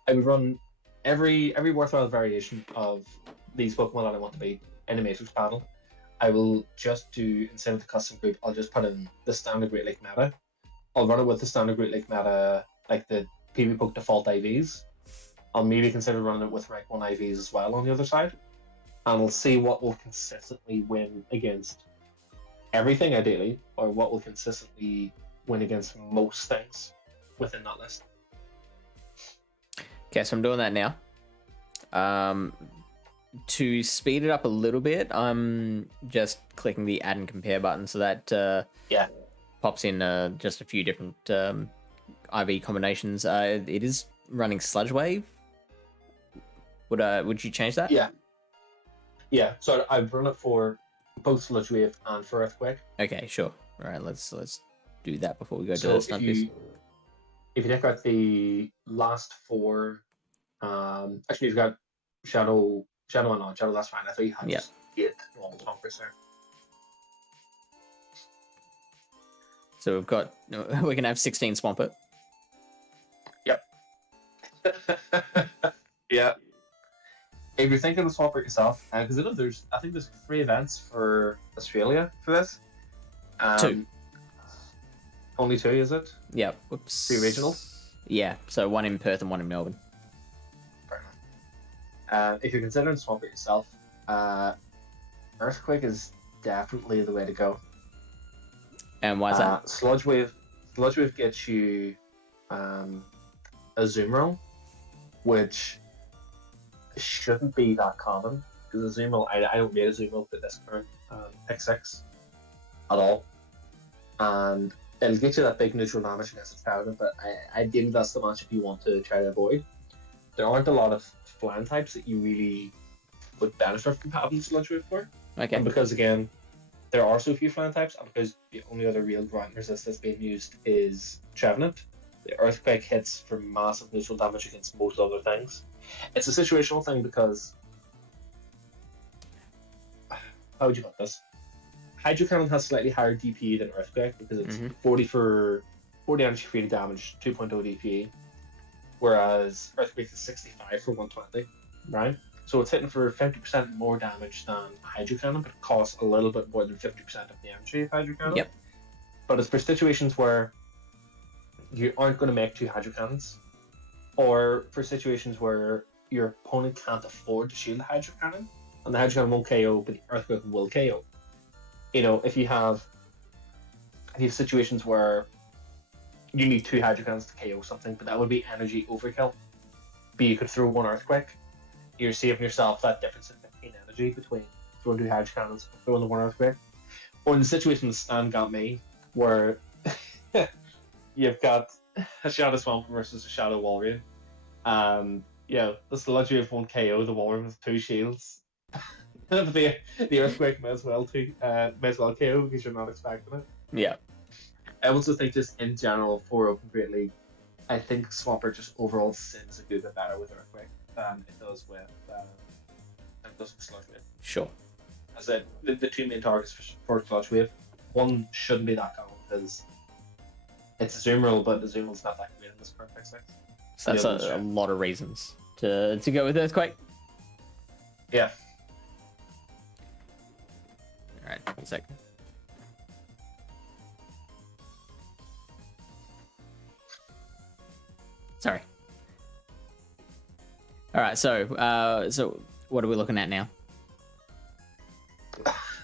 I would run every worthwhile variation of these Pokemon that I want to beat in a Matrix battle. I will just do, instead of the custom group, I'll just put in the standard Great Lake meta. I'll run it with the standard Great Lake meta, like the PB Poke default IVs. I'll maybe consider running it with rank 1 IVs as well on the other side. And we'll see what will consistently win against everything, ideally, or what will consistently win against most things within that list. Okay, so I'm doing that now. To speed it up a little bit, I'm just clicking the add and compare button so that pops in just a few different IV combinations. It is running Sludge Wave. Would you change that? Yeah. So I've run it for both Sludge Wave and for Earthquake. Okay, sure. All right, let's do that before we go to the stunt piece. If you take out the last four, actually you've got Shadow and on Shadow. That's fine. I thought you had just 8 normal Swampers there. So we can have 16 Swampert. Yep. Yeah. If you're thinking of Swampert yourself, because I think there's 3 events for Australia for this. 2. Only 2, is it? Yeah. Whoops. 3 regionals. Yeah. So 1 in Perth and 1 in Melbourne. Fair enough. If you're considering Swampert yourself, Earthquake is definitely the way to go. And why is that? Sludge Wave gets you a Azumarill, which shouldn't be that common, because Azumarill, I don't rate Azumarill for this current pick 6 at all, and it'll get you that big neutral damage against the Trout, but ideally that's the matchup you want to try to avoid. There aren't a lot of flying types that you really would benefit from having Sludge Wave for. Okay. And because again, there are so few flying types, and because the only other real ground resistance being used is Trevenant, the Earthquake hits for massive neutral damage against most other things. It's a situational thing because, how would you put this? Hydro Cannon has slightly higher DPE than Earthquake because it's 40 energy free to damage, 2.0 DPE, whereas Earthquake is 65 for 120, right? So it's hitting for 50% more damage than Hydro Cannon, but it costs a little bit more than 50% of the energy of Hydro Cannon. Yep. But it's for situations where you aren't going to make 2 Hydro Cannons, or for situations where your opponent can't afford to shield the Hydro Cannon, and the Hydro Cannon won't KO, but the Earthquake will KO. You know, if you have situations where you need 2 Hydro Cannons to KO something, but that would be energy overkill. But you could throw 1 Earthquake. You're saving yourself that difference in 15 energy between throwing 2 Hydro Cannons and throwing the 1 Earthquake. Or in the situation that Stan got me, where you've got a Shadow Swamp versus a Shadow Walrein. The Sludge Wave won't KO the Walrein with 2 shields. the Earthquake may as well KO because you're not expecting it. Yeah. I also think just in general for Open Great League, I think Swampert just overall sits a good bit better with Earthquake than it does with Sludge Wave. Sure. As the 2 main targets for Sludge Wave, one shouldn't be that common because it's Azumarill, but Azumarill's not that great in this current pick 6. So that's a lot of reasons to go with Earthquake. Yeah. Alright, 1 second. Sorry. Alright, so what are we looking at now?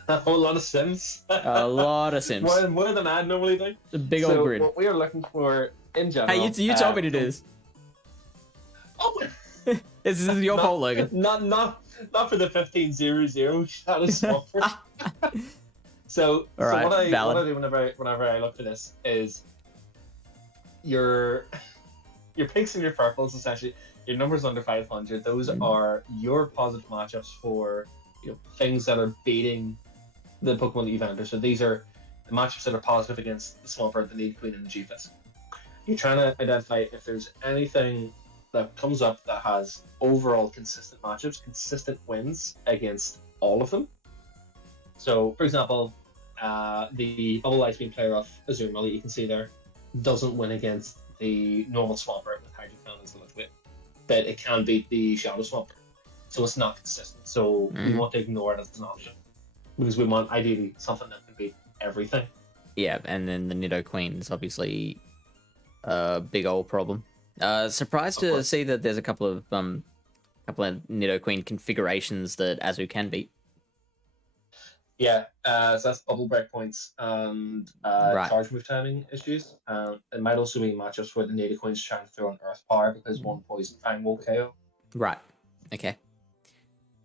A whole lot of Sims. A lot of Sims. More than I normally do. It's a big old grid. What we are looking for in general. Hey, you told me to do this. Oh, This is your poll, Logan. Not for the 1500 Shadow Swamper. So what I do whenever I look for this is your pinks and your purples, essentially your numbers under 500. Those are your positive matchups for things that are beating the Pokemon that you've entered. So these are the matchups that are positive against the Swampert, the Nidoqueen, and the G-Fisk. You're trying to identify if there's anything that comes up that has overall consistent matchups, consistent wins against all of them. So, for example, the Bubble Ice Beam player off Azumarill that you can see there doesn't win against the normal Swampert with Hydro Cannon and Sludge Wave, but it can beat the Shadow Swampert. So it's not consistent. So you want to ignore it as an option. because we want ideally something that can beat everything. Yeah, and then the Nidoqueen is obviously a big old problem. Surprised Of to course. see that there's a couple of Nidoqueen configurations that Azu can beat. Yeah, so that's bubble break points and Right. charge move timing issues. It might also be matchups where the Nidoqueen's trying to throw an Earth Power because one Poison Fang will KO. Right. Okay.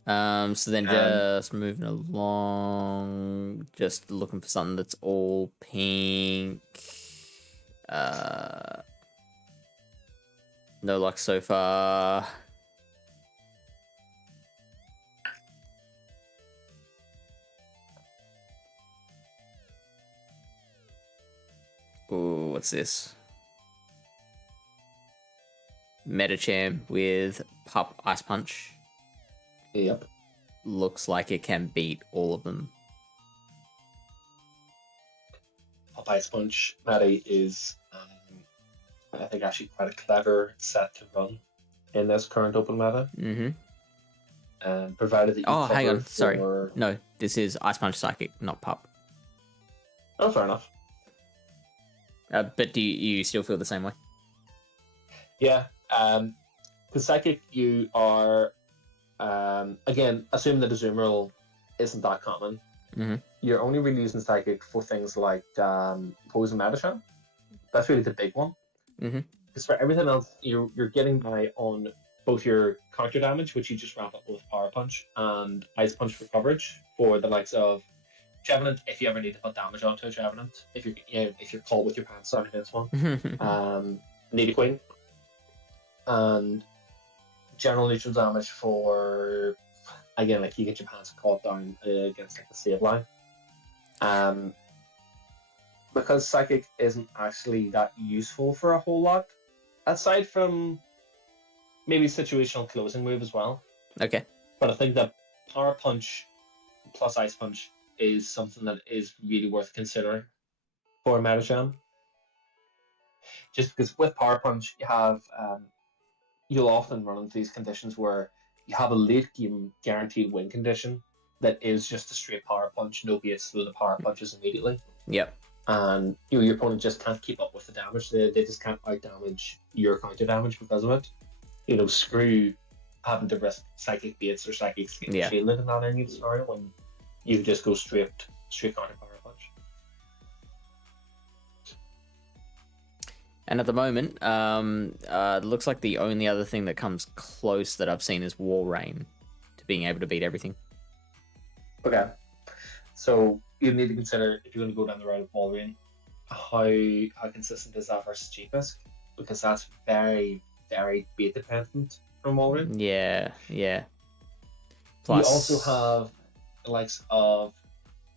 So then just moving along, just looking for something that's all pink. No luck so far. Ooh, what's this? Metacham with Pup Ice Punch. Yep. Looks like it can beat all of them. Pop Ice Punch, Matty, is, I think, actually quite a clever set to run in this current open meta. Mm-hmm. Provided that you Oh, hang on. for... Sorry. No, this is Ice Punch Psychic, not Pup. Oh, fair enough. But do you still feel the same way? Yeah. Because Psychic, you are, again, assuming that the Azumarill isn't that common, you're only really using Psychic for things like Poison Metacham. That's really the big one. Because for everything else, you're getting by on both your counter damage, which you just wrap up with Power Punch, and Ice Punch for coverage for the likes of Trevenant, if you ever need to put damage onto a Trevenant, if you're caught with your pants down against one. Nidoqueen. And general neutral damage for, again, like you get your pants caught down against like the save line. Because Psychic isn't actually that useful for a whole lot, aside from maybe situational closing move as well. Okay. But I think that Power Punch plus Ice Punch is something that is really worth considering for Metacham. Just because with Power Punch, you have you'll often run into these conditions where you have a late game guaranteed win condition that is just a straight Power Punch, no baits through the Power Punches immediately. Yep. And your opponent just can't keep up with the damage. They just can't out damage your counter damage because of it. Screw having to risk Psychic baits or Psychic shielded in that any scenario when you can just go straight counter Power Punch. And at the moment, it looks like the only other thing that comes close that I've seen is War Rain to being able to beat everything. Okay. So you need to consider, if you're going to go down the route of Wall Rain, how consistent is that versus G-Fisk? Because that's very, very bait dependent from Wall Rain. Yeah. Plus, you also have the likes of,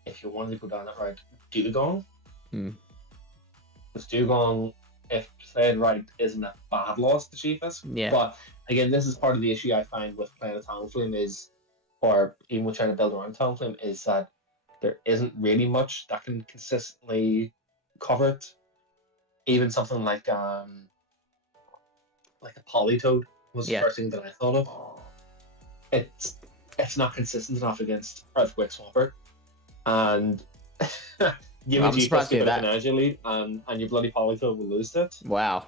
if you wanted to go down that route, Dugong. Because Dugong, if played right, isn't a bad loss to G-Fisk. Yeah. But again, this is part of the issue I find with playing a Talonflame or even with trying to build around Talonflame, is that there isn't really much that can consistently cover it. Even something like a Politoed was the first thing that I thought of. It's not consistent enough against Earthquake Swampert. And give a G-Fisk a bit of an energy lead, and your bloody Politoed will lose it. Wow.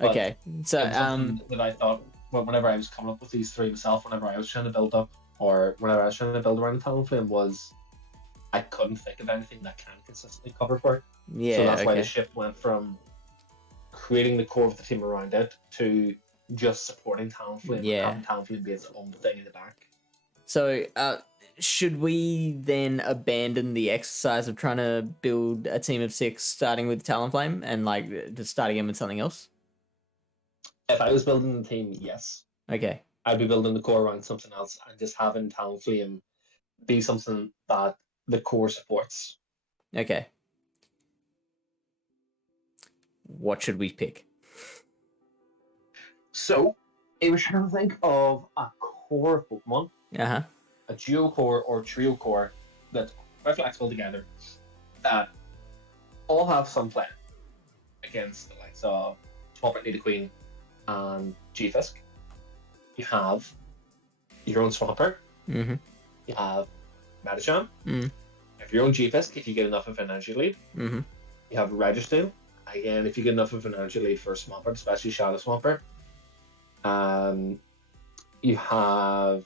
Okay. So that I thought, well, whenever I was coming up with these three myself, whenever I was trying to build up, or whenever I was trying to build around the Talonflame, was I couldn't think of anything that can consistently cover for it. Yeah. So that's why the shift went from creating the core of the team around it to just supporting Talonflame and having Talonflame be its own thing in the back. So should we then abandon the exercise of trying to build a team of 6 starting with Talonflame and just start again with something else? If I was building the team, yes. Okay. I'd be building the core around something else and just having Talonflame be something that the core supports. Okay. What should we pick? So, I was trying to think of a core Pokemon, a duo core or trio core that's quite flexible together, that all have some play against the likes of Swampert, Nidoqueen, and G-Fisk. You have your own Swampert. You have Metacham. Mm. If you're on GFISC, if you get enough of an energy lead, Mm-hmm. you have Registeel. Again, if you get enough of an energy lead for a Swampert, especially Shadow Swampert. You have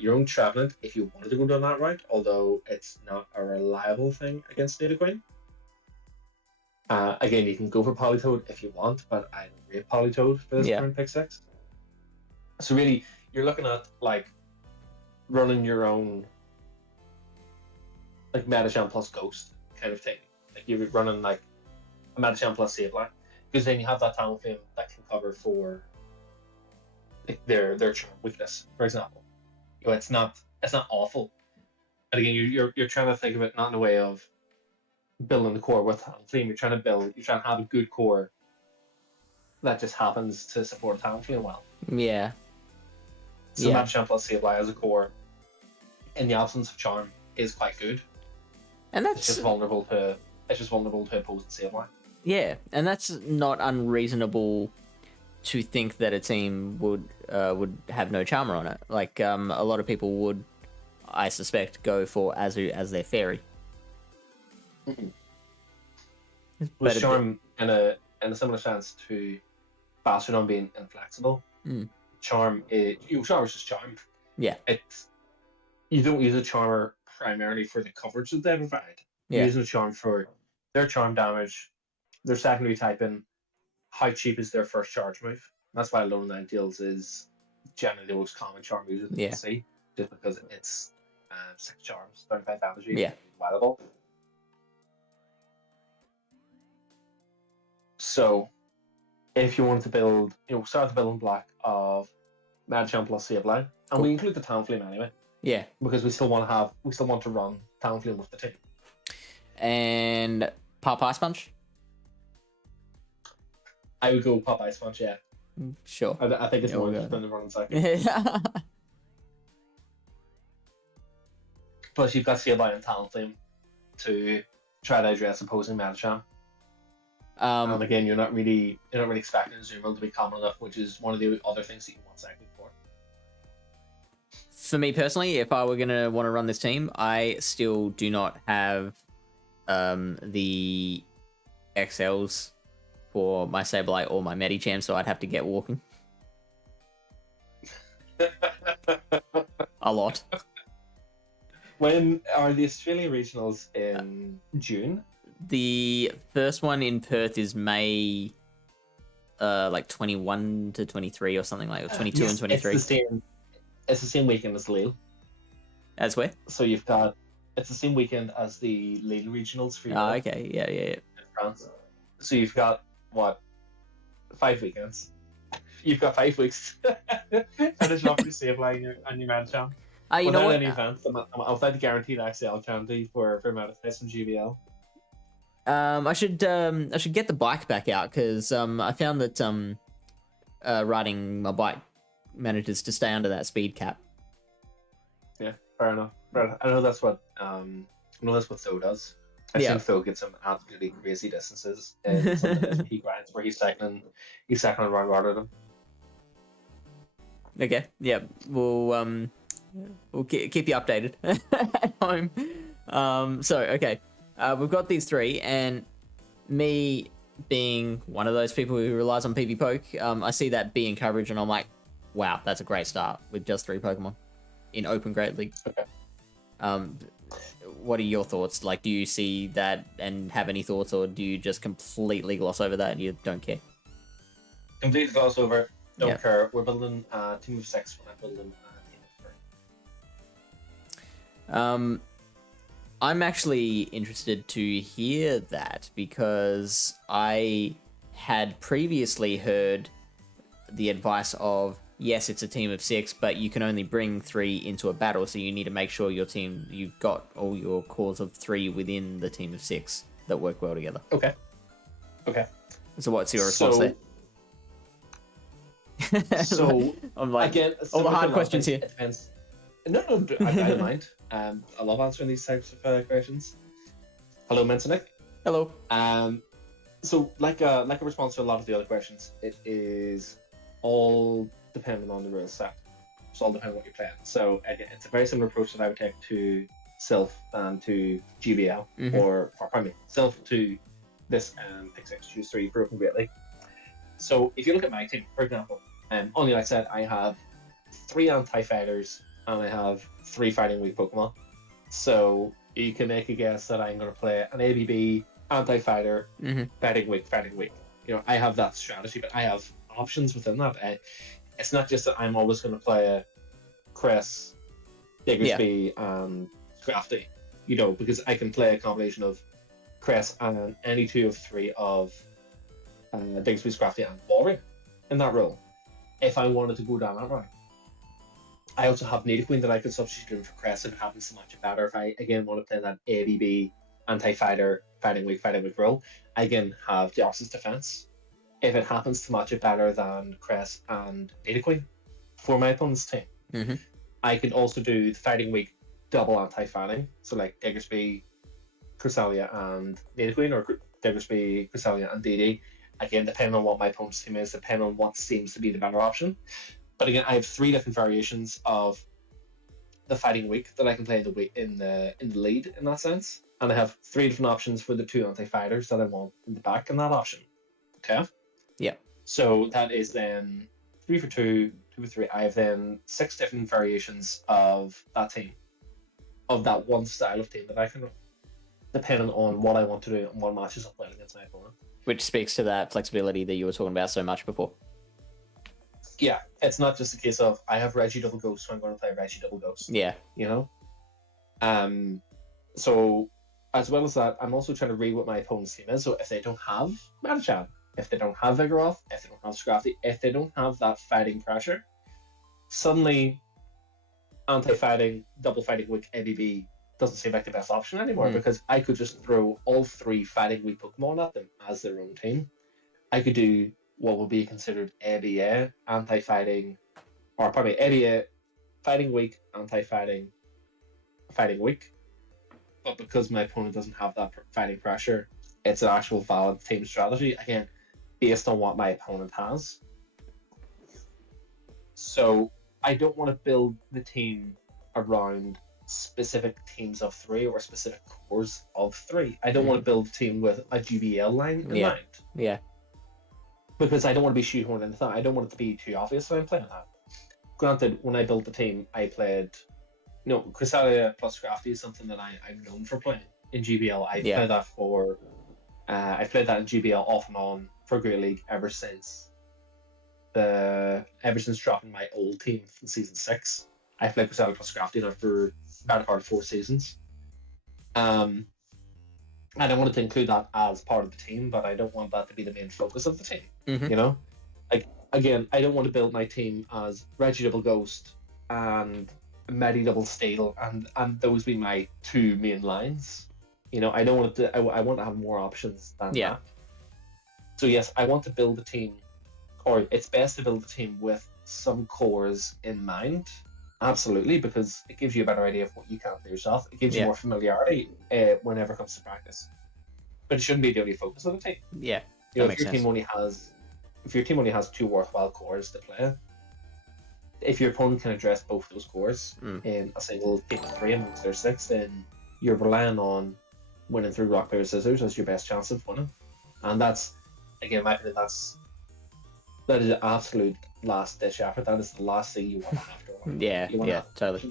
your own Trevenant if you wanted to go down that route, although it's not a reliable thing against Nidoqueen. Again, you can go for Politoed if you want, but I don't rate Politoed for this current pick 6. So really, you're looking at like running your own like Metacham plus Ghost kind of thing. Like you're running like a Metacham plus Sableye, because then you have that Talonflame that can cover for like, their charm weakness, for example. You know, it's not awful. And again, you're trying to think of it not in a way of building the core with Talonflame. You're trying to have a good core that just happens to support Talonflame well. Yeah. So Metacham plus Sableye as a core, in the absence of charm, is quite good. And that's it's just vulnerable to opposing Sableye. Yeah, and that's not unreasonable to think that a team would have no charmer on it. Like a lot of people would, I suspect, go for Azu as their fairy. Mm-hmm. With charm in a similar sense to Bastardon being inflexible. Charm is just charm. Yeah. You don't use a charmer primarily for the coverage that they provide. You're using a charm for their charm damage, their secondary typing, how cheap is their first charge move. That's why Lone Ninetales is generally the most common charm user that you can see, just because it's 6 charms, 35 damage, available. So, if you want to build, start the building block of Metacham plus Sableye, and we include the Talonflame anyway. Yeah, because we still want to run Talonflame with the team. And Pop Ice Punch. I would go Pop Ice Punch, yeah. Sure. I think it's more than the run second. Plus, you've got Sableye and Talonflame to try to address opposing Metacham. And again, you're not really expecting Azumarill to be common enough, which is one of the other things that you want second for. For me personally, if I were going to want to run this team, I still do not have the XLs for my Sableye or my Medicham, so I'd have to get walking. A lot. When are the Australian regionals in June? The first one in Perth is May, like 21 to 23 or something like, or 22 and 23. It's the same weekend as Lille. As where? So it's the same weekend as the Lille regionals for you. Oh, okay, yeah. In France. So you've got 5 weekends. You've got 5 weeks to finish off your Sableye and your Metacham. You know what? Any events, without the guaranteed XL candy for Metaphysics and GBL. I should get the bike back out because I found that riding my bike manages to stay under that speed cap. Yeah, fair enough. I know that's what Tho does. I've seen Tho get some absolutely crazy distances in some of his peak rides where he's cycling around Rotterdam. Okay, yeah, we'll keep you updated at home. So okay, we've got these 3, and me being one of those people who relies on PV Poke, I see that B in coverage, and I'm like, wow, that's a great start with just 3 Pokemon in Open Great League. Okay. What are your thoughts? Like, do you see that and have any thoughts, or do you just completely gloss over that and you don't care? Completely gloss over it. Don't care. We're building a team of 6. We're not building a team of 3. I'm actually interested to hear that because I had previously heard the advice of, yes, it's a team of 6, but you can only bring 3 into a battle, so you need to make sure you've got all your cores of 3 within the team of 6 that work well together. Okay. So what's your response there? So I'm like, again, all the hard questions here. It depends. No, I don't mind. I love answering these types of questions. Hello, Mensinik. Hello. So like a response to a lot of the other questions, it is all dependent on the rule set. It's all depending on what you're playing. So again, it's a very similar approach that I would take to Silph and to GBL, or pardon me, Silph to this Pick 6 Choose 3 Broken Great League. So if you look at my team, for example, only like I said, I have 3 anti-fighters and I have 3 fighting weak Pokemon. So you can make a guess that I'm going to play an ABB, anti-fighter, fighting weak. You know, I have that strategy, but I have options within that. It's not just that I'm always going to play a Chris, Diggersby, and Scrafty, you know, because I can play a combination of Chris and any 2 of 3 of Diggersby, Scrafty, and Walrein in that role, if I wanted to go down that route. I also have Nidoqueen that I could substitute in for Crest if it happens to match it better. If I, again, want to play that ABB, anti-fighter, fighting weak role, I again have Deoxys Defense if it happens to match it better than Crest and Nidoqueen for my opponent's team. I could also do the fighting weak double anti-fighting, so like Diggersby, Cresselia, and Nidoqueen, or Diggersby, Cresselia, and DD. Again, depending on what my opponent's team is, depending on what seems to be the better option. But again, I have 3 different variations of the fighting weak that I can play in the lead in that sense, and I have 3 different options for the 2 anti-fighters that I want in the back in that option. Okay. Yeah. So that is then 3 for 2, 2 for 3. I have then 6 different variations of that team, of that one style of team that I can run, depending on what I want to do and what matches up well against my opponent. Which speaks to that flexibility that you were talking about so much before. Yeah, it's not just a case of I have Reggie Double Ghost, so I'm going to play Reggie Double Ghost. Yeah. You know? So, as well as that, I'm also trying to read what my opponent's team is. So, if they don't have Metachan, if they don't have Vigoroth, if they don't have Scrafty, if they don't have that fighting pressure, suddenly anti-fighting, double fighting weak ABB doesn't seem like the best option anymore, because I could just throw all 3 fighting weak Pokemon at them as their own team. I could do what would be considered ABA, anti-fighting, or pardon me, ABA, fighting weak, anti-fighting, fighting weak. But because my opponent doesn't have that fighting pressure, it's an actual valid team strategy, again, based on what my opponent has. So I don't want to build the team around specific teams of 3 or specific cores of 3. I don't want to build a team with a GBL line in mind. Yeah. Because I don't want to be shoehorned into that. I don't want it to be too obvious that I'm playing that. Granted, when I built the team, I played... No, Cresselia plus Scrafty is something that I'm known for playing in GBL. I played that for... I played that in GBL off and on for Great League ever since dropping my old team in Season 6. I played Cresselia plus Scrafty now for about part of 4 seasons. And I wanted to include that as part of the team, but I don't want that to be the main focus of the team. You know? Like, again, I don't want to build my team as Reggie Double Ghost and Medi Double Steel and those be my 2 main lines. You know, I don't want to. I want to have more options than that. So yes, I want to build a team, or it's best to build a team with some cores in mind. Absolutely, because it gives you a better idea of what you can do yourself. It gives you more familiarity whenever it comes to practice. But it shouldn't be the only focus of the team. Yeah, you know, if your team only has 2 worthwhile cores to play, if your opponent can address both those cores in a single game of 3 amongst their 6, then you're relying on winning through rock paper scissors as your best chance of winning. And that's, again, in my opinion, that is an absolute last ditch effort. That is the last thing you want to have to run. Yeah, totally.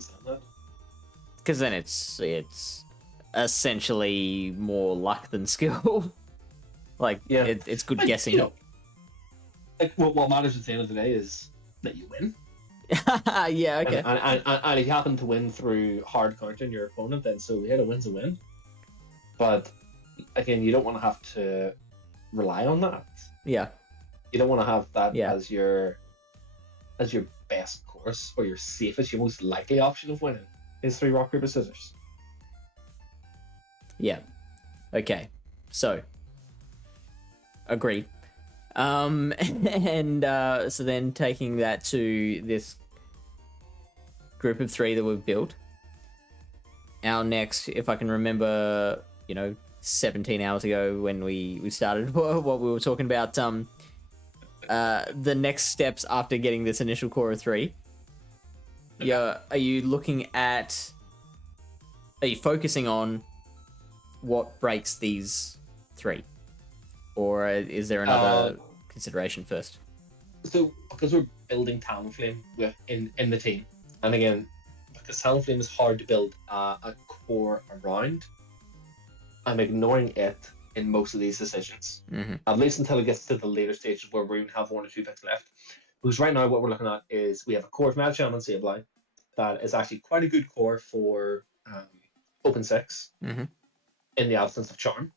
Because then it's essentially more luck than skill. It's good guessing. You know, like what matters at the end of the day is that you win. Yeah, okay. And if you happen to win through hard countering your opponent, then so a win's a win. But again, you don't want to have to rely on that. Yeah. You don't want to have that as your best course or your safest, your most likely option of winning is 3 rock paper scissors. Yeah. Okay. So agreed. And so then taking that to this group of 3 that we've built. Our next, if I can remember, 17 hours ago when we started what we were talking about, the next steps after getting this initial core of 3 Yeah. Are you looking at? Are you focusing on what breaks these three, or is there another consideration first? So because we're building Talonflame in the team, and again, because Talonflame is hard to build a core around, I'm ignoring it in most of these decisions. Mm-hmm. At least until it gets to the later stages where we have 1 or 2 picks left. Because right now what we're looking at is we have a core of Madchan and Sableye that is actually quite a good core for Open 6 Mm-hmm. in the absence of Charm.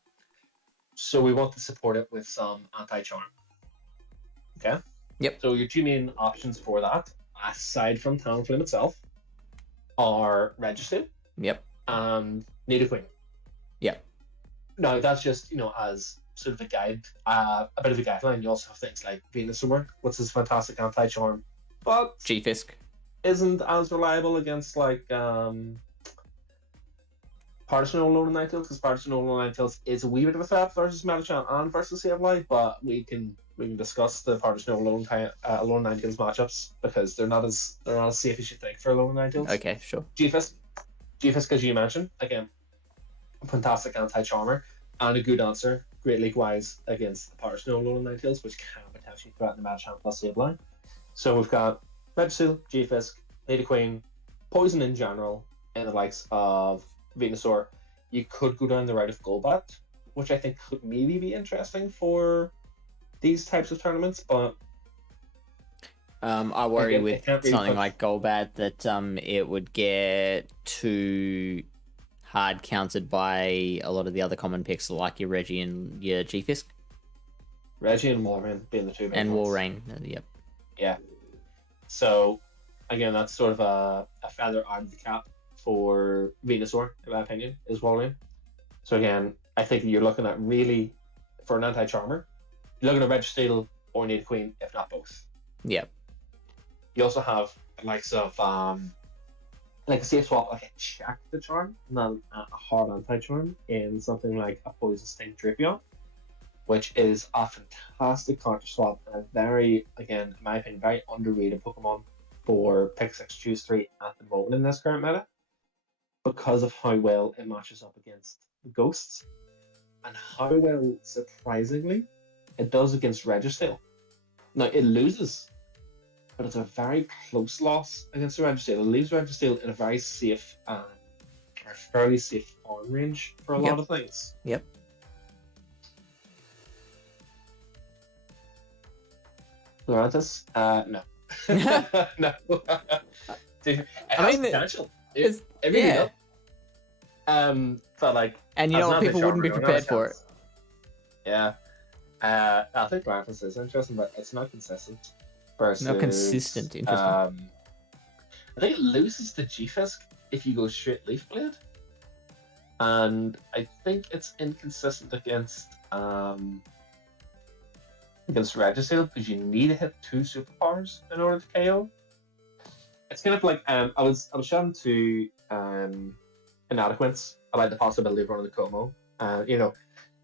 So we want to support it with some anti-Charm. Okay? Yep. So your two main options for that, aside from Talonflame itself, are Registeel. Yep. And Nidoqueen. Yep. Now that's just as sort of a guide, a bit of a guideline. You also have things like Venusaur, which is fantastic anti-charm, but G-Fisk isn't as reliable against like Partisan Alolan Ninetales, because Partisan Alolan Ninetales is a wee bit of a threat versus Metachan and versus Sableye, but we can discuss the Partisan Alolan Ninetales matchups because they're not as safe as you think for Alolan Ninetales. Okay, sure. G-Fisk, as you mentioned, again, fantastic anti-charmer and a good answer, great league-wise, against the Partisan Alolan Ninetales, which can potentially threaten the Metachan plus Sableye. So we've got Registeel, G-Fisk, Nidoqueen, Poison in general, and the likes of Venusaur. You could go down the route of Golbat, which I think could maybe be interesting for these types of tournaments, but I worry again, with really something like Golbat that it would get too hard countered by a lot of the other common picks like your Reggie and your G-Fisk. Reggie and Walrein being the two big and ones. Walrein, yep. Yeah. So again, that's sort of a feather out of the cap for Venusaur, in my opinion, is Walrein. So again, I think you're looking at really, for an anti-charmer, you're looking at Registeel or Nidoqueen, if not both. Yep. You also have the likes of like a safe swap, like a check the charm, not a hard anti-charm, in something like a Poison Sting Drapion, which is a fantastic counter swap and a very, again, in my opinion, very underrated Pokemon for pick 6 choose 3 at the moment in this current meta, because of how well it matches up against the Ghosts and how well, surprisingly, it does against Registeel. Now it loses, but it's a very close loss against the Registeel. It leaves Registeel in a very safe or fairly safe farm range for a lot of things. Yep. Lurantis? No. No. Dude, it has potential. It really does. But like, and you know what, people wouldn't be prepared for it. Yeah. I think Lurantis is interesting, but it's not consistent. Versus, not consistent. Interesting. I think it loses to G-Fisk if you go straight Leaf Blade, and I think it's inconsistent against Registeel because you need to hit 2 superpowers in order to KO. It's kind of like I was chatting to Inadequates about the possibility of running the Como.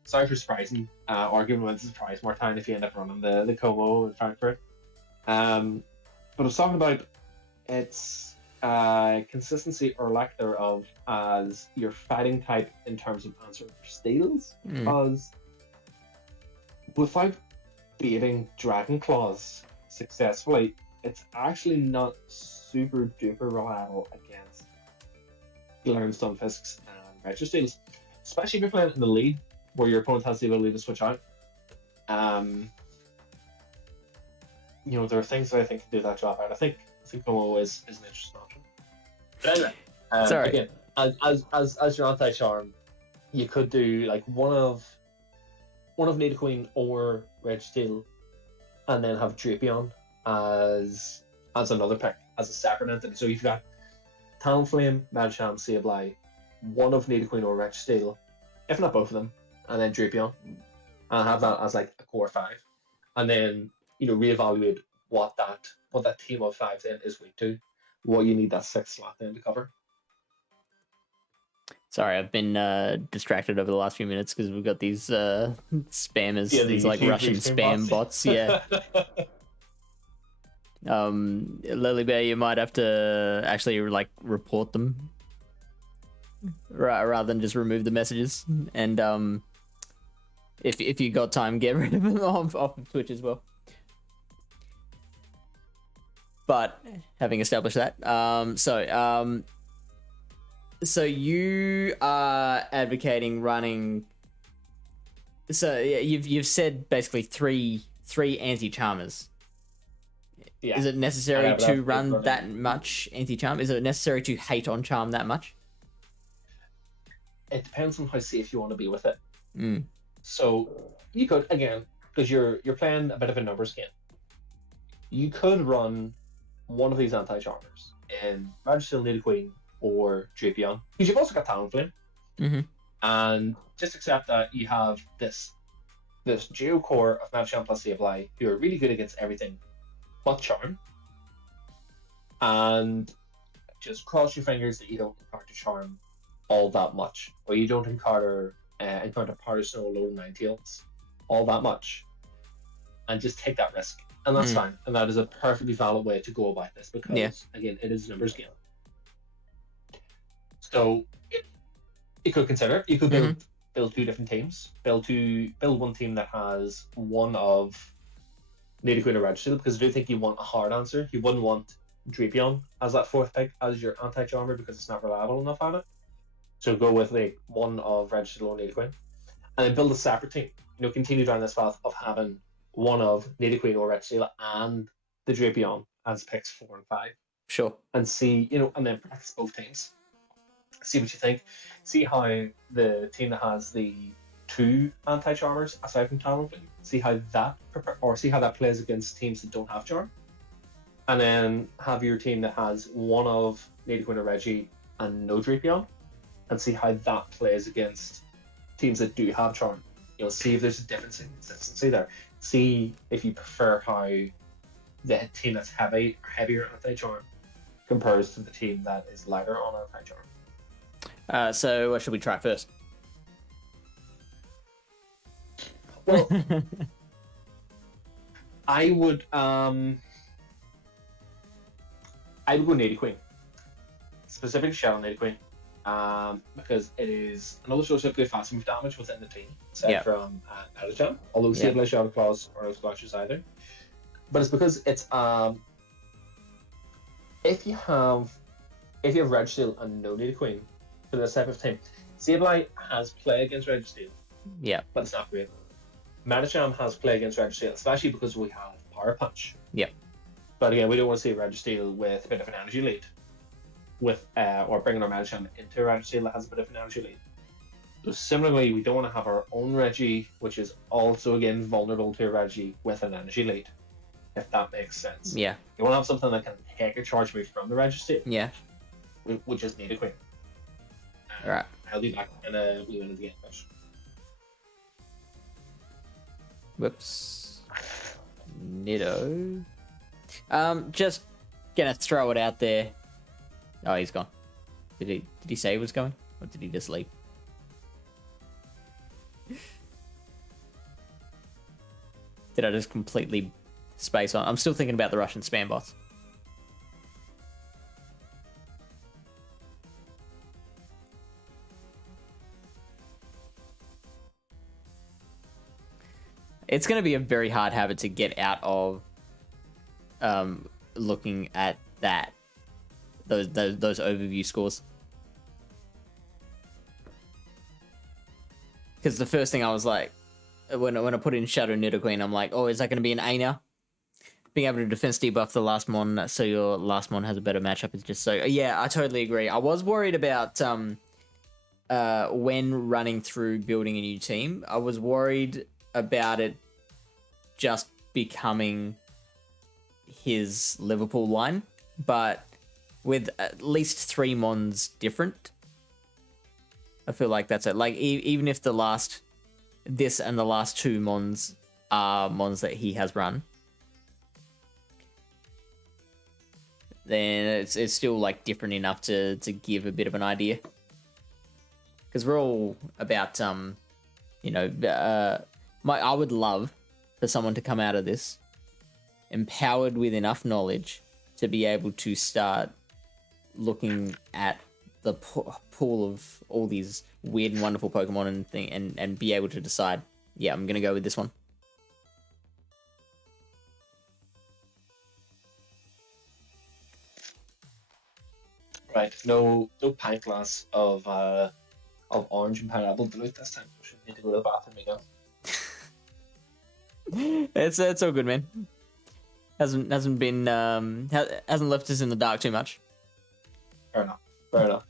Sorry for surprising or giving away the surprise more time if you end up running the Como in Frankfurt. But I was talking about its consistency or lack thereof as your fighting type in terms of answering for steals, because without baiting Dragon Claws successfully, it's actually not super duper reliable against Galarian Stunfisks and Registeels, especially if you're playing in the lead where your opponent has the ability to switch out. There are things that I think can do that job out. I think Como is an interesting option. But anyway, Sorry. Again, as your anti-charm, you could do like one of Nidoqueen or Registeel, and then have Drapion as another pick, as a separate entity. So you've got Talonflame, Madchan, Sableye, one of Nidoqueen or Registeel, if not both of them, and then Drapion, and have that as like a core 5, and then reevaluate what that team of 5 then is weak to, what you need that 6th slot then to cover. Sorry, I've been distracted over the last few minutes because we've got these spammers, these like Russian spam bots. Yeah. Lily Bear, you might have to actually like report them rather than just remove the messages. And if you got time, get rid of them off of Twitch as well. But having established that, so you are advocating running. So you've said basically three anti-charmers. Yeah. Is it necessary to run that much anti-charm? Is it necessary to hate on charm that much? It depends on how safe you want to be with it. Mm. So you could, again, because you're playing a bit of a numbers game, you could run one of these anti-charmers in Magic Native Queen or Drapion, because you've also got Talonflame. Mm-hmm. And just accept that you have this duo core of Machamp plus Sableye who are really good against everything but Charm. And just cross your fingers that you don't encounter Charm all that much, or you don't encounter Powder Snow, Low, and Ninetales all that much, and just take that risk. And that's fine. And that is a perfectly valid way to go about this, because, again, it is a numbers game. So you could consider, you could build two different teams. Build one team that has one of Native Queen or Registeel, because I do think you want a hard answer. You wouldn't want Drapion as that fourth pick as your anti-charmer, because it's not reliable enough at it. So go with like one of Registeel or Native Queen, and then build a separate team. Continue down this path of having one of Native Queen or Registeel and the Drapion as picks 4 and 5. Sure. And see, and then practice both teams. See what you think. See how the team that has the 2 anti-charmers aside from Talonflame, see how that plays against teams that don't have charm. And then have your team that has one of Native Queen or Reggie and no Drapion, and see how that plays against teams that do have charm. See if there's a difference in consistency there. See if you prefer how the team that's heavier anti-charm compares to the team that is lighter on anti-charm. So what should we try first? Well, I would go Native Queen. Specifically Shadow Native Queen. Because it is another source of good fast move damage within the team, aside from Medicham, although Sableye, Shadow Claws, or no splashes either. But it's because it's if you have Registeel and no Native Queen for this type of team, Sableye has play against Registeel. Yeah. But it's not great. Medicham has play against Registeel, especially because we have Power Punch. Yeah. But again, we don't want to see Registeel with a bit of an energy lead. Or bringing our Medicham into a Registeel that has a bit of an energy lead. So similarly, we don't want to have our own Reggie, which is also again vulnerable to a Reggie with an energy lead, if that makes sense. Yeah. You want to have something that can take a charge move from the Registeel. Yeah. Which is Native Queen. Right. I'll be back in a wee minute again. Whoops. Nitto. Just gonna throw it out there. Oh, he's gone. Did he say he was going? Or did he just leave? Did I just completely space on? I'm still thinking about the Russian spam bots. It's going to be a very hard habit to get out of looking at those overview scores. Because the first thing I was like, when I put in Shadow Nidoqueen, I'm like, oh, is that going to be an A now? Being able to defense debuff the last mon, so your last mon has a better matchup is just so... Yeah, I totally agree. I was worried about when running through building a new team. I was worried about it just becoming his Liverpool line, but with at least 3 mons different, I feel like that's it. Like, even if this and the last 2 mons are mons that he has run, then it's still like different enough to give a bit of an idea. Because we're all about I would love for someone to come out of this empowered with enough knowledge to be able to start looking at the pool of all these weird and wonderful Pokemon and be able to decide, yeah, I'm gonna go with this one. Right, no pint glass of orange and pineapple dilute this time. We should need to go to the bathroom again. It's all good, man. Hasn't been hasn't left us in the dark too much. Fair enough. Fair enough.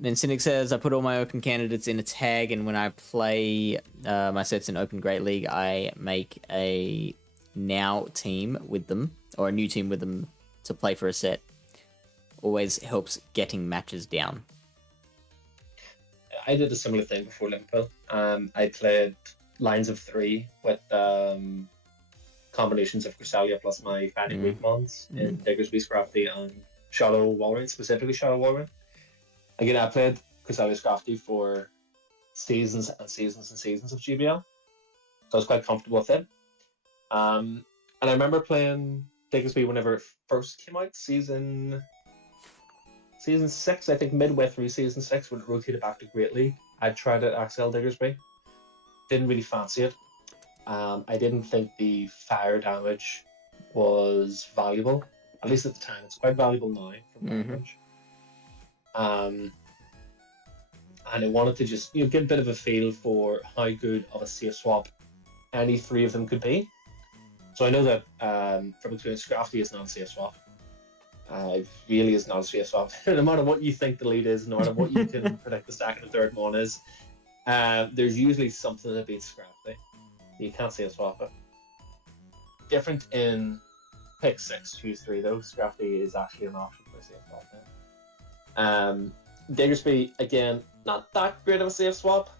Then Cynic says, I put all my open candidates in a tag, and when I play my sets in Open Great League, I make a now team with them, or a new team with them to play for a set. Always helps getting matches down. I did a similar thing before Liverpool. I played lines of 3 with combinations of Cresselia plus my Fighting Weak mons in Diggersby, Scrafty, and Shadow Walrein, specifically Shadow Walrein. Again, I played Cresselia Scrafty for seasons and seasons and seasons of GBL, so I was quite comfortable with it. And I remember playing Diggersby whenever it first came out, season 6, I think midway through season 6, when it rotated back to Great League. I tried it at XL Diggersby. Didn't really fancy it. I didn't think the fire damage was valuable, at least at the time. It's quite valuable now for damage. And I wanted to just get a bit of a feel for how good of a safe swap any 3 of them could be. So I know that from experience, Scrafty is not a safe swap. It really is not a safe swap. No matter what you think the lead is, no matter what you can predict the second and third mon is, there's usually something that beats Scrafty. You can't safe swap it. Different in pick 6, choose 3 though. Scrafty is actually an option for a safe swap now. Diggersby, again, not that great of a safe swap.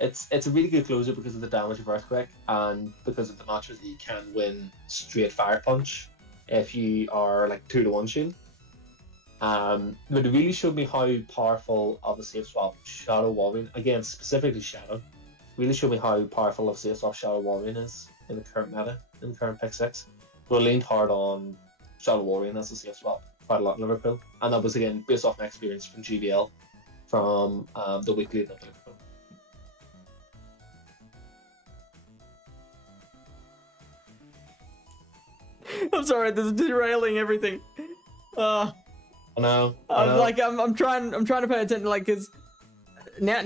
It's a really good closer because of the damage of Earthquake and because of the matches that you can win straight Fire Punch if you are like 2-1 shield. But it really showed me how powerful of a safe swap Shadow Walrein, again specifically Shadow, really showed me how powerful of a safe swap Shadow Walrein is in the current meta, in the current pick 6. So I leaned hard on Shadow Walrein as a safe swap quite a lot in Liverpool, and that was again based off my experience from GBL from the week leading up to Liverpool. I'm sorry, this is derailing everything. I know. I'm trying to pay attention, like, because now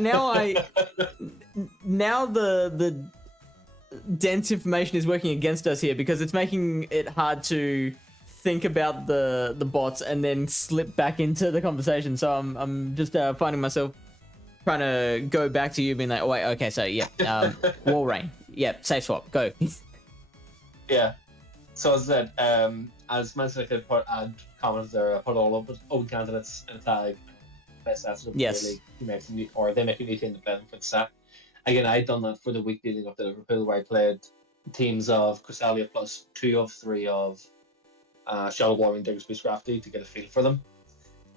the dense information is working against us here because it's making it hard to think about the bots and then slip back into the conversation. So I'm just finding myself trying to go back to you, being like, oh wait, okay, so yeah, Walrein, yeah, safe swap, go. Yeah. So as I said, as mentioned, I could add comments there. I put all of old candidates in a tag. Best sets of yes. League, they make you maintain the blend for the set. Again, I'd done that for the week leading up to Liverpool, where I played teams of Cresselia plus 2 of 3 of Shadow Walrein, Diggersby, Scrafty to get a feel for them,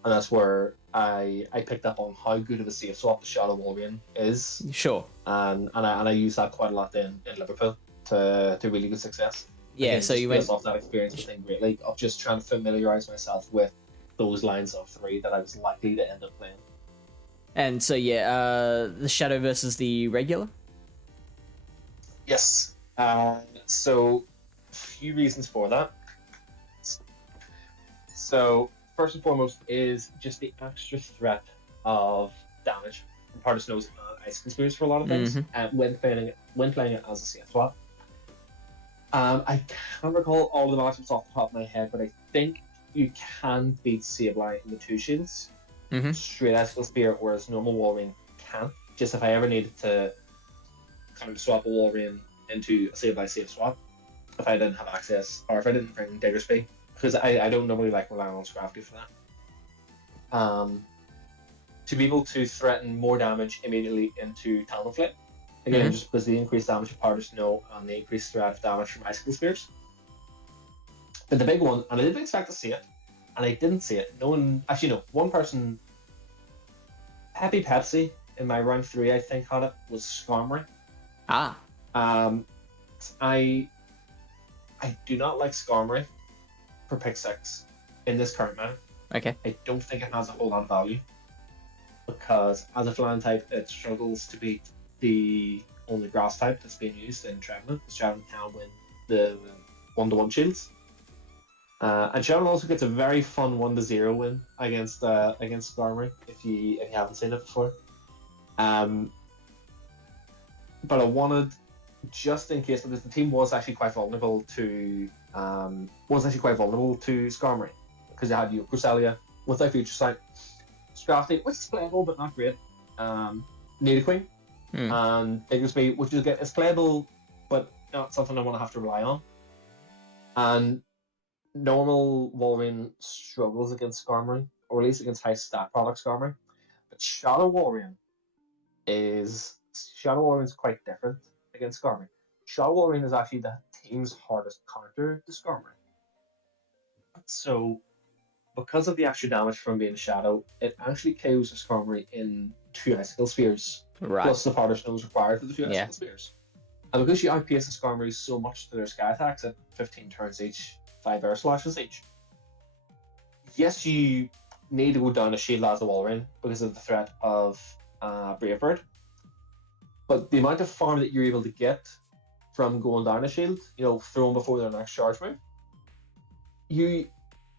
and that's where I picked up on how good of a safe swap the Shadow Walrein is. Sure. And I used that quite a lot in Liverpool to really good success. Yeah, Again, so you went off that experience within Great League of just trying to familiarize myself with those lines of 3 that I was likely to end up playing. And so yeah, the Shadow versus the regular. Yes. So a few reasons for that. So first and foremost is just the extra threat of damage. And Partis knows ice experience for a lot of things when playing it as a safe swap. I can't recall all the matchups off the top of my head, but I think you can beat Sableye in the 2 shields. Straight Icicle Spear, whereas normal Walrein can't. Just if I ever needed to kind of swap a Walrein into a Sableye safe swap, if I didn't have access, or if I didn't bring Diggersby, because I don't normally like relying on Scrafty for that. To be able to threaten more damage immediately into Talonflame, again, just because the increased damage of Partis Snow and the increased threat of damage from Icicle Spears. But the big one, and I didn't expect to see it, and I didn't see it. No one, actually no, one person, Peppy Pepsi in my round 3, I think, had it, was Skarmory. Um, I do not like Skarmory for pick 6 in this current meta. Okay. I don't think it has a whole lot of value because as a flying type, it struggles to beat the only grass type that's being used in Trevenant. Trevenant can win the 1-to-1 shields. And Sharon also gets a very fun 1-0 win against Skarmory if you haven't seen it before. But I wanted, just in case, because the team was actually quite vulnerable to Skarmory, because you had Cresselia with their Future Sight, Scrafty, which is playable but not great, Nidoqueen, and Diggersby, which is playable but not something I want to have to rely on. And normal Wolverine struggles against Skarmory, or at least against high stat product Skarmory, but Shadow Wolverine is quite different against Skarmory. Shadow Wolverine is actually the team's hardest counter to Skarmory. So, because of the extra damage from being Shadow, it actually KOs the Skarmory in 2 Icicle Spheres, plus the Powder Stones required for the 2 Icicle Spheres. And because you outpace the Skarmory so much to their Sky attacks at 15 turns each, 5 Air Slashes each, yes, you need to go down a shield as a Wolverine because of the threat of Brave Bird. But the amount of farm that you're able to get from going down a shield, thrown before their next charge move, you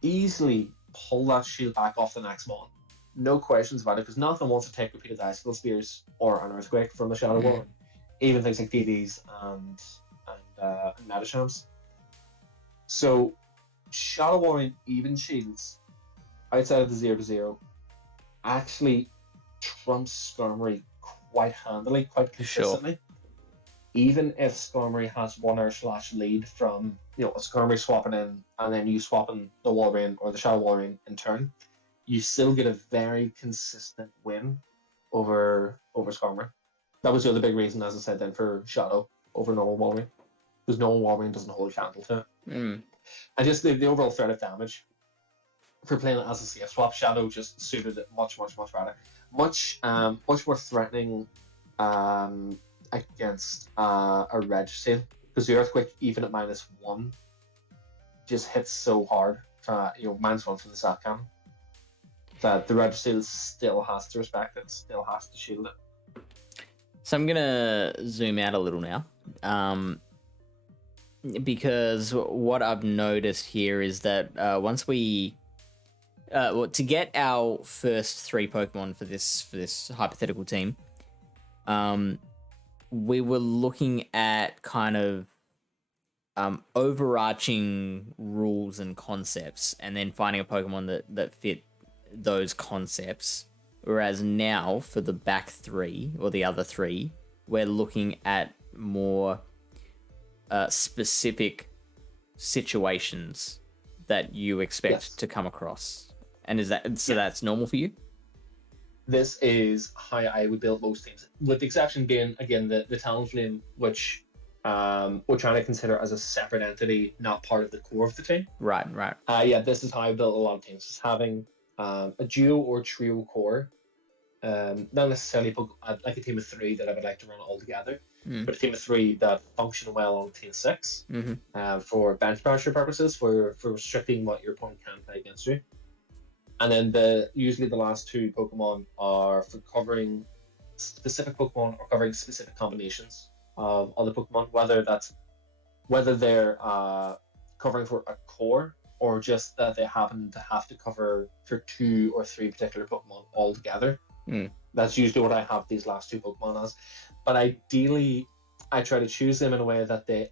easily pull that shield back off the next mon. No questions about it, because nothing wants to take repeated Icicle Spears or an Earthquake from the Shadow Wolverine. Even things like DDs and Metachamps. So, Shadow Wolverine even shields outside of the 0-0 actually trumps Skarmory quite handily, quite consistently. Sure. Even if Skarmory has 1 Air Slash lead from a Skarmory swapping in and then you swapping the Wolverine or the Shadow Wolverine in turn, you still get a very consistent win over Skarmory. That was the other big reason, as I said then, for Shadow over normal Wolverine, because normal Wolverine doesn't hold a candle to it. And just the overall threat of damage for playing it as a safe swap, Shadow just suited it much better, much more threatening against a Reg Seal, because the Earthquake, even at -1, just hits so hard. -1 from the Sat Cannon, that the Reg Seal still has to respect it, still has to shield it. So I'm gonna zoom out a little now, because what I've noticed here is that once we, to get our first 3 Pokemon for this hypothetical team, we were looking at kind of overarching rules and concepts, and then finding a Pokemon that fit those concepts. Whereas now, for the back 3, or the other 3, we're looking at more specific situations that you expect to come across. And is that so? That's normal for you? This is how I would build most teams, with the exception being, again, the Talonflame, which we're trying to consider as a separate entity, not part of the core of the team. Right. This is how I built a lot of teams, is having a duo or trio core. Not necessarily like a team of 3 that I would like to run all together, but a team of 3 that function well on team 6 for bench pressure purposes, for restricting what your opponent can play against you. And then usually the last 2 Pokemon are for covering specific Pokemon or covering specific combinations of other Pokemon, whether they're covering for a core, or just that they happen to have to cover for 2 or 3 particular Pokemon all together. That's usually what I have these last 2 Pokemon as. But ideally, I try to choose them in a way that they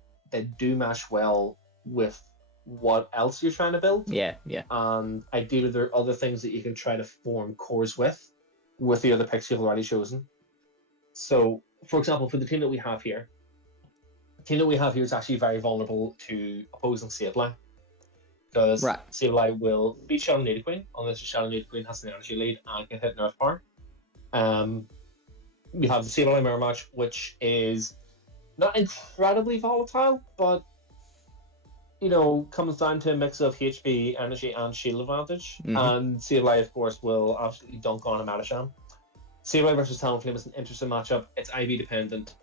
do mesh well with what else you're trying to build. Yeah. And ideally, there are other things that you can try to form cores with the other picks you've already chosen. So, for example, for the team that we have here, is actually very vulnerable to opposing Sableye. Because Sableye will beat Shadow Nidoqueen unless your Shadow Nidoqueen has an energy lead and can hit Earth Power. We have the Sableye Mirror Match, which is not incredibly volatile, but comes down to a mix of HP, energy, and shield advantage. And Sableye, of course, will absolutely dunk on a Metacham. Sableye versus Talonflame is an interesting matchup. It's IV dependent.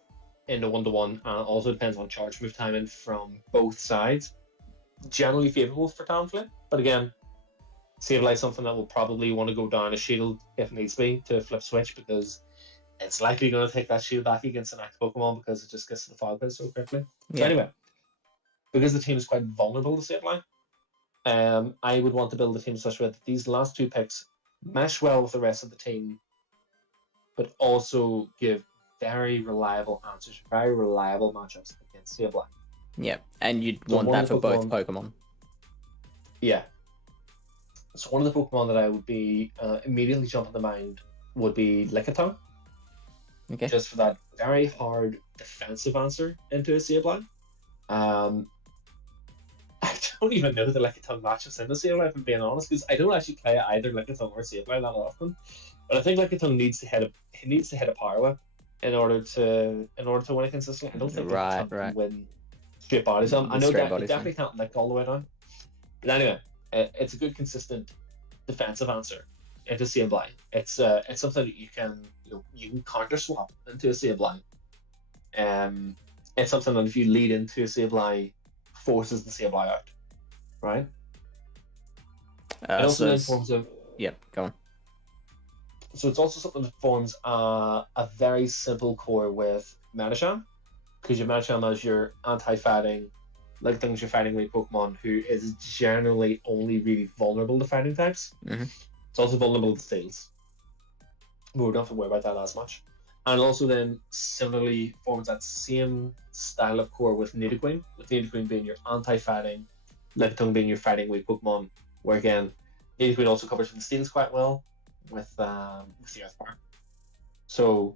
into 1-1, and also depends on charge move timing from both sides. Generally favourable for Talonflame, but again, Sableye is something that will probably want to go down a shield if needs be to flip switch, because it's likely going to take that shield back against the next Pokemon because it just gets to the file pit so quickly. Yeah. So anyway, because the team is quite vulnerable to Sableye, I would want to build a team such that these last two picks mesh well with the rest of the team, but also give very reliable answers, very reliable matchups against Sableye. Yeah, and you'd So want one that of for the both Pokemon. Yeah. So one of the Pokemon that I would be immediately jumping to mind would be Lickitung, Okay. just for that very hard defensive answer into a Sableye. I don't even know the Lickitung matchups in the Sableye, if I'm being honest, because I don't actually play either Lickitung or Sableye that often. But I think Lickitung needs to hit a Power Whip in order to win it consistently. I don't think Lickitung can win straight bodies. I know that it definitely can't lick all the way down. But anyway, it's a good consistent defensive answer into Sableye. It's something that you can counter swap into a Sableye. It's something that if you lead into a Sableye, forces the Sableye out, right? It also then forms a go on. So it's also something that forms a very simple core with Medicham, because your Medicham has your anti-fighting, like things you're fighting with Pokemon who is generally only really vulnerable to fighting types. Mm-hmm. It's also vulnerable to Steels. We don't have to worry about that as much. And it also then similarly forms that same style of core with Nidoqueen, being your anti-fighting, Lickitung being your fighting weak Pokemon, where again, Nidoqueen also covers the Steels quite well with the Earth Power. So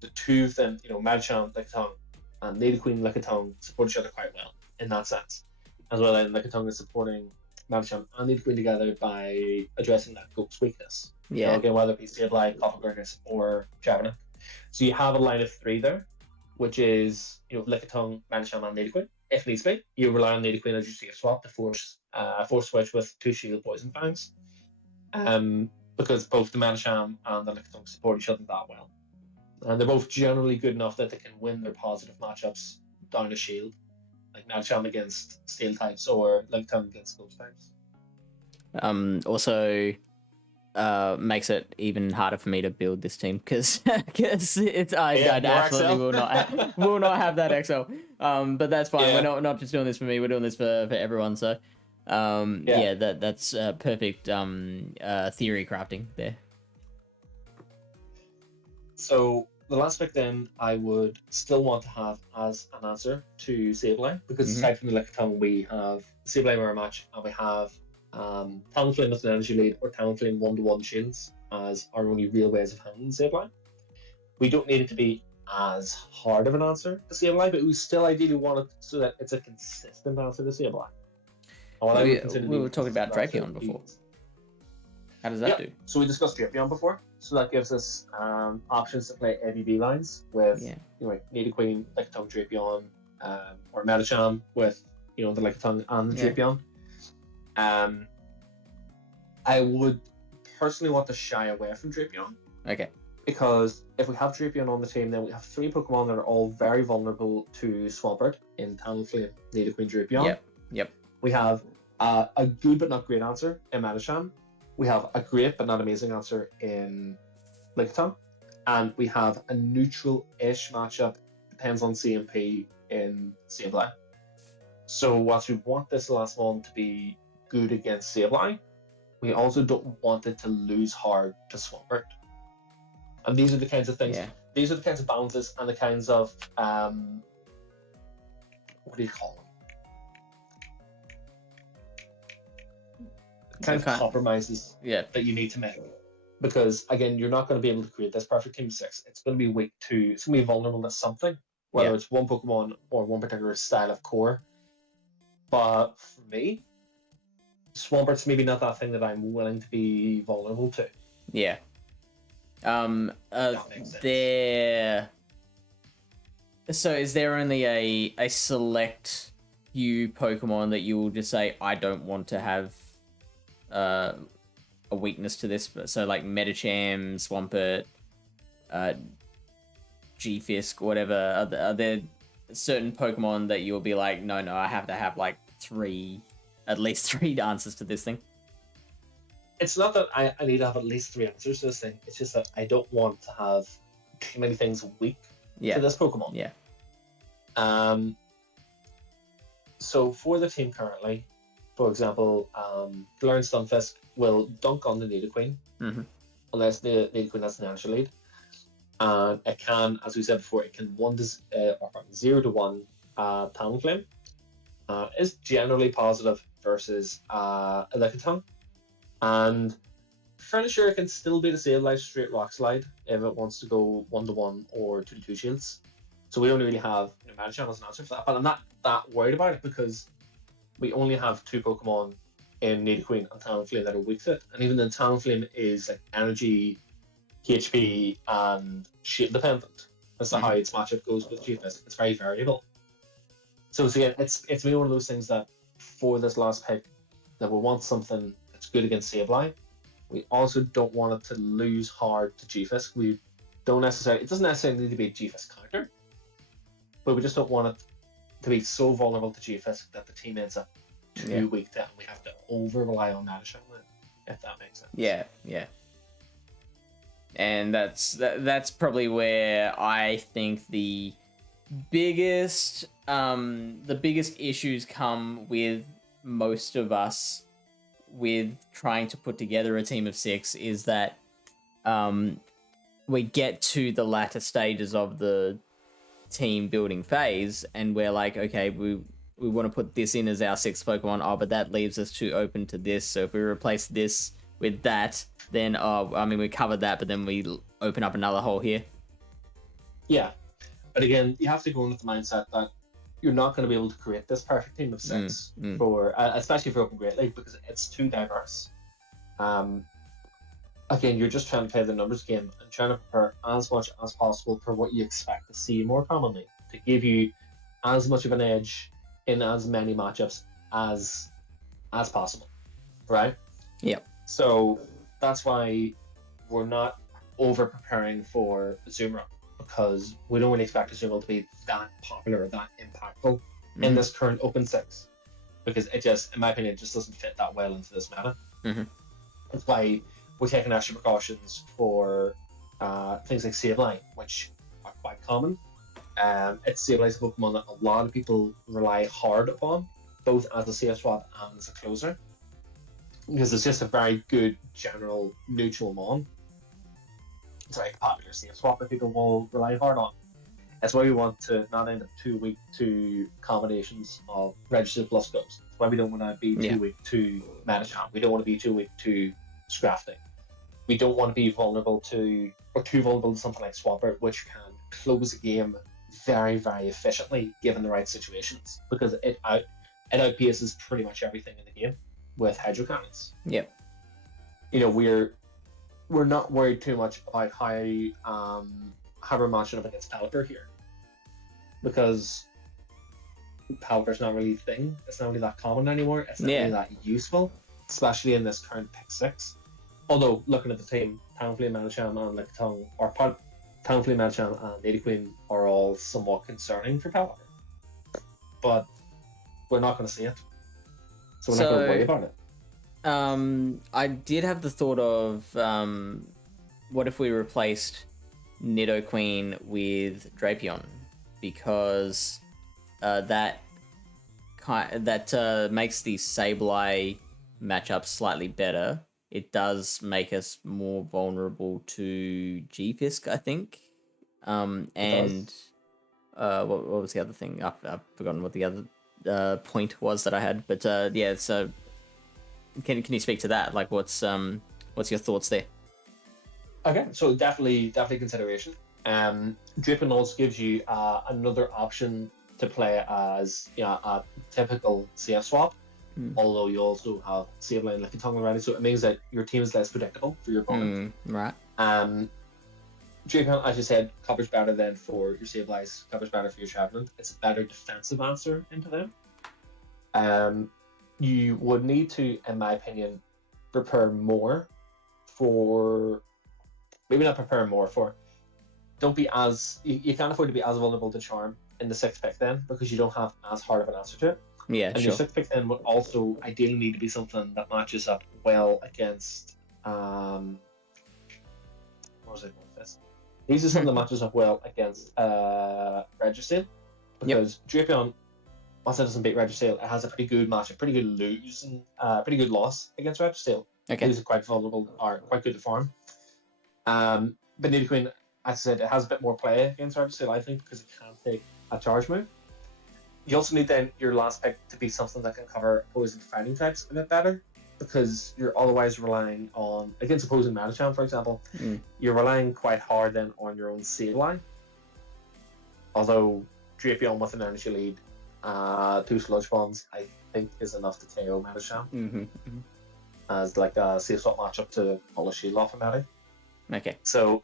the two of them, Medicham, Lickitung, and Nidoqueen, Lickitung support each other quite well in that sense. As well, then Lickitung is supporting Medicham and Nidoqueen together by addressing that Ghost weakness. Yeah. Again, whether it be Sableye, Cofagrigus, or Javana. So you have a line of three there, which is Lickitung, Medicham, and Nidoqueen. If needs be, you rely on Nidoqueen as your safe swap to force switch with 2 Shield Poison Fangs. Because both the Medicham and the Lickitung support each other that well. And they're both generally good enough that they can win their positive matchups down a shield, like Medicham against Steel types or Lickitung against Ghost types. Also, makes it even harder for me to build this team because I absolutely will not have that XL. But that's fine. Yeah. We're not just doing this for me. We're doing this for everyone. So, that's perfect theory crafting there. So the last pick then I would still want to have as an answer to Sableye, because aside from the Lickitung, we have Sableye Mirror Match, and we have Talonflame with an energy lead or Talonflame 1-1 shields as our only real ways of handling Sableye. We don't need it to be as hard of an answer to Sableye, but we still ideally want it so that it's a consistent answer to Sableye. We were talking about Drapion before. How does that do? So we discussed Drapion before. So that gives us options to play ABB lines with Nidoqueen, Lickitung, Drapion, or Medicham with the Lickitung and the Drapion. I would personally want to shy away from Drapion. Okay. Because if we have Drapion on the team, then we have 3 Pokemon that are all very vulnerable to Swampert in Talonflame, Nidoqueen, Drapion. Yep. We have a good but not great answer in Medicham. We have a great but not amazing answer in Lickitung. And we have a neutral-ish matchup, depends on CMP, in Sableye. So whilst we want this last one to be good against Sableye, we also don't want it to lose hard to Swampert. And these are the kinds of things, these are the kinds of balances and the kinds of, what do you call them? Kind of compromises that you need to make. Because, again, you're not going to be able to create this perfect team of 6. It's going to be weak to, it's going to be vulnerable to something, whether it's one Pokemon or one particular style of core. But for me, Swampert's maybe not that thing that I'm willing to be vulnerable to. Yeah. So is there only a select few Pokemon that you will just say, I don't want to have a weakness to this? So like Medicham, Swampert, G-Fisk, whatever, are there certain Pokemon that you'll be like, no, I have to have like at least three answers to this thing? It's not that I need to have at least 3 answers to this thing. It's just that I don't want to have too many things weak to this Pokemon. Yeah. So for the team currently, for example, Learn Stunfisk will dunk on the Nidoqueen, unless the Nidoqueen has an natural lead. And it can, as we said before, it can 0 to 1 Talonflame. Is generally positive versus Lickitung. And fairly sure it can still be the Sableye straight Rock Slide if it wants to go 1-1 or 2-2 shields. So we only really have Magikarp as an answer for that. But I'm not that worried about it because we only have 2 Pokemon in Nidoqueen and Talonflame that are weak to it. And even then, Talonflame is like energy, HP, and shield dependent. That's how its matchup goes with G-Fisk. It's very variable. So again, it's maybe one of those things that for this last pick, that we want something that's good against Sableye. We also don't want it to lose hard to G-Fisk. It doesn't necessarily need to be a G-Fisk counter, but we just don't want it to be so vulnerable to G-Fisk that the team ends up too weak to it, and we have to over rely on Magikarp, if that makes sense. Yeah. And that's probably where I think the biggest issues come with most of us with trying to put together a team of 6 is that we get to the latter stages of the team building phase and we're like, okay, we want to put this in as our 6th Pokemon, but that leaves us too open to this, so if we replace this with that, then we covered that, but then we open up another hole here. Yeah, but again, you have to go in with the mindset that you're not going to be able to create this perfect team of 6 for, especially for Open Great League, because it's too diverse. Again, you're just trying to play the numbers game and trying to prepare as much as possible for what you expect to see more commonly, to give you as much of an edge in as many matchups as possible, right? Yep. So that's why we're not over preparing for Azumarill, because we don't really expect Azumarill to be that popular or that impactful in this current Open 6, because it just, in my opinion, just doesn't fit that well into this meta. That's why we're taking extra precautions for things like Sableye, which are quite common. It's Sableye's a Pokemon that a lot of people rely hard upon, both as a safe swap and as a closer, because it's just a very good general neutral mon. It's a very popular safe swap that people will rely hard on. That's why we want to not end up too weak to combinations of registered plus goes. That's why we don't want to be too weak to Medicham. We don't want to be too weak to Scrafting. We don't want to be vulnerable to, or too vulnerable to something like Swampert, which can close a game very, very efficiently given the right situations, because it outpaces pretty much everything in the game with Hydro Cannons. Yep. You know, we're not worried too much about how we're matching up against Pelipper here, because Pelipper's not really a thing. It's not really that common anymore. It's not really that useful, especially in this current pick 6. Although, looking at the team, Talonflame, Medicham, and Lickitung, or Talonflame, Medicham, and Nidoqueen are all somewhat concerning for Pelipper. But we're not going to see it. So we're not going to worry about it. I did have the thought of what if we replaced Nidoqueen with Drapion, because that makes the Sableye matchup slightly better. It does make us more vulnerable to G-Fisk, I think. And what was the other thing? I've forgotten what the other point was that I had. But so can you speak to that? Like, what's your thoughts there? Okay, so definitely consideration. Drapion also gives you another option to play as a typical CF swap. Although you also have Sableye and Lickitung already, so it means that your team is less predictable for your opponent. Right. Drapion, as you said, covers better than for your Sableyes, covers better for your Trevenant. It's a better defensive answer into them. You would need to, in my opinion, prepare more for... Maybe not prepare more for... don't be as you can't afford to be as vulnerable to charm in the 6th pick then, because you don't have as hard of an answer to it. Yeah, And sure. your 6th pick then would also ideally need to be something that matches up well against what was I going with this? These are something that matches up well against Registeel, because Drapion, once it doesn't beat Registeel, it has a pretty good matchup, pretty good losing, pretty good loss against Registeel. Okay. Who's quite vulnerable or quite good to farm. But Nidoqueen, as I said, it has a bit more play against Registeel, I think, because it can take a charge move. You also need then your last pick to be something that can cover opposing fighting types a bit better, because you're otherwise relying on, against opposing Mamaclimbs, for example, you're relying quite hard then on your own Sableye. Although Drapion with an energy lead, 2 Sludge Bombs, I think is enough to KO Mamaclimbs. As like a safe swap matchup to pull a shield off a Meta. Okay. So,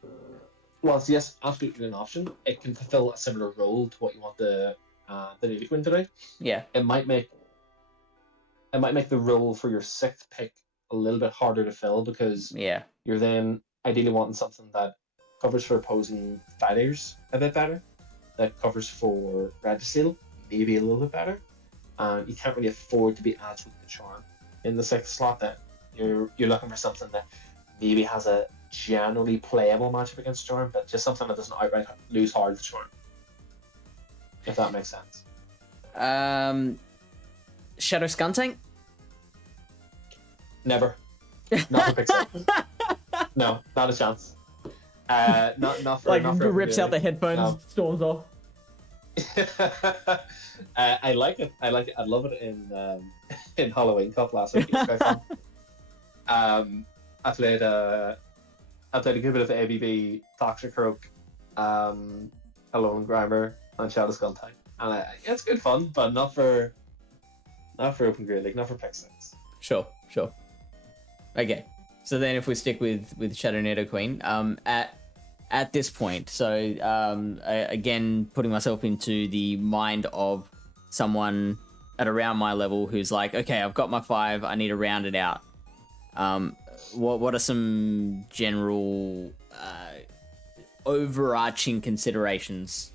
whilst yes, absolutely an option, it can fulfill a similar role to what you want the Nidoqueen to do. Yeah. It might make the role for your 6th pick a little bit harder to fill, because you're then ideally wanting something that covers for opposing fighters a bit better, that covers for Registeel maybe a little bit better, and you can't really afford to be as weak to charm in the 6th slot. Then you're looking for something that maybe has a generally playable matchup against charm, but just something that doesn't outright lose hard to charm. If that makes sense. Shadow Skunting? Never. Not for Pixel. No, not a chance. Not for. Like, not for rips out the headphones, storms off. I like it. I love it in Halloween Cup last week. It was quite fun. I played a good bit of ABB, Toxic Croak, Alone Grimer, and Shadow Skunting, and it's good fun, but not for Open Great League, not for Pick 6. Sure. Okay, so then if we stick with Shadow Nidoqueen, at this point, so again, putting myself into the mind of someone at around my level who's like, okay, I've got my 5, I need to round it out. What are some general overarching considerations?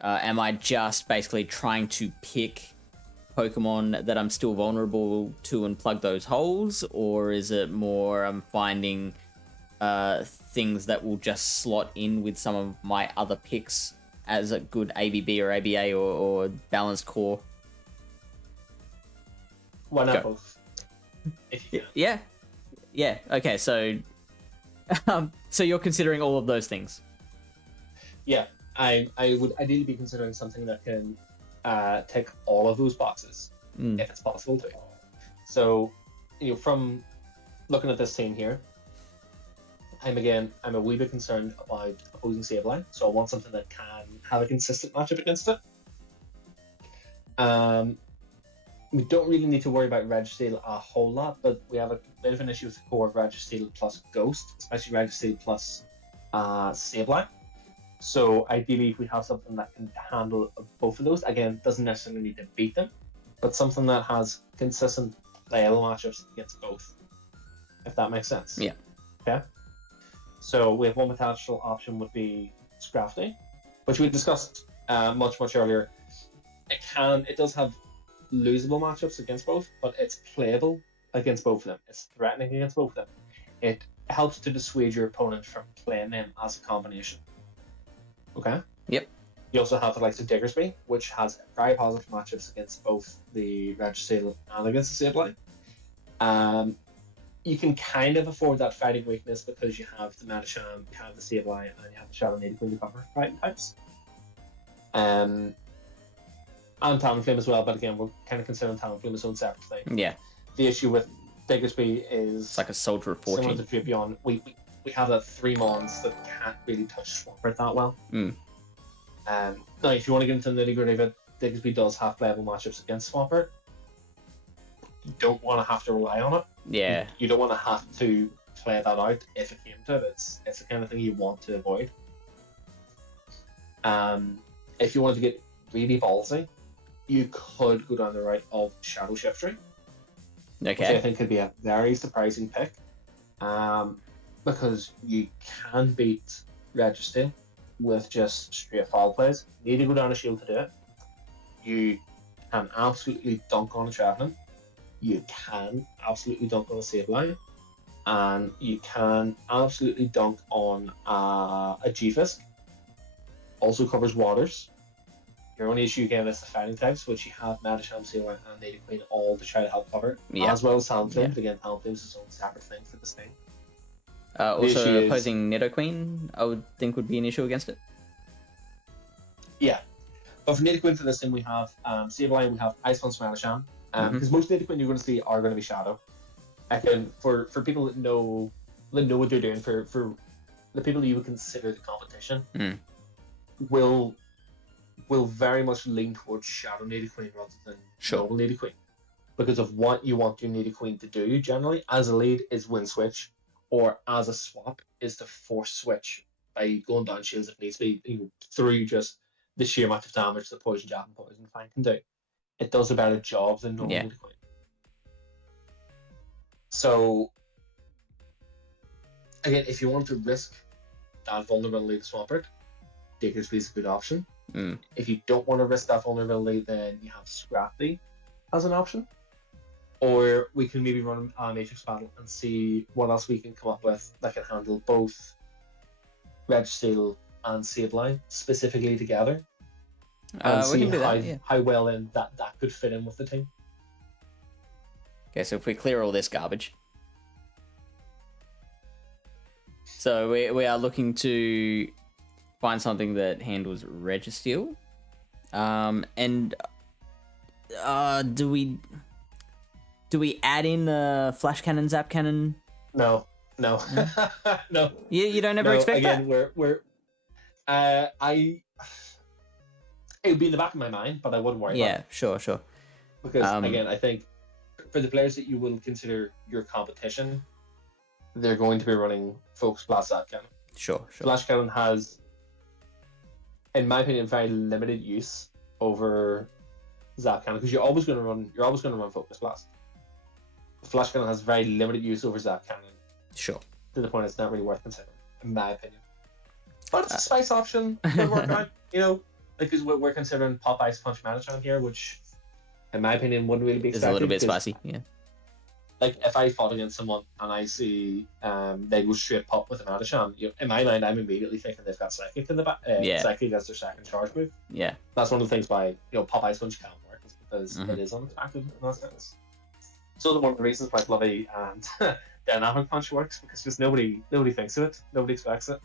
Am I just basically trying to pick Pokemon that I'm still vulnerable to and plug those holes, or is it more I'm finding things that will just slot in with some of my other picks as a good ABB or ABA or balanced core? Why not both? Yeah. Okay, so so you're considering all of those things. Yeah, I would ideally be considering something that can tick all of those boxes if it's possible to. So, from looking at this team here, I'm a wee bit concerned about opposing Sableye, so I want something that can have a consistent matchup against it. We don't really need to worry about Registeel a whole lot, but we have a bit of an issue with the core of Registeel plus Ghost, especially Registeel plus Sableye. So ideally, if we have something that can handle both of those, again, doesn't necessarily need to beat them, but something that has consistent playable matchups against both, if that makes sense. Yeah. Okay. So we have one potential option would be Scrafty, which we discussed much earlier. It does have losable matchups against both, but it's playable against both of them. It's threatening against both of them. It helps to dissuade your opponent from playing them as a combination. Okay? Yep. You also have the likes of Diggersby, which has very positive matchups against both the Registeel and against the Sableye. You can kind of afford that fighting weakness because you have the Medicham, you have the Sableye, and you have the Shadow Nidoqueen to cover fighting types. And Talonflame as well, but again, we're kind of considering Talonflame as its own separate thing. Yeah. The issue with Diggersby is it's like a Soldier of Fortune. Similar to Drapion, we have that 3 mons that can't really touch Swampert that well. Now, if you want to get into the nitty-gritty of it, Diggersby does have playable matchups against Swampert. You don't want to have to rely on it. Yeah. You don't want to have to play that out if it came to it. It's the kind of thing you want to avoid. If you wanted to get really ballsy, you could go down the route of Shadow Shiftry. Okay. Which I think could be a very surprising pick. Because you can beat Registeel with just straight foul plays. You need to go down a shield to do it. You can absolutely dunk on a Trevenant. You can absolutely dunk on a save line. And you can absolutely dunk on a G-Fisk. Also covers waters. Your only issue again is the fighting types, which you have Madisham, Sailor, and Native Queen all to try to help cover, as well as Talon Flames. Again, Talon Flames is its own separate thing for this thing. Also, opposing Nido Queen, I would think would be an issue against it. Yeah. But for Native Queen for this thing, we have Sableye, we have Ice Punch Madisham. Because most Native Queen you're going to see are going to be Shadow. Again, for people that know what they're doing, for the people that you would consider the competition, will very much lean towards Shadow Native Queen rather than normal Native Queen. Because of what you want your Native Queen to do, generally, as a lead, is win switch, or as a swap, is to force switch by going down shields if needs be, through just the sheer amount of damage that Poison Jab and Poison Fang can do. It does a better job than normal Native Queen. So, again, if you want to risk that vulnerability to Swampert, Diggersby is a good option. If you don't want to risk that vulnerability, then you have Scrafty as an option. Or we can maybe run a Matrix battle and see what else we can come up with that can handle both Registeel and Saveline specifically together. And see how well in that could fit in with the team. Okay, so if we clear all this garbage. So we are looking to find something that handles Registeel. And do we add in the Flash Cannon, Zap Cannon? No. No. You don't ever expect again, that? It would be in the back of my mind, but I wouldn't worry about it. Sure. Because, again, I think for the players that you will consider your competition, they're going to be running Focus Blast Zap Cannon. Sure. Flash Cannon has, in my opinion, very limited use over Zap Cannon, because you're always going to run Focus Blast. Flash Cannon has very limited use over Zap Cannon. Sure. To the point it's not really worth considering, in my opinion. But it's a spice option. Could work out, because we're considering Pop Ice Punch Manatron here, which, in my opinion, wouldn't really be expected. It's a little bit spicy, yeah. Like, if I fought against someone and I see they go straight Pop with a Madisham, in my mind, I'm immediately thinking they've got Psychic in the back. Psychic as their second charge move. Yeah. That's one of the things why Pop Ice Punch can't work, is because it is unexpected in that sense. So one of the reasons why Bloody and Dynamic Punch works, because just nobody thinks of it. Nobody expects it.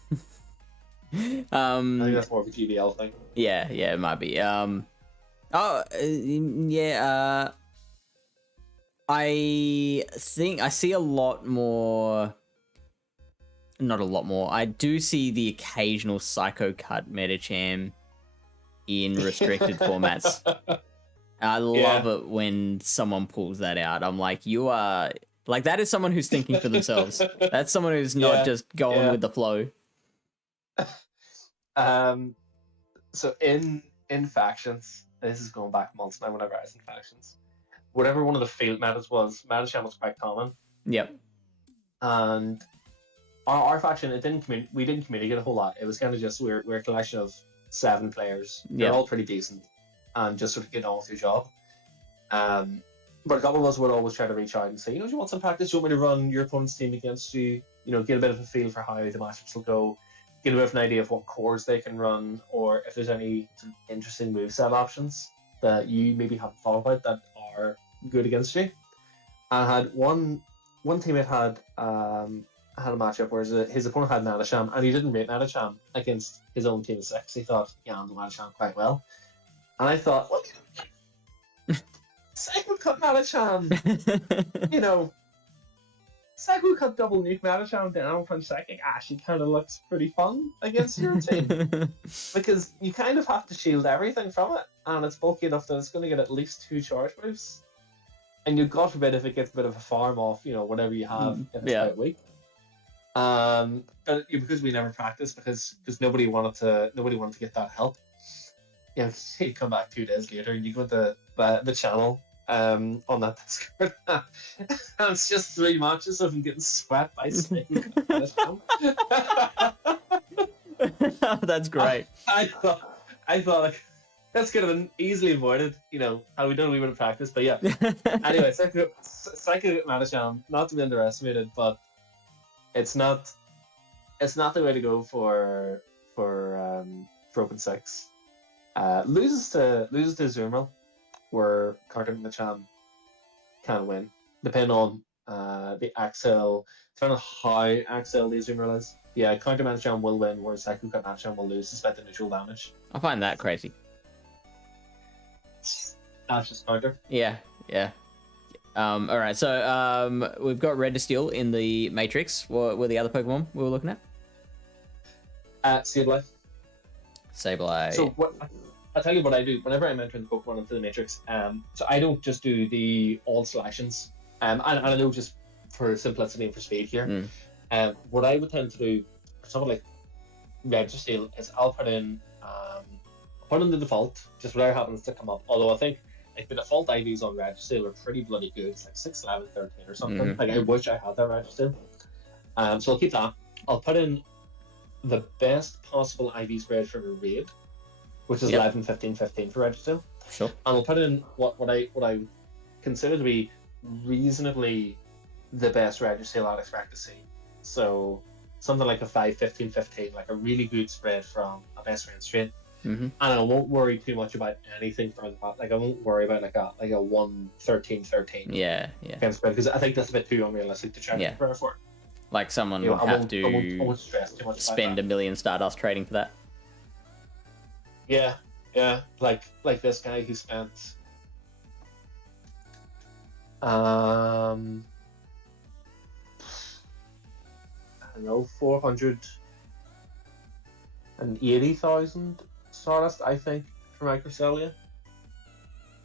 I think that's more of a GBL thing. Yeah, it might be. I think I see a lot more. Not a lot more. I do see the occasional Psycho Cut Metacham in restricted formats. I love it when someone pulls that out. I'm like, you are like, that is someone who's thinking for themselves. That's someone who's not just going with the flow. So in factions, this is going back months now. Whenever I was in factions, whatever one of the field metas was, Madisham was quite common. Yep. And our faction, we didn't communicate a whole lot. It was kind of just we're a collection of 7 players. They're all pretty decent, and just sort of get on with your job. But a couple of us would always try to reach out and say, do you want some practice? Do you want me to run your opponent's team against you? Get a bit of a feel for how the matchups will go. Get a bit of an idea of what cores they can run, or if there's any interesting moveset options that you maybe haven't thought about that are good against you. I had one teammate had a matchup where his opponent had Madisham, and he didn't rate Madisham against his own team of 6. He thought he handled Madisham quite well. And I thought, well, Psycho Cut Madisham, Psycho Cut double nuke Madisham down from Psychic actually kind of looks pretty fun against your team. Because you kind of have to shield everything from it, and it's bulky enough that it's going to get at least 2 charge moves. And God forbid if it gets a bit of a farm off, whatever you have, if it's quite weak. But because we never practiced, because nobody wanted to get that help. You come back 2 days later and you go to the channel on that Discord, and it's just 3 matches of him getting swept by Snake. That's great. I thought like that's could have been easily avoided. Had we done a wee bit of practice, but yeah. Anyway, Psycho Manasham, not to be underestimated, but it's not the way to go for Open 6. Loses to Zoomerl, where Carter Macham can win, depending on the Axel, depending on how Axel the Zoomerl is. Yeah, Counter Manacham will win, whereas Psycho Manacham will lose despite the neutral damage. I find that crazy. That's just counter. Yeah. All right, so we've got Red to Steel in the Matrix. What were the other Pokemon we were looking at? Sableye. So what I'll tell you what I do whenever I'm entering the Pokemon into the Matrix. So I don't just do the all selections. And I know just for simplicity and for speed here. What I would tend to do for something like Red to Steel is I'll put in the default, just whatever happens to come up. Although I think like the default IVs on Red to Steel are pretty bloody good. It's like 6, 11, 13 or something. Like I wish I had that Red to Steel. So I'll keep that. I'll put in the best possible IV spread for a raid, which is 11, 15, 15 for Red to Steel. Sure. And I'll put in what I consider to be reasonably the best Red to Steel I'd expect to see. So something like a 5, 15, 15, like a really good spread from a best friend straight. And I won't worry too much about anything further back. Like I won't worry about like a 1, 13, 13. Yeah. Kind of spread, because I think that's a bit too unrealistic to try to prepare for. Like someone would have to I won't stress too much spend $1 million Stardust trading for that. Yeah. Like this guy who spent I don't know, 480,000 Stardust, I think, for my Cresselia.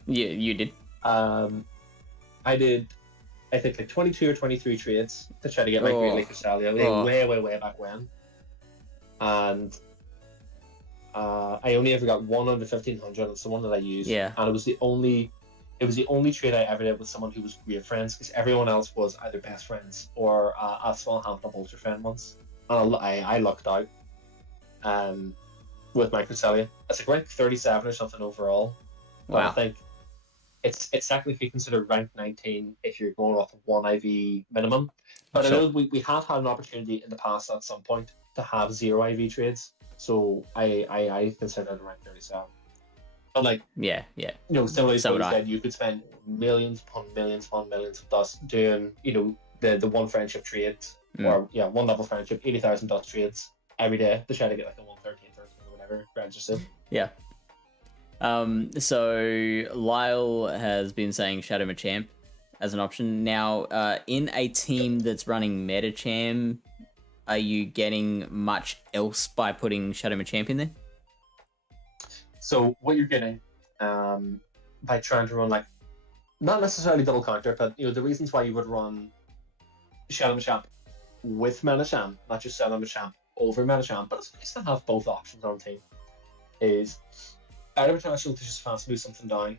Yeah, you did. I did, I think, like 22 or 23 trades to try to get my Great Cresselia, way back when. And I only ever got one under 1,500. It's the one that I used. Yeah. And it was the only trade I ever did with someone who was great friends, because everyone else was either best friends or a small handful of ultra friend ones. And I lucked out with my Cresselia. It's like rank 37 or something overall. Wow. I think it's technically considered rank 19 if you're going off of one IV minimum. But I know we have had an opportunity in the past at some point to have 0 IV trades. So I consider it rank 37. But like, similarly to what you said, you could spend millions upon millions upon millions of dust doing, the one friendship trade, or one level friendship, 80,000 dust trades every day to try to get like a 113, 13 or whatever registered. Yeah. So Lyle has been saying Shadow Machamp as an option. Now, in a team that's running Metacham, are you getting much else by putting Shadow Machamp in there? So what you're getting by trying to run, like, not necessarily double counter, but the reasons why you would run Shadow Machamp with Metacham, not just Shadow Machamp over Metacham, but it's nice to have both options on the team, is either potential to just fast move something down.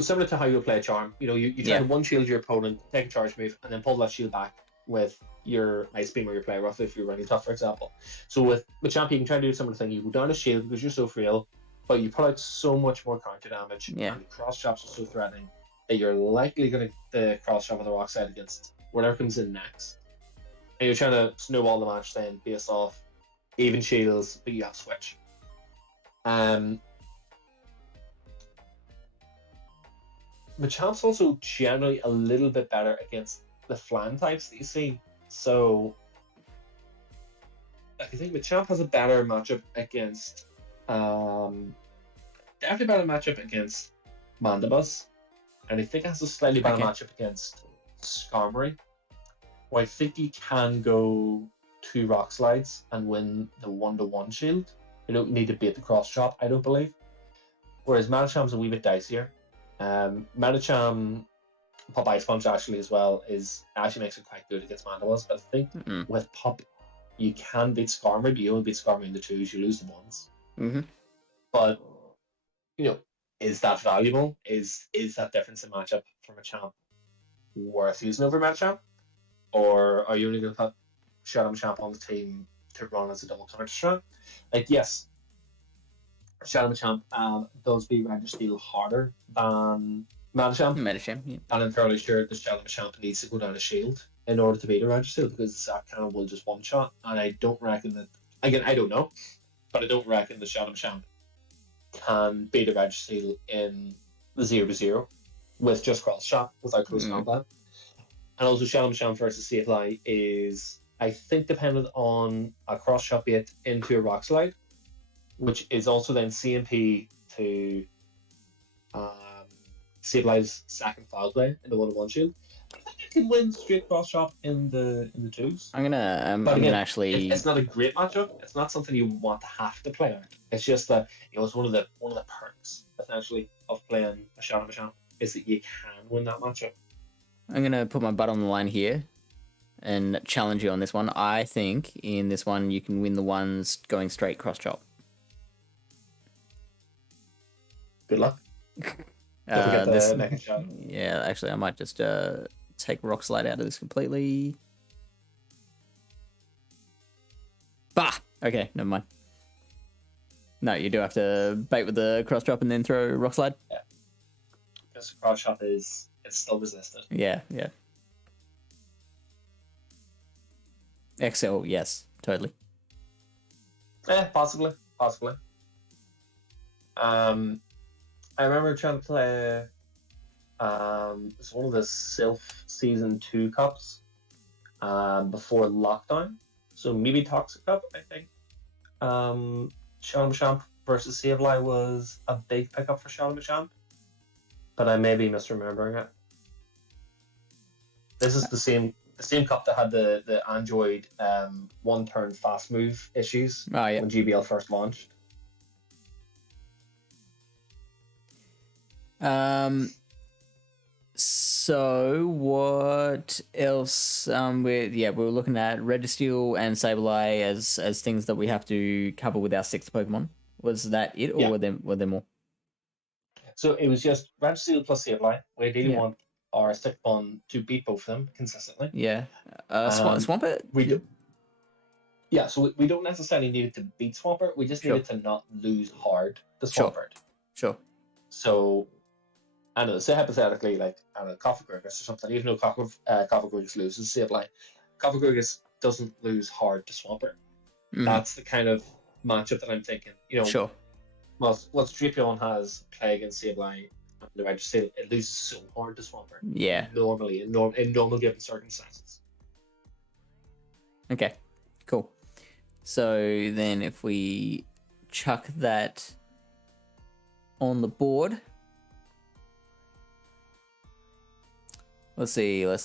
Similar to how you play Charm. You try to one shield your opponent, take a charge move, and then pull that shield back with your Ice Beam or your Play Rough if you're running tough, for example. So with Machamp, you can try to do a similar thing. You go down a shield because you're so frail, but you put out so much more counter damage, and the cross chops are so threatening that you're likely going to cross chop on the rock side against whatever comes in next. And you're trying to snowball the match then based off even shields, but you have switch. Machamp's also generally a little bit better against the flan types that you see. So I think Machamp has a better matchup against definitely better matchup against Mandibuzz. And I think it has a slightly better matchup against Skarmory, where I think he can go 2 Rock Slides and win the 1-to-1 shield. You don't need to beat the cross chop, I don't believe. Whereas Metacham's a wee bit dicier. Metacham Pop Ice Punch actually as well actually makes it quite good against Mandibuzz, but I think with Pop you can beat Skarmory, but you only beat Skarmory in the 2s, you lose the 1s. But is that valuable? Is that difference in matchup for Machamp worth using over Metacham? Or are you only going to put Shadow Machamp on the team to run as a double counter strat. Like, yes, Shadow Machamp does be Registeel harder than Medicham, Medicham, yeah. and I'm fairly sure the Shadow Machamp needs to go down a shield in order to beat a Registeel, because that kind of will just one shot, and I don't reckon that. Again, I don't know, but I don't reckon the Shadow Machamp can beat a Registeel in the 0v0 with just cross shot without close combat. And also, Shadow Machamp versus Sableye is, I think, dependent on a cross shot bait into a rock slide, which is also then CMP to Sableye's second foul play in the 1-1 shield. I think it can win straight cross shot in the twos. I'm gonna actually. It's not a great matchup. It's not something you want to have to play out. It's just that it's one of the perks essentially of playing a Shadow Machamp is that you can win that matchup. I'm gonna put my butt on the line here and challenge you on this one. I think in this one you can win the ones going straight cross chop. Good luck. Yeah, actually, I might just take Rock Slide out of this completely. Bah! Okay, never mind. No, you do have to bait with the cross drop and then throw Rock Slide. Yeah. Because cross shot it's still resisted. Yeah. XL, yes, totally. Possibly. I remember trying to play it's one of the Silph Season 2 cups before lockdown. So maybe Toxic Cup, I think. Shadow Machamp versus Sableye was a big pickup for Shadow Machamp, but I may be misremembering it. This is the same cup that had the Android one turn fast move issues when GBL first launched. So what else? We were looking at Registeel and Sableye as things that we have to cover with our sixth Pokemon. Was that it, or were there more? So it was just Registeel plus Sableye. We ideally want our sixth one to beat both of them consistently. Yeah. Swampert? We do. Yeah, so we don't necessarily need it to beat Swampert. We just need it to not lose hard to Swampert. Sure. So, I don't know, say hypothetically, like, I don't know, Coffee-Grigus or something, even though Coffee-Grigus loses Sableye, Coffee-Grigus doesn't lose hard to Swampert. That's the kind of matchup that I'm thinking. Sure. Well, Drapion has Play against Sableye, and the Registeel, it loses so hard to Swampert. Yeah. Normally, in normal given circumstances. Okay, cool. So then if we chuck that on the board. Let's see. We got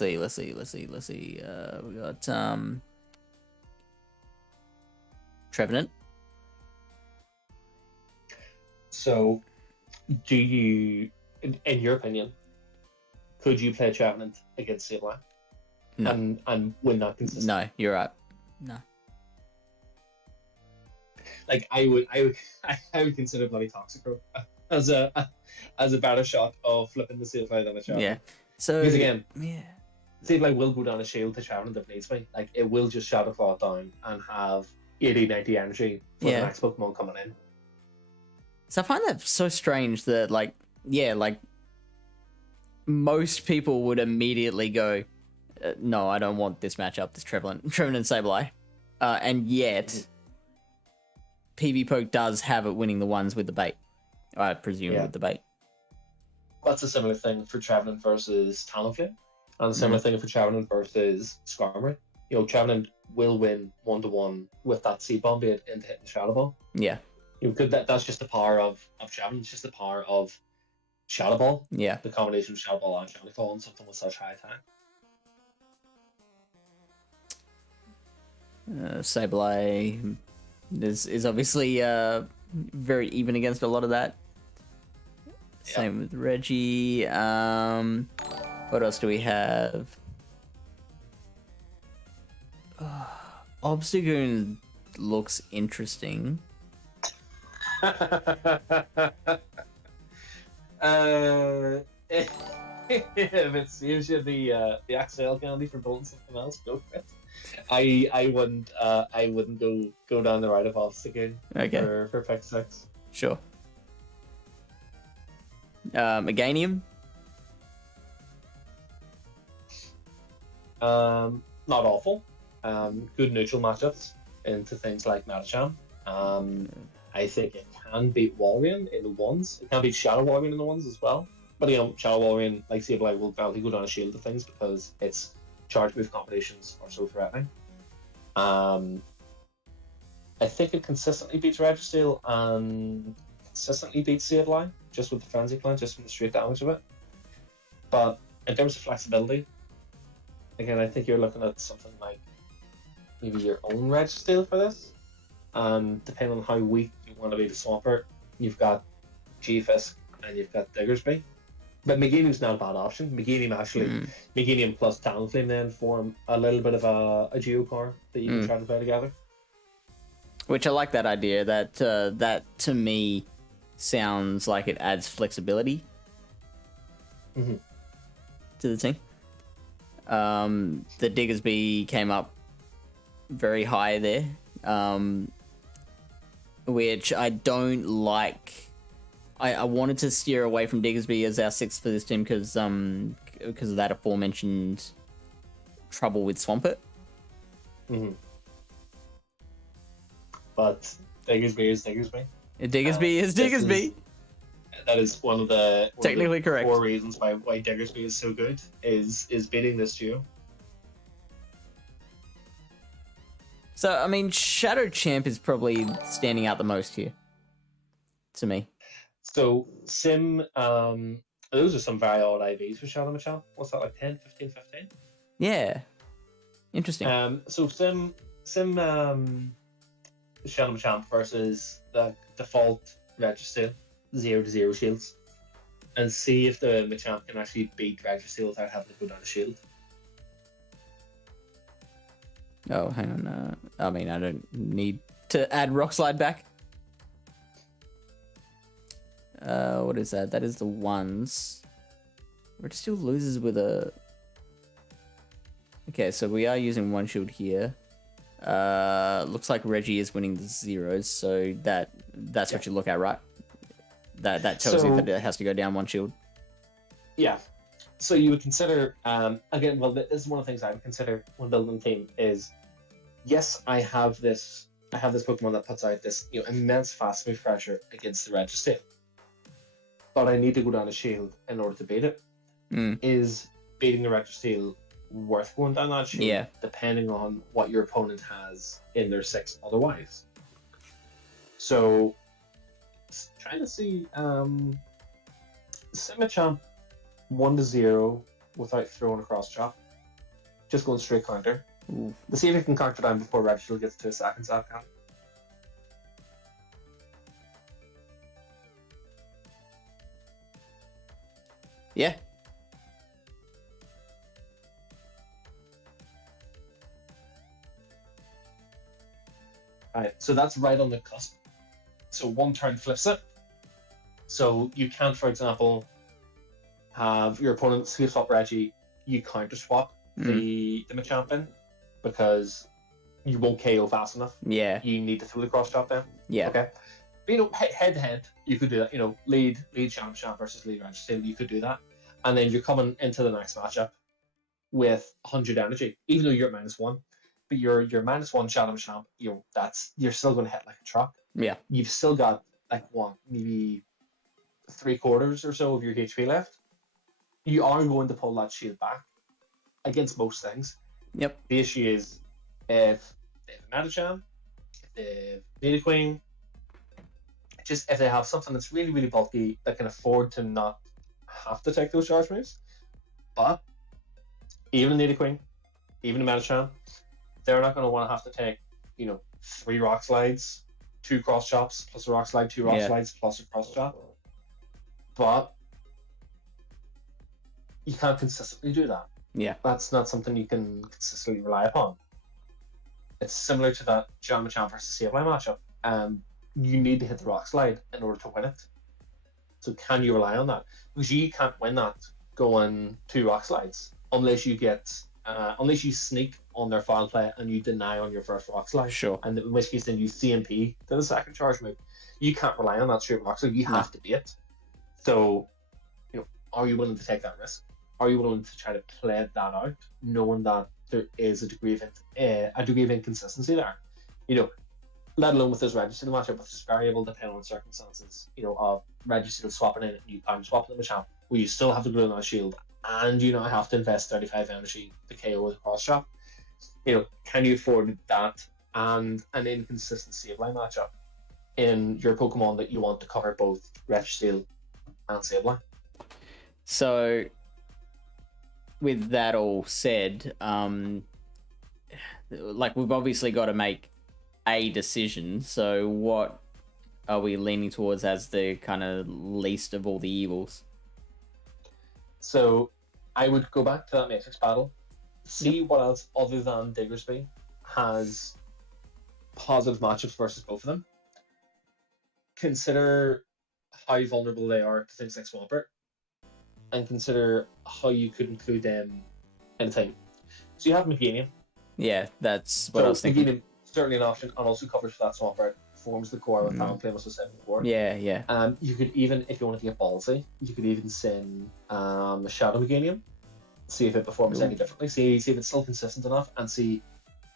Trevenant. So, do you, in your opinion, could you play Trevenant against Sableye? No. And win that consistently? No, you're right. No. Like I would consider bloody Toxicroak as a better shot of flipping the Sableye than a Trevenant. Yeah. So because again, Sableye will go down a shield to Trevenant if needs be. Like it will just Shadow Claw down and have 80-90 energy for the next Pokemon coming in. So I find that so strange that most people would immediately go, no, I don't want this matchup, this Trevenant Sableye. And yet, PV Poke does have it winning the ones with the bait. I presume with the bait. That's a similar thing for Trevenant versus Talonflame. And a similar thing for Trevenant versus Skarmory. Trevenant will win 1-1 with that Seed Bomb bait into hitting Shadow Ball. Yeah. That's just the power of Trevenant. It's just the power of Shadow Ball. Yeah. The combination of Shadow Ball and Shadow Fall and something with such high attack. Sableye is obviously very even against a lot of that. Same with Reggie. What else do we have? Obstagoon looks interesting. If it saves you the XL candy for building something else, go for it. I wouldn't go down the route of Obs again Okay, for pick 6. sure. Meganium. Not awful. Good neutral matchups into things like Metacham. I think it can beat Walrein in the ones. It can beat Shadow Walrein in the ones as well. But Shadow Walrein, like Sableye, will gladly go down a shield to things because its charge move combinations are so threatening. I think it consistently beats Registeel and consistently beats Sableye, just with the Frenzy Plant, just from the straight damage of it. But in terms of flexibility, again, I think you're looking at something like maybe your own Registeel for this. And depending on how weak you want to be to Swampert, you've got G-Fisk and you've got Diggersby. But Meganium's not a bad option. Meganium plus Talonflame then form a little bit of a duo core that you can try to play together. Which I like that idea. That to me sounds like it adds flexibility to the team. The Diggersby came up very high there, which I don't like. I wanted to steer away from Diggersby as our 6th for this team because of that aforementioned trouble with Swampert. But Diggersby is Diggersby. Diggersby is Diggersby. That is one of the technically correct 4 reasons why Diggersby is so good is beating this duo. So I mean, Shadow Champ is probably standing out the most here to me. So Sim, those are some very odd IVs for Shadow Machamp. What's that, like 10, 15, 15? Yeah, interesting. So Sim, Shadow Machamp versus the default Registeel 0-0 shields, and see if the Machamp can actually beat Registeel without having to go down a shield. Oh, hang on. I mean, I don't need to add Rock Slide back. What is that? That is the ones. It still loses with a... Okay, so we are using one shield here. Looks like Reggie is winning the zeros, so that's what you look at, right? That tells you that it has to go down one shield. Yeah. So you would consider, again, well, this is one of the things I would consider when building a team is, yes, I have this Pokemon that puts out this immense fast move pressure against the Registeel, but I need to go down a shield in order to beat it. Is beating the Registeel worth going down that shield? Yeah. Depending on what your opponent has in their 6 otherwise. So, trying to see Simichamp 1-0 without throwing a cross chop. Just going straight counter. Let's see if it can counter down before Registeel gets to a second sap count. Yeah. Alright, so that's right on the cusp. So one turn flips it. So you can't, for example, have your opponent sleep swap Reggie, you counter swap the Machamp in, because you won't KO fast enough. Yeah. You need to throw the cross chop then. Yeah. Okay. But head to head, you could do that. Lead Champ versus lead Registeel, you could do that. And then you're coming into the next matchup with 100 energy, even though you're at -1. But you're -1 Shadow Champ, you're still going to hit like a truck. Yeah. You've still got like maybe 3/4 or so of your HP left. You are going to pull that shield back against most things. Yep. The issue is if they have a Metacham, if they have Nidoqueen, just if they have something that's really, really bulky that can afford to not have to take those charge moves. But even a Nidoqueen, even a Metacham, they're not going to want to have to take 3 rock slides, 2 cross chops plus a rock slide, 2 rock slides plus a cross chop. But you can't consistently do that. Yeah. That's not something you can consistently rely upon. It's similar to that Shadow Machamp versus Sableye matchup. You need to hit the rock slide in order to win it. So can you rely on that? Because you can't win that going 2 rock slides unless you get unless you sneak on their foul play and you deny on your first rock slide, Sure. and in which case then you CMP to the second charge move. You can't rely on that straight rock slide. You have to be it. So, are you willing to take that risk? Are you willing to try to play that out, knowing that there is a degree of inconsistency there? Let alone with this Registeel matchup, with this variable depending on circumstances, of Registeel swapping in and you pound swapping the champ, where you still have to glue on a shield and you now have to invest 35 energy to KO with a cross chop. Can you afford that and an inconsistent save line matchup in your Pokemon that you want to cover both Registeel and Sableye? So, with that all said, we've obviously got to make a decision. So, what are we leaning towards as the kind of least of all the evils? So, I would go back to that Matrix battle, see what else other than Diggersby has positive matchups versus both of them. Consider how vulnerable they are to things like Swampert, and consider how you could include them in a team. So you have Meganium. Yeah, that's what I was thinking. Meganium, certainly an option, and also covers for that Swampert, forms the core with Mamaclimbs with 7-4. Yeah. You could even, if you wanted to get ballsy, you could even send Shadow Meganium, see if it performs any differently, see if it's still consistent enough, and see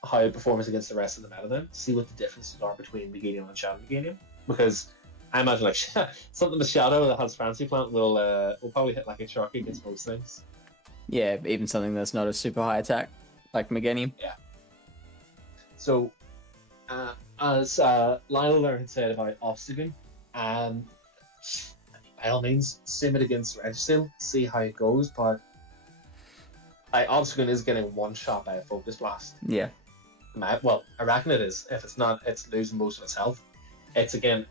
how it performs against the rest of the meta then, see what the differences are between Meganium and Shadow Meganium, because I imagine something with Shadow that has Fancy Plant will probably hit like a shark against most things. Yeah, even something that's not a super high attack, like Meganium. Yeah. So, as Lionel there had said about Obstagoon, by all means, sim it against Registeel, see how it goes, but Obstagoon is getting one shot by a Focus Blast. Yeah. Well, I reckon it is. If it's not, it's losing most of its health. It's, again,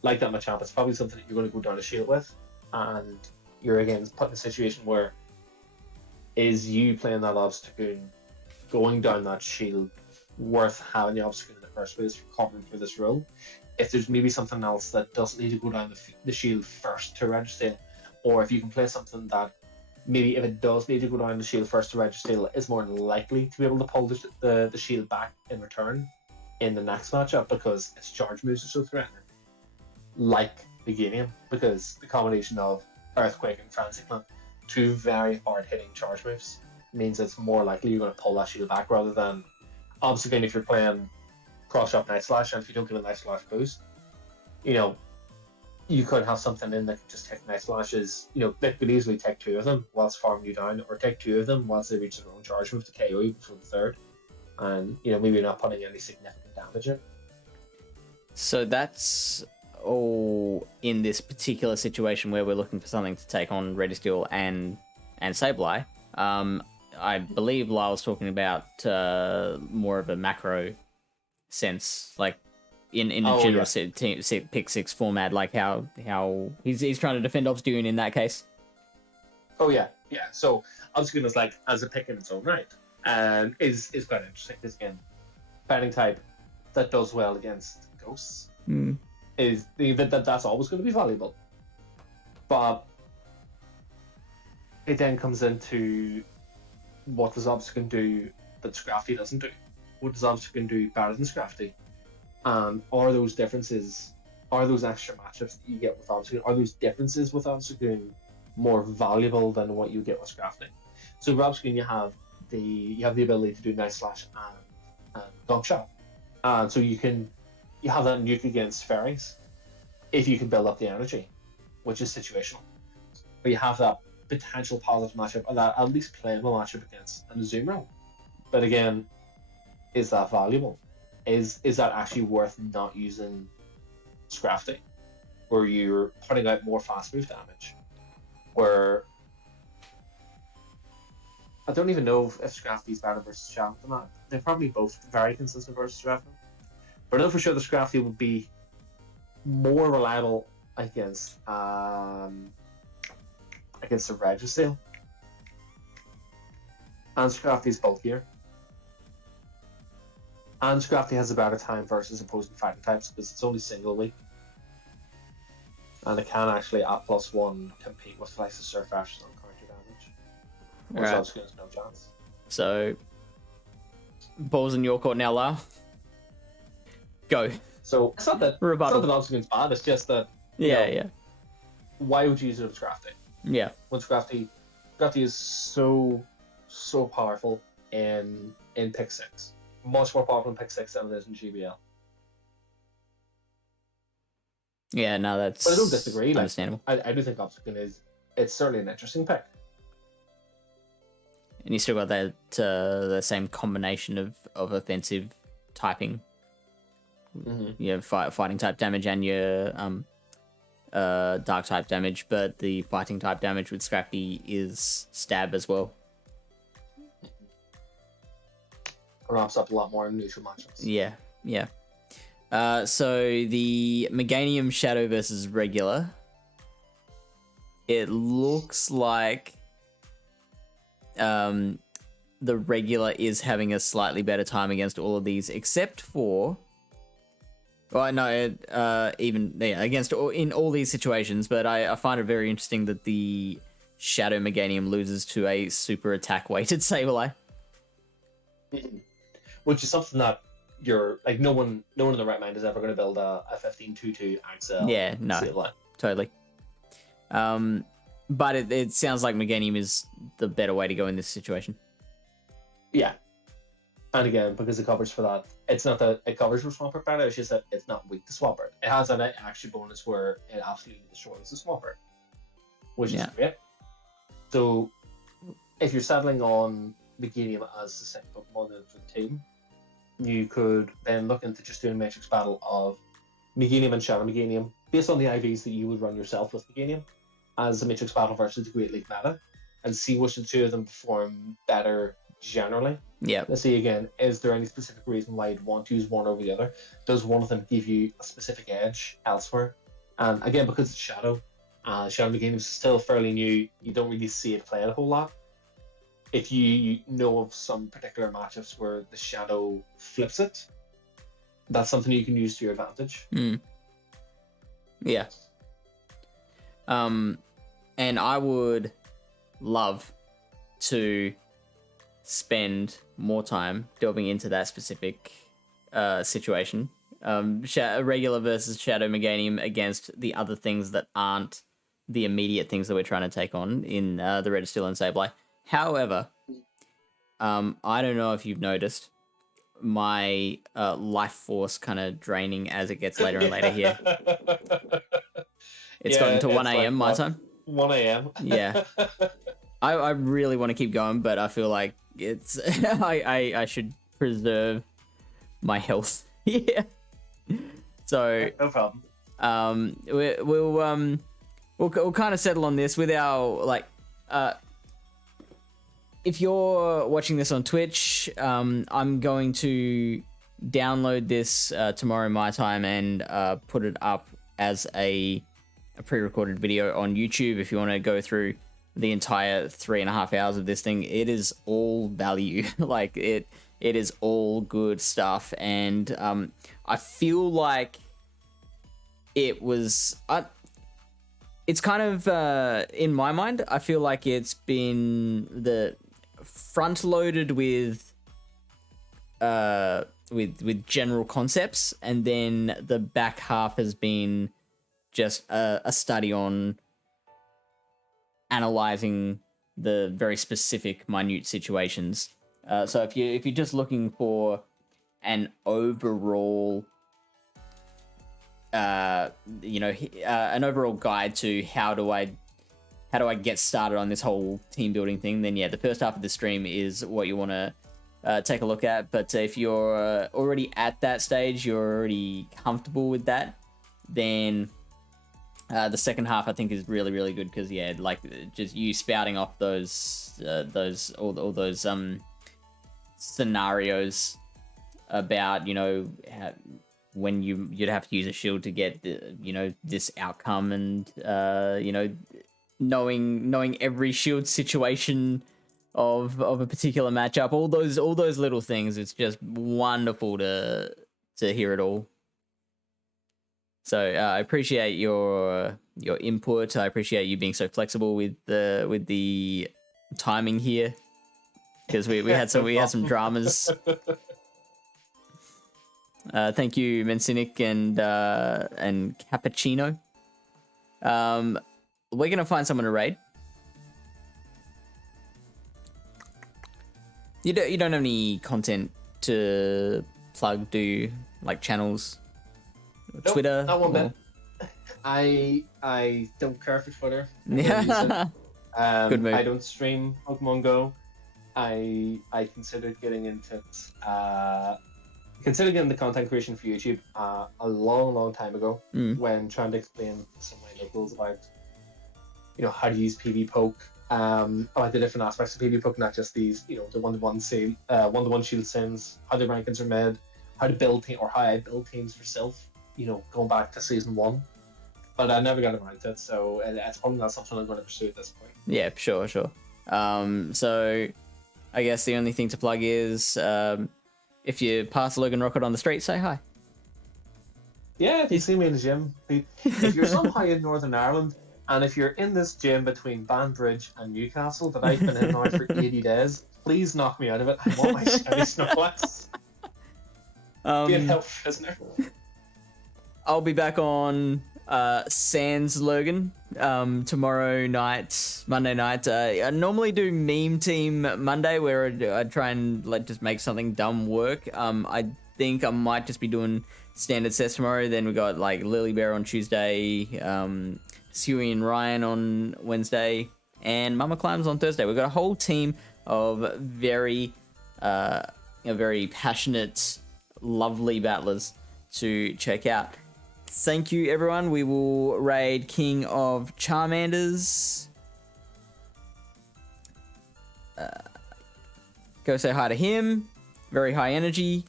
like that Machamp, it's probably something that you're going to go down a shield with, and you're, again, put in a situation where is you playing that Obstagoon, going down that shield, worth having the Obstagoon in the first place for covering for this role? If there's maybe something else that doesn't need to go down the shield first to Registeel, or if you can play something that maybe if it does need to go down the shield first to Registeel, is more likely to be able to pull the shield back in return in the next matchup because its charge moves are so threatening. Like the game, because the combination of Earthquake and Fancy Plant, two very hard hitting charge moves, means it's more likely you're going to pull that shield back rather than Obstagoon if you're playing Cross Shot Night Slash, and if you don't get a Night Slash boost, you could have something in that could just take Night Slashes, that could easily take two of them whilst farming you down, or take two of them whilst they reach their own charge move to KO you before the third, and maybe you're not putting any significant damage in. So that's all in this particular situation where we're looking for something to take on Registeel and Sableye. I believe Lyle was talking about more of a macro sense, like in the general pick six format, like how he's trying to defend Obstagoon in that case. Oh yeah. So Obstagoon is like as a pick in its own right, and is quite interesting. Because again, fighting type that does well against ghosts is that's always going to be valuable. But it then comes into what does Obstagoon do that Scrafty doesn't do? What does Obstagoon do better than Scrafty? Are those differences, are those extra matchups that you get with Obstagoon, are those differences with Obstagoon more valuable than what you get with Scrafty? So with Obstagoon you have the ability to do Night Slash and Dog Shot. So you have that nuke against fairies if you can build up the energy, which is situational. But you have that potential positive matchup, or that at least playable matchup against an Azumarill. But again, is that valuable? Is that actually worth not using Scrafty, where you're putting out more fast move damage? Where I don't even know if Scrafty's better versus Shadow than that. They're probably both very consistent versus Shadow. But I know for sure the Scrafty would be more reliable against the Registeel. And Scrafty's bulkier. And Scrafty has a better time versus opposing fighting types because it's only single week. And it can actually, at +1, compete with likes of Surf Ashes on counter damage. Which obviously has no chance. So, balls in your court now, Lyle. Go. So it's not that Obstagoon's bad. It's just that why would you use it with Scrafty? Yeah. When Scrafty is so powerful in Pick 6, much more powerful in Pick 6 than it is in GBL. Yeah, no, that's. But I don't disagree. Understandable. I do think Obstagoon it's certainly an interesting pick. And you still got that the same combination of offensive typing. Mm-hmm. You have fighting type damage and your dark type damage, but the fighting type damage with Scrafty is stab as well. Ramps up a lot more in neutral matchups. Yeah. So the Meganium Shadow versus regular. It looks like the regular is having a slightly better time against all of these, except for. Well, no, against in all these situations, but I find it very interesting that the Shadow Meganium loses to a super attack weighted Sableye. Which is something that you're like no one in the right mind is ever going to build a 15-2-2 Axel. Yeah, no, Sableye. Totally. But it sounds like Meganium is the better way to go in this situation. Yeah. And again, because it covers for that, it's not that it covers for Swampert better, it's just that it's not weak to Swampert. It has an action bonus where it absolutely destroys the Swampert, which is great. So, if you're settling on Meganium as the second Pokemon for the team, you could then look into just doing a Matrix battle of Meganium and Shadow Meganium, based on the IVs that you would run yourself with Meganium, as a Matrix battle versus the Great League meta, and see which of the two of them perform better generally. Yeah. Let's see again, is there any specific reason why you'd want to use one over the other? Does one of them give you a specific edge elsewhere? And again, because it's Shadow Meganium is still fairly new, you don't really see it played a whole lot. If you know of some particular matchups where the Shadow flips it, that's something you can use to your advantage. Yeah. And I would love to spend more time delving into that specific situation. Regular versus Shadow Meganium against the other things that aren't the immediate things that we're trying to take on in the Red Steel and Sableye. However, I don't know if you've noticed my life force kind of draining as it gets later and later here. It's gotten to 1 a.m. my time. 1 a.m. Yeah. I really want to keep going, but I feel like it's I should preserve my health. Yeah. So no problem. We'll kind of settle on this with our if you're watching this on Twitch, I'm going to download this tomorrow my time and put it up as a pre-recorded video on YouTube. If you want to go through the entire 3.5 hours of this thing, it is all value. Like it is all good stuff, and I feel like it was. It's kind of in my mind. I feel like it's been the front loaded with general concepts, and then the back half has been just a study on analyzing the very specific, minute situations. So if you're just looking for an overall, an overall guide to how do I get started on this whole team building thing, then yeah, the first half of the stream is what you want to take a look at. But if you're already at that stage, you're already comfortable with that, then the second half I think is really, really good, because yeah, like just you spouting off those scenarios about, you know, when you'd have to use a shield to get this outcome, and knowing every shield situation of a particular matchup, all those little things. It's just wonderful to hear it all. So I appreciate your input. I appreciate you being so flexible with the timing here. because we had some dramas. Thank you, Mencinic and Cappuccino. We're gonna find someone to raid. You don't have any content to plug, do you? Like channels, Nope, Twitter? not one bit. I don't care for Twitter. Yeah. Good move. I don't stream Pokemon Go. I considered getting into it. Considered getting the content creation for YouTube a long time ago when trying to explain to some of my locals about how to use PV Poke, about the different aspects of PV Poke, not just these the one-to-one shield sims, how the rankings are made, how to build team or how I build teams for Silph, going back to season 1. But I never got around to it, so it's probably not something I'm going to pursue at this point. Yeah, sure. So I guess the only thing to plug is if you pass LurganRocket on the street, say hi. Yeah, if you see me in the gym, if you're somehow in Northern Ireland, and if you're in this gym between Banbridge and Newcastle that I've been in now for 80 days, please knock me out of it. I want my shiny Snorlax. Be a health prisoner. I'll be back on Sans Lurgan tomorrow night, Monday night. I normally do Meme Team Monday, where I try and just make something dumb work. I think I might just be doing standard sets tomorrow. Then we got like Lily Bear on Tuesday, Suey and Ryan on Wednesday, and Mamaclimbs on Thursday. We've got a whole team of very passionate, lovely battlers to check out. Thank you, everyone. We will raid King of Charmanders. Go say hi to him. Very high energy.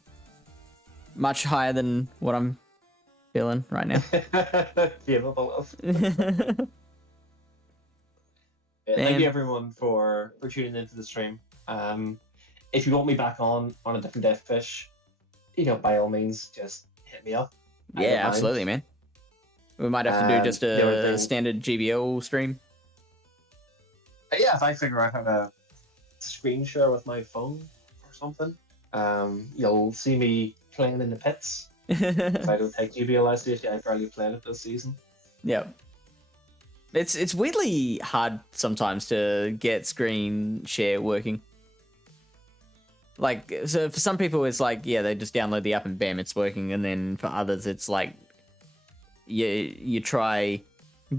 Much higher than what I'm feeling right now. Thank you, everyone, for tuning into the stream. If you want me back on a different death fish, by all means, just hit me up. Yeah, absolutely, man. We might have to do just a standard GBL stream. Yeah, if I figure out how to screen share with my phone or something, you'll see me playing in the pits. If I don't take GBL ICT, I barely played it this season. Yeah. It's weirdly hard sometimes to get screen share working. Like, so for some people it's like, yeah, they just download the app and bam, it's working. And then for others it's like, you try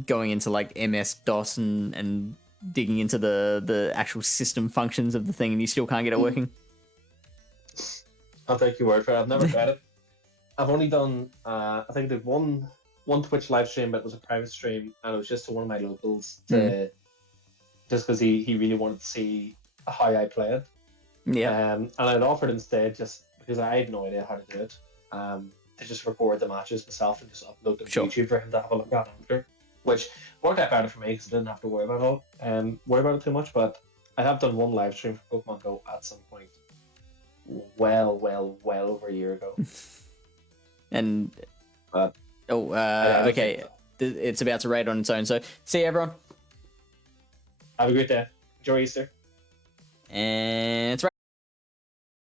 going into like MS-DOS and digging into the actual system functions of the thing and you still can't get it working. I'll take your word for it. I've never tried it. I've only done, I think I did one Twitch live stream, but it was a private stream and it was just to one of my locals just because he really wanted to see how I played. Yeah. And I'd offered instead, just because I had no idea how to do it, to just record the matches myself and just upload them to YouTube for him to have a look at after, which worked out better for me because I didn't have to worry about it too much. But I have done one live stream for Pokemon Go at some point, well over a year ago. And okay, it's about to raid on its own. So see you, everyone. Have a great day. Enjoy Easter. And